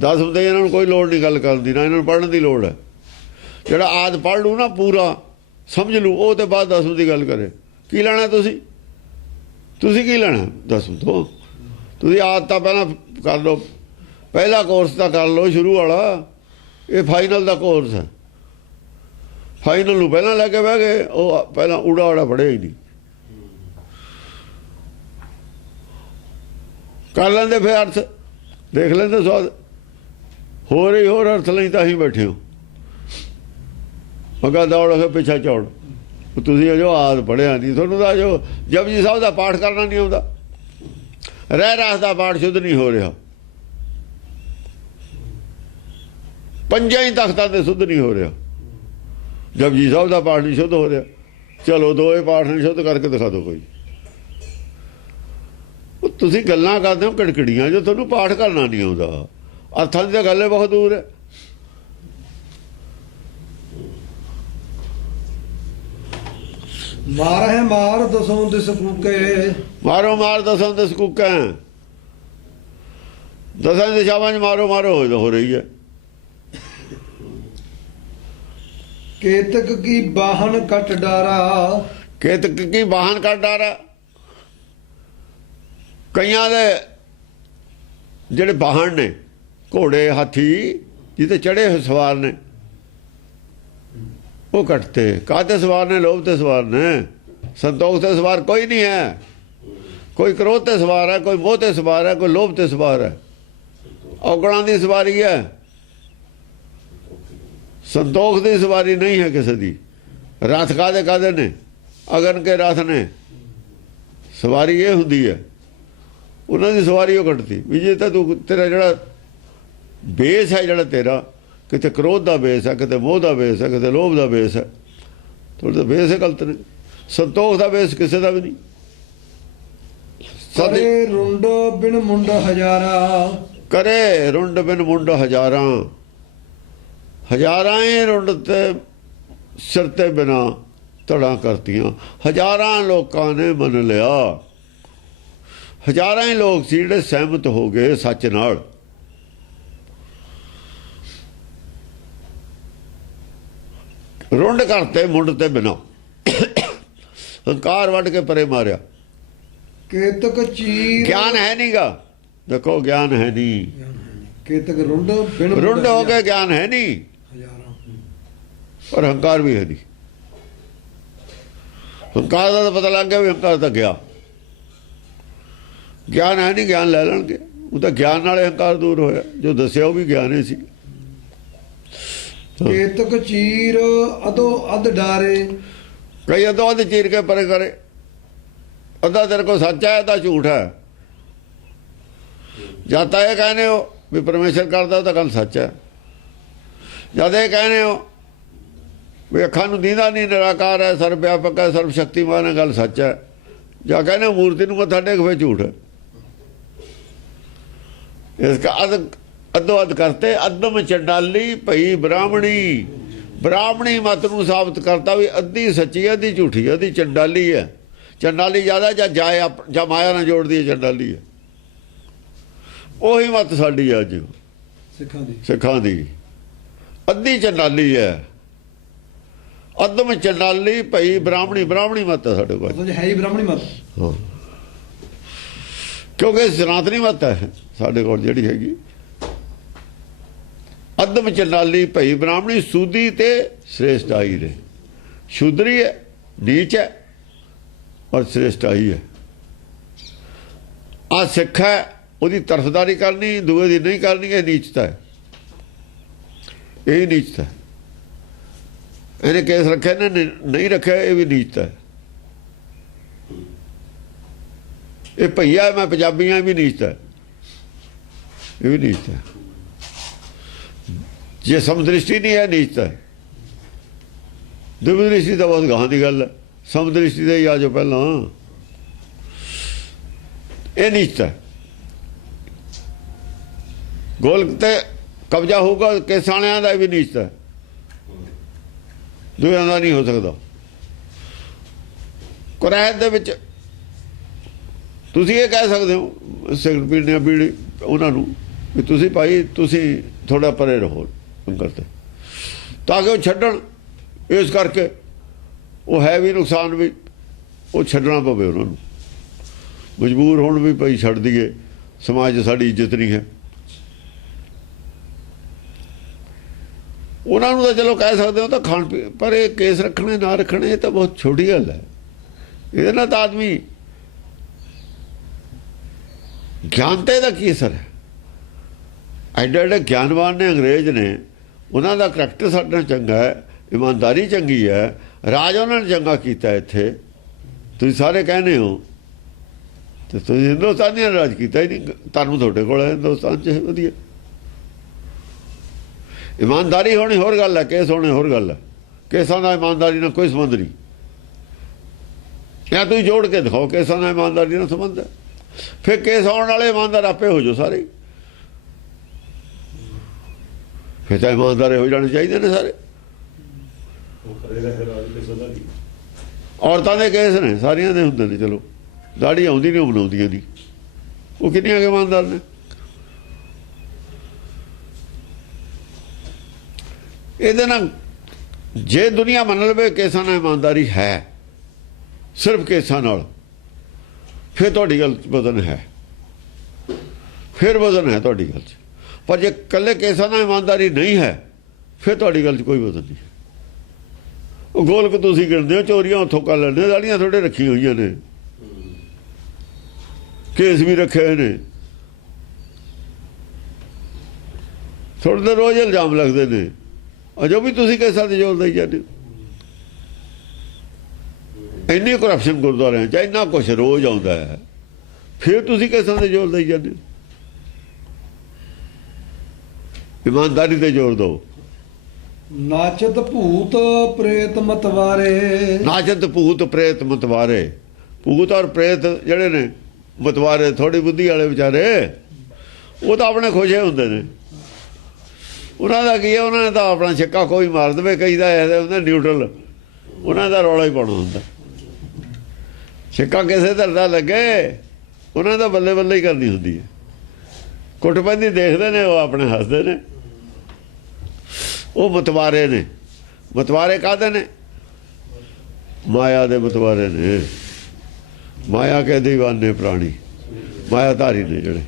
ਦਸਮ ਤੇ ਇਹਨਾਂ ਨੂੰ ਕੋਈ ਲੋੜ ਨਹੀਂ ਗੱਲ ਕਰਨ ਦੀ, ਨਾ ਇਹਨਾਂ ਨੂੰ ਪੜ੍ਹਨ ਦੀ ਲੋੜ ਹੈ। ਜਿਹੜਾ ਆਦਿ ਪੜ੍ਹ ਲੂ ਨਾ, ਪੂਰਾ ਸਮਝ ਲੂ, ਉਹ ਤੇ ਬਾਅਦ ਦਸਮ ਦੀ ਗੱਲ ਕਰੇ। ਕੀ ਲੈਣਾ ਤੁਸੀਂ ਕੀ ਲੈਣਾ ਦਸਮ ਤੋਂ? ਤੁਸੀਂ ਆਦਿ ਤਾਂ ਪਹਿਲਾਂ ਕਰ ਲਓ, ਪਹਿਲਾ ਕੋਰਸ ਤਾਂ ਕਰ ਲਓ ਸ਼ੁਰੂ ਵਾਲਾ। ਇਹ ਫਾਈਨਲ ਦਾ ਕੋਰਸ ਹੈ। ਫਾਈਨਲ ਨੂੰ ਪਹਿਲਾਂ ਲੈ ਕੇ ਬਹਿ ਗਏ, ਉਹ ਪਹਿਲਾਂ ਊੜਾ ਪੜ੍ਹਿਆ ਹੀ ਨਹੀਂ। ਕਰ ਲੈਂਦੇ ਫਿਰ ਅਰਥ ਦੇਖ ਲੈਂਦੇ ਸਵਾਦ। ਹੋਰ ਅਰਥ ਲਈ ਤਾਂ ਅਸੀਂ ਬੈਠੇ ਹੋ। ਅੱਗਾ ਦੌੜ ਕੇ ਪਿੱਛਾ ਚੌੜ। ਤੁਸੀਂ ਜੋ ਆਦ ਪੜ੍ਹਿਆ ਨਹੀਂ, ਤੁਹਾਨੂੰ ਤਾਂ ਜੋ ਜਪਜੀ ਸਾਹਿਬ ਦਾ ਪਾਠ ਕਰਨਾ ਨਹੀਂ ਆਉਂਦਾ। ਰਹਿ ਰਾਸ ਦਾ ਪਾਠ ਸ਼ੁੱਧ ਨਹੀਂ ਹੋ ਰਿਹਾ, ਪੰਜਾਂ ਹੀ ਤਖਤਾਂ ਤੇ ਸ਼ੁੱਧ ਨਹੀਂ ਹੋ ਰਿਹਾ। ਜਪਜੀ ਸਾਹਿਬ ਦਾ ਪਾਠ ਨਹੀਂ ਸ਼ੁੱਧ ਹੋ ਰਿਹਾ। ਚਲੋ ਦੋਏ ਪਾਠ ਨਹੀਂ ਸ਼ੁੱਧ ਕਰਕੇ ਦਿਖਾ ਦਿਓ ਕੋਈ। ਤੁਸੀਂ ਗੱਲਾਂ ਕਰਦੇ ਹੋ ਕੜਕੜੀਆਂ, ਜੋ ਤੁਹਾਨੂੰ ਪਾਠ ਕਰਨਾ ਨਹੀਂ ਆਉਂਦਾ। ਅਰਥਾਂ ਦੀ ਤਾਂ ਗੱਲ ਹੈ ਬਹੁਤ ਦੂਰ ਹੈ। ਮਾਰ ਮਾਰ ਦਸੋਂ ਦਿਸ ਕੂਕੇ, ਮਾਰੋ ਮਾਰ ਦਸਾਂ ਦਿਸ ਕੂਕੇ। ਦਸਾਂ ਦਿਸ਼ਾਵਾਂ 'ਚ ਮਾਰੋ ਹੋ ਰਹੀ ਹੈ। ਕੇਤਕ ਕੀ ਬਾਹਨ ਕਟ ਡਾਰਾ, ਕੇਤਕ ਕੀ ਬਾਹਨ ਕਟ ਡਾਰਾ। ਕਈਆਂ ਦੇ ਜਿਹੜੇ ਬਾਹਨ ਨੇ, ਘੋੜੇ ਹਾਥੀ ਜਿਹਦੇ ਚੜੇ ਹੋਏ ਸਵਾਰ ਨੇ, ਉਹ ਕੱਟਤੇ। ਕਾਹਤੇ ਸਵਾਰ ਨੇ? ਲੋਭ ਤੇ ਸਵਾਰ ਨੇ। ਸੰਤੋਖ ਤੇ ਸਵਾਰ ਕੋਈ ਨਹੀਂ ਹੈ। ਕੋਈ ਕ੍ਰੋਧ ਤੇ ਸਵਾਰ ਹੈ, ਕੋਈ ਮੋਹ ਤੇ ਸਵਾਰ ਹੈ, ਕੋਈ ਲੋਭ ਤੇ ਸਵਾਰ ਹੈ। ਔਗਣਾਂ ਦੀ ਸਵਾਰੀ ਹੈ। ਸੰਤੋਖ ਦੀ ਸਵਾਰੀ ਨਹੀਂ ਹੈ ਕਿਸੇ ਦੀ। ਰਥ ਕਾਹਦੇ ਨੇ? ਅਗਨ ਕੇ ਰਥ ਨੇ। ਸਵਾਰੀ ਇਹ ਹੁੰਦੀ ਹੈ, ਉਹਨਾਂ ਦੀ ਸਵਾਰੀ ਉਹ ਕੱਟਦੀ ਵੀ ਜੇ ਤਾਂ ਤੂੰ ਤੇਰਾ ਜਿਹੜਾ ਬੇਸ ਹੈ, ਜਿਹੜਾ ਤੇਰਾ ਕਿਤੇ ਕ੍ਰੋਧ ਦਾ ਬੇਸ ਹੈ, ਕਿਤੇ ਮੋਹ ਦਾ ਬੇਸ ਹੈ, ਕਿਤੇ ਲੋਭ ਦਾ ਬੇਸ ਹੈ, ਤੁਹਾਡੇ ਬੇਸ ਹੈ ਗਲਤ ਨੇ। ਸੰਤੋਖ ਦਾ ਬੇਸ ਕਿਸੇ ਦਾ ਵੀ ਨਹੀਂ। ਕਰੇ ਰੁੰਡ ਬਿਨ ਮੁੰਡ ਹਜ਼ਾਰਾ। ਕਰੇ ਰੁੰਡ ਬਿਨ ਮੁੰਡ ਹਜ਼ਾਰਾਂ। ਹਜ਼ਾਰਾਂ ਹੀ ਰੁੰਡ ਤੇ ਸਿਰ ਤੇ ਬਿਨਾ ਧੜਾਂ ਕਰਤੀਆਂ। ਹਜ਼ਾਰਾਂ ਲੋਕਾਂ ਨੇ ਮੰਨ ਲਿਆ। ਹਜ਼ਾਰਾਂ ਹੀ ਲੋਕ ਸੀ ਜਿਹੜੇ ਸਹਿਮਤ ਹੋ ਗਏ ਸੱਚ ਨਾਲ। ਰੁੰਡ ਕਰਤੇ ਮੁੰਡ ਤੇ ਬਿਨਾ। ਹੰਕਾਰ ਵੱਢ ਕੇ ਪਰੇ ਮਾਰਿਆ। ਕੇਤਕ ਚੀਰ। ਗਿਆਨ ਹੈ ਨਹੀਂਗਾ। ਦੇਖੋ ਗਿਆਨ ਹੈ ਨਹੀਂ। ਕੇਤਕ ਰੁੰਡ ਬਿਨ ਰੁੰਡ ਹੋ ਕੇ ਗਿਆਨ ਹੈ ਨਹੀਂ, ਔਰ ਹੰਕਾਰ ਵੀ ਹੈ ਨਹੀਂ। ਹੰਕਾਰ ਦਾ ਤਾਂ ਪਤਾ ਲੱਗ ਗਿਆ ਵੀ ਹੰਕਾਰ ਤਾਂ ਗਿਆ। ਗਿਆਨ ਹੈ ਨਹੀਂ, ਗਿਆਨ ਲੈ ਲੈਣਗੇ। ਉਹ ਤਾਂ ਗਿਆਨ ਨਾਲੇ ਹੰਕਾਰ ਦੂਰ ਹੋਇਆ। ਜੋ ਦੱਸਿਆ ਉਹ ਵੀ ਗਿਆਨ ਹੀ ਸੀ। ਕੇਤਕ ਚੀਰ ਅਦੋ ਅਧ ਡਾਰੇ। ਕਈ ਅਦੋ ਅਧ ਚੀਰ ਕੇ ਪਰੇ ਕਰੇ। ਅੱਧਾ ਤੇਰੇ ਕੋਲ ਸੱਚ ਹੈ, ਅੱਧਾ ਝੂਠ ਹੈ। ਜਦ ਤਾਂ ਇਹ ਕਹਿੰਦੇ ਹੋ ਵੀ ਪਰਮੇਸ਼ਰ ਕਰਦਾ ਤਾਂ ਗੱਲ ਸੱਚ ਹੈ। ਜਦ ਇਹ ਕਹਿੰਦੇ ਹੋ ਵੀ ਅੱਖਾਂ ਨੂੰ ਦੀਦਾ ਨਹੀਂ, ਨਿਰਾਕਾਰ ਹੈ, ਸਰਵ ਵਿਆਪਕ ਹੈ, ਸਰਵ ਸ਼ਕਤੀਮਾਨ ਹੈ, ਗੱਲ ਸੱਚ ਹੈ। ਜਾਂ ਕਹਿੰਦੇ ਮੂਰਤੀ ਨੂੰ ਮੱਥਾ ਟੇਕ, ਫਿਰ ਝੂਠ ਹੈ। ਇਸ ਕਾ ਅੱਧੋ ਅੱਧ ਕਰਤੇ। ਅਦਮ ਚੰਡਾਲੀ ਭਈ ਬ੍ਰਾਹਮਣੀ। ਬ੍ਰਾਹਮਣੀ ਮਤ ਨੂੰ ਸਾਬਤ ਕਰਤਾ ਵੀ ਅੱਧੀ ਸੱਚੀ, ਅੱਧੀ ਝੂਠੀ, ਅੱਧੀ ਚੰਡਾਲੀ ਹੈ। ਚੰਡਾਲੀ ਜ਼ਿਆਦਾ ਜਾਂ ਮਾਇਆ ਨਾਲ ਜੋੜਦੀ ਹੈ, ਚੰਡਾਲੀ ਹੈ। ਉਹੀ ਮਤ ਸਾਡੀ ਹੈ ਅੱਜ ਸਿੱਖਾਂ ਦੀ। ਅੱਧੀ ਚੰਡਾਲੀ ਹੈ। ਅਦਮ ਚੰਡਾਲੀ ਭਈ ਬ੍ਰਾਹਮਣੀ। ਬ੍ਰਾਹਮਣੀ ਮਤ ਹੈ ਸਾਡੇ ਕੋਲ, ਹੈ ਹੀ ਬ੍ਰਾਹਮਣੀ ਮਤ। ਹਾਂ, ਕਿਉਂਕਿ ਸਨਾਤਨੀ ਮਤ ਹੈ ਸਾਡੇ ਕੋਲ ਜਿਹੜੀ ਹੈਗੀ। ਅਦਮ ਚੰਡਾਲੀ ਭਈ ਬ੍ਰਾਹਮਣੀ। ਸੂਦੀ ਤੇ ਸ੍ਰੇਸ਼ਟ ਆਈ ਨੇ। ਸ਼ੂਦਰੀ ਹੈ, ਨੀਚ ਹੈ, ਔਰ ਸ੍ਰੇਸ਼ਟ ਆਈ ਹੈ। ਆ ਸਿੱਖ ਹੈ, ਉਹਦੀ ਤਰਫਦਾਰੀ ਕਰਨੀ, ਦੂਏ ਦੀ ਨਹੀਂ ਕਰਨੀ, ਇਹ ਨੀਚਤਾ ਹੈ। ਇਹ ਨੀਚਤਾ ਹੈ। ਇਹਨੇ ਕੇਸ ਰੱਖਿਆ ਨੇ ਨਹੀਂ ਰੱਖਿਆ, ਇਹ ਵੀ ਨੀਚਤਾ ਹੈ। ਇਹ ਭਈਆ ਮੈਂ ਪੰਜਾਬੀ ਆ, ਵੀ ਨੀਚਤਾ ਹੈ। ਇਹ ਵੀ ਨੀਚਤਾ ਹੈ। ਜੇ ਸਮਦ੍ਰਿਸ਼ਟੀ ਨਹੀਂ ਹੈ, ਨੀਚਤਾ ਹੈ। ਦੁਵ ਦ੍ਰਿਸ਼ਟੀ ਤਾਂ ਬਹੁਤ ਗਾਹਾਂ ਦੀ ਗੱਲ ਹੈ। ਸਮਦ੍ਰਿਸ਼ਟੀ ਦੇ ਹੀ ਆ ਜਾਓ ਪਹਿਲਾਂ। ਇਹ ਨੀਚਤਾ ਹੈ। ਗੋਲਕ ਤੇ ਕਬਜ਼ਾ ਹੋਊਗਾ ਕਿਸਾਨਿਆਂ ਦਾ, ਵੀ ਨੀਚਤਾ ਹੈ। ਦੂਜਿਆਂ ਦਾ ਨਹੀਂ ਹੋ ਸਕਦਾ। ਕੁਰੈਤ ਦੇ ਵਿੱਚ ਤੁਸੀਂ ਇਹ ਕਹਿ ਸਕਦੇ ਹੋ ਸਿਗਰਟ ਪੀਣੇ ਬੀੜੀ ਉਹਨਾਂ ਨੂੰ ਵੀ ਤੁਸੀਂ ਭਾਈ ਤੁਸੀਂ ਥੋੜਾ ਪਰੇ ਰਹੋ ਕਰਤੇ, ਤਾਂ ਕਿ ਉਹ ਛੱਡਣ। ਇਸ ਕਰਕੇ ਉਹ ਹੈ ਵੀ ਨੁਕਸਾਨ ਵੀ, ਉਹ ਛੱਡਣਾ ਪਵੇ ਉਹਨਾਂ ਨੂੰ। ਮਜਬੂਰ ਹੋਣ ਵੀ ਭਾਈ ਛੱਡ ਦਈਏ, ਸਮਾਜ 'ਚ ਸਾਡੀ ਇੱਜ਼ਤ ਨਹੀਂ ਹੈ। ਉਹਨਾਂ ਨੂੰ ਤਾਂ ਚਲੋ ਕਹਿ ਸਕਦੇ ਹੋ ਤਾਂ ਖਾਣ ਪੀਣ, ਪਰ ਇਹ ਕੇਸ ਰੱਖਣੇ ਨਾ ਰੱਖਣੇ ਇਹ ਤਾਂ ਬਹੁਤ ਛੋਟੀ ਗੱਲ ਹੈ। ਇਹਦੇ ਨਾਲ ਤਾਂ ਆਦਮੀ ਗਿਆਨਤੇ ਦਾ ਕੀ ਅਸਰ ਹੈ। ਐਡੇ ਐਡੇ ਗਿਆਨਵਾਨ ਨੇ ਅੰਗਰੇਜ਼ ਨੇ, ਉਹਨਾਂ ਦਾ ਕਰੈਕਟਰ ਸਾਡੇ ਨਾਲ ਚੰਗਾ ਹੈ, ਇਮਾਨਦਾਰੀ ਚੰਗੀ ਹੈ, ਰਾਜ ਉਹਨਾਂ ਨੇ ਚੰਗਾ ਕੀਤਾ ਇੱਥੇ। ਤੁਸੀਂ ਸਾਰੇ ਕਹਿੰਦੇ ਹੋ ਤੇ ਤੁਸੀਂ ਹਿੰਦੁਸਤਾਨੀਆਂ ਨੇ ਰਾਜ ਕੀਤਾ ਹੀ ਨਹੀਂ। ਧਰਮ ਤੁਹਾਡੇ ਕੋਲ ਹੈ ਹਿੰਦੁਸਤਾਨ 'ਚ, ਵਧੀਆ। ਇਮਾਨਦਾਰੀ ਹੋਣੀ ਹੋਰ ਗੱਲ ਹੈ, ਕੇਸ ਹੋਣੇ ਹੋਰ ਗੱਲ ਹੈ। ਕੇਸਾਂ ਦਾ ਇਮਾਨਦਾਰੀ ਨਾਲ ਕੋਈ ਸੰਬੰਧ ਨਹੀਂ। ਜਾਂ ਤੁਸੀਂ ਜੋੜ ਕੇ ਦਿਖਾਓ ਕੇਸਾਂ ਦਾ ਇਮਾਨਦਾਰੀ ਨਾਲ ਸੰਬੰਧ ਹੈ, ਫਿਰ ਕੇਸ ਆਉਣ ਵਾਲੇ ਇਮਾਨਦਾਰ ਆਪੇ ਹੋ ਜਾਓ ਸਾਰੇ। ਫਿਰ ਤਾਂ ਇਮਾਨਦਾਰ ਹੋ ਜਾਣੇ ਚਾਹੀਦੇ ਨੇ ਸਾਰੇ। ਔਰਤਾਂ ਦੇ ਕੇਸ ਨੇ, ਸਾਰੀਆਂ ਦੇ ਹੁੰਦੇ ਨੇ। ਚਲੋ ਦਾੜੀ ਆਉਂਦੀ ਨਹੀਂ, ਉਹ ਬਣਾਉਂਦੀਆਂ ਨਹੀਂ, ਉਹ ਕਿੰਨੀਆਂ ਇਮਾਨਦਾਰ ਨੇ। ਇਹਦੇ ਨਾਲ ਜੇ ਦੁਨੀਆ ਮੰਨ ਲਵੇ ਕੇਸਾਂ ਨਾਲ ਇਮਾਨਦਾਰੀ ਹੈ, ਸਿਰਫ ਕੇਸਾਂ ਨਾਲ, ਫਿਰ ਤੁਹਾਡੀ ਗੱਲ 'ਚ ਵਜ਼ਨ ਹੈ, ਫਿਰ ਵਜ਼ਨ ਹੈ ਤੁਹਾਡੀ ਗੱਲ 'ਚ। ਪਰ ਜੇ ਇਕੱਲੇ ਕੇਸਾਂ ਨਾਲ ਇਮਾਨਦਾਰੀ ਨਹੀਂ ਹੈ, ਫਿਰ ਤੁਹਾਡੀ ਗੱਲ 'ਚ ਕੋਈ ਵਜ਼ਨ ਨਹੀਂ। ਉਹ ਗੋਲਕ ਤੁਸੀਂ ਗਿਣਦੇ ਹੋ, ਚੋਰੀਆਂ ਉੱਥੋਂ ਕਰ ਲੈਂਦੇ, ਦਾੜੀਆਂ ਤੁਹਾਡੇ ਰੱਖੀ ਹੋਈਆਂ ਨੇ, ਕੇਸ ਵੀ ਰੱਖੇ ਹੋਏ ਨੇ, ਤੁਹਾਡੇ ਤੇ ਰੋਜ਼ ਇਲਜ਼ਾਮ ਲੱਗਦੇ ਨੇ। ਅਜੋ ਵੀ ਤੁਸੀਂ ਕੈਸਾ ਤੇ ਜ਼ੋਰ ਦੇਈ ਜਾਂਦੇ ਹੋ। ਇੰਨੀ ਕਰਪਸ਼ਨ ਗੁਰਦੁਆਰਿਆਂ 'ਚ ਇੰਨਾ ਕੁਛ ਰੋਜ਼ ਆਉਂਦਾ ਹੈ, ਫਿਰ ਤੁਸੀਂ ਕੈਸਾ ਤੇ ਜ਼ੋਰ ਦੇਈ ਜਾਂਦੇ ਹੋ। ਇਮਾਨਦਾਰੀ ਤੇ ਜ਼ੋਰ ਦਿਓ। ਨਾਚਤ ਭੂਤ ਪ੍ਰੇਤ ਮਤਵਾਰੇ। ਨਾਚਤ ਭੂਤ ਪ੍ਰੇਤ ਮਤਵਾਰੇ। ਭੂਤ ਔਰ ਪ੍ਰੇਤ ਜਿਹੜੇ ਨੇ ਮਤਵਾਰੇ, ਥੋੜੀ ਬੁੱਧੀ ਵਾਲੇ ਵਿਚਾਰੇ, ਉਹ ਤਾਂ ਆਪਣੇ ਖੁਸ਼ੇ ਹੁੰਦੇ ਨੇ। ਉਹਨਾਂ ਦਾ ਕੀ ਹੈ, ਉਹਨਾਂ ਨੇ ਤਾਂ ਆਪਣਾ ਛੱਕਾ ਕੋਈ ਮਾਰ ਦੇਵੇ, ਕਹੀਦਾ ਉਹਨਾਂ ਨਿਊਟਰਲ, ਉਹਨਾਂ ਦਾ ਰੌਲਾ ਹੀ ਪਾਉਣਾ ਹੁੰਦਾ। ਛੱਕਾ ਕਿਸੇ ਧਰਦਾ ਲੱਗੇ, ਉਹਨਾਂ ਦਾ ਬੱਲੇ ਬੱਲੇ ਹੀ ਕਰਨੀ ਹੁੰਦੀ ਹੈ। ਕੁੱਟ ਪੈਂਦੀ ਦੇਖਦੇ ਨੇ, ਉਹ ਆਪਣੇ ਹੱਸਦੇ ਨੇ। ਉਹ ਮਤਵਾਰੇ ਨੇ। ਮਤਵਾਰੇ ਕਾਹਦੇ ਨੇ? ਮਾਇਆ ਦੇ ਮਤਵਾਰੇ ਨੇ। ਮਾਇਆ ਕੇ ਦੀਵਾਨੇ ਪ੍ਰਾਣੀ, ਮਾਇਆ ਧਾਰੀ ਨੇ ਜਿਹੜੇ।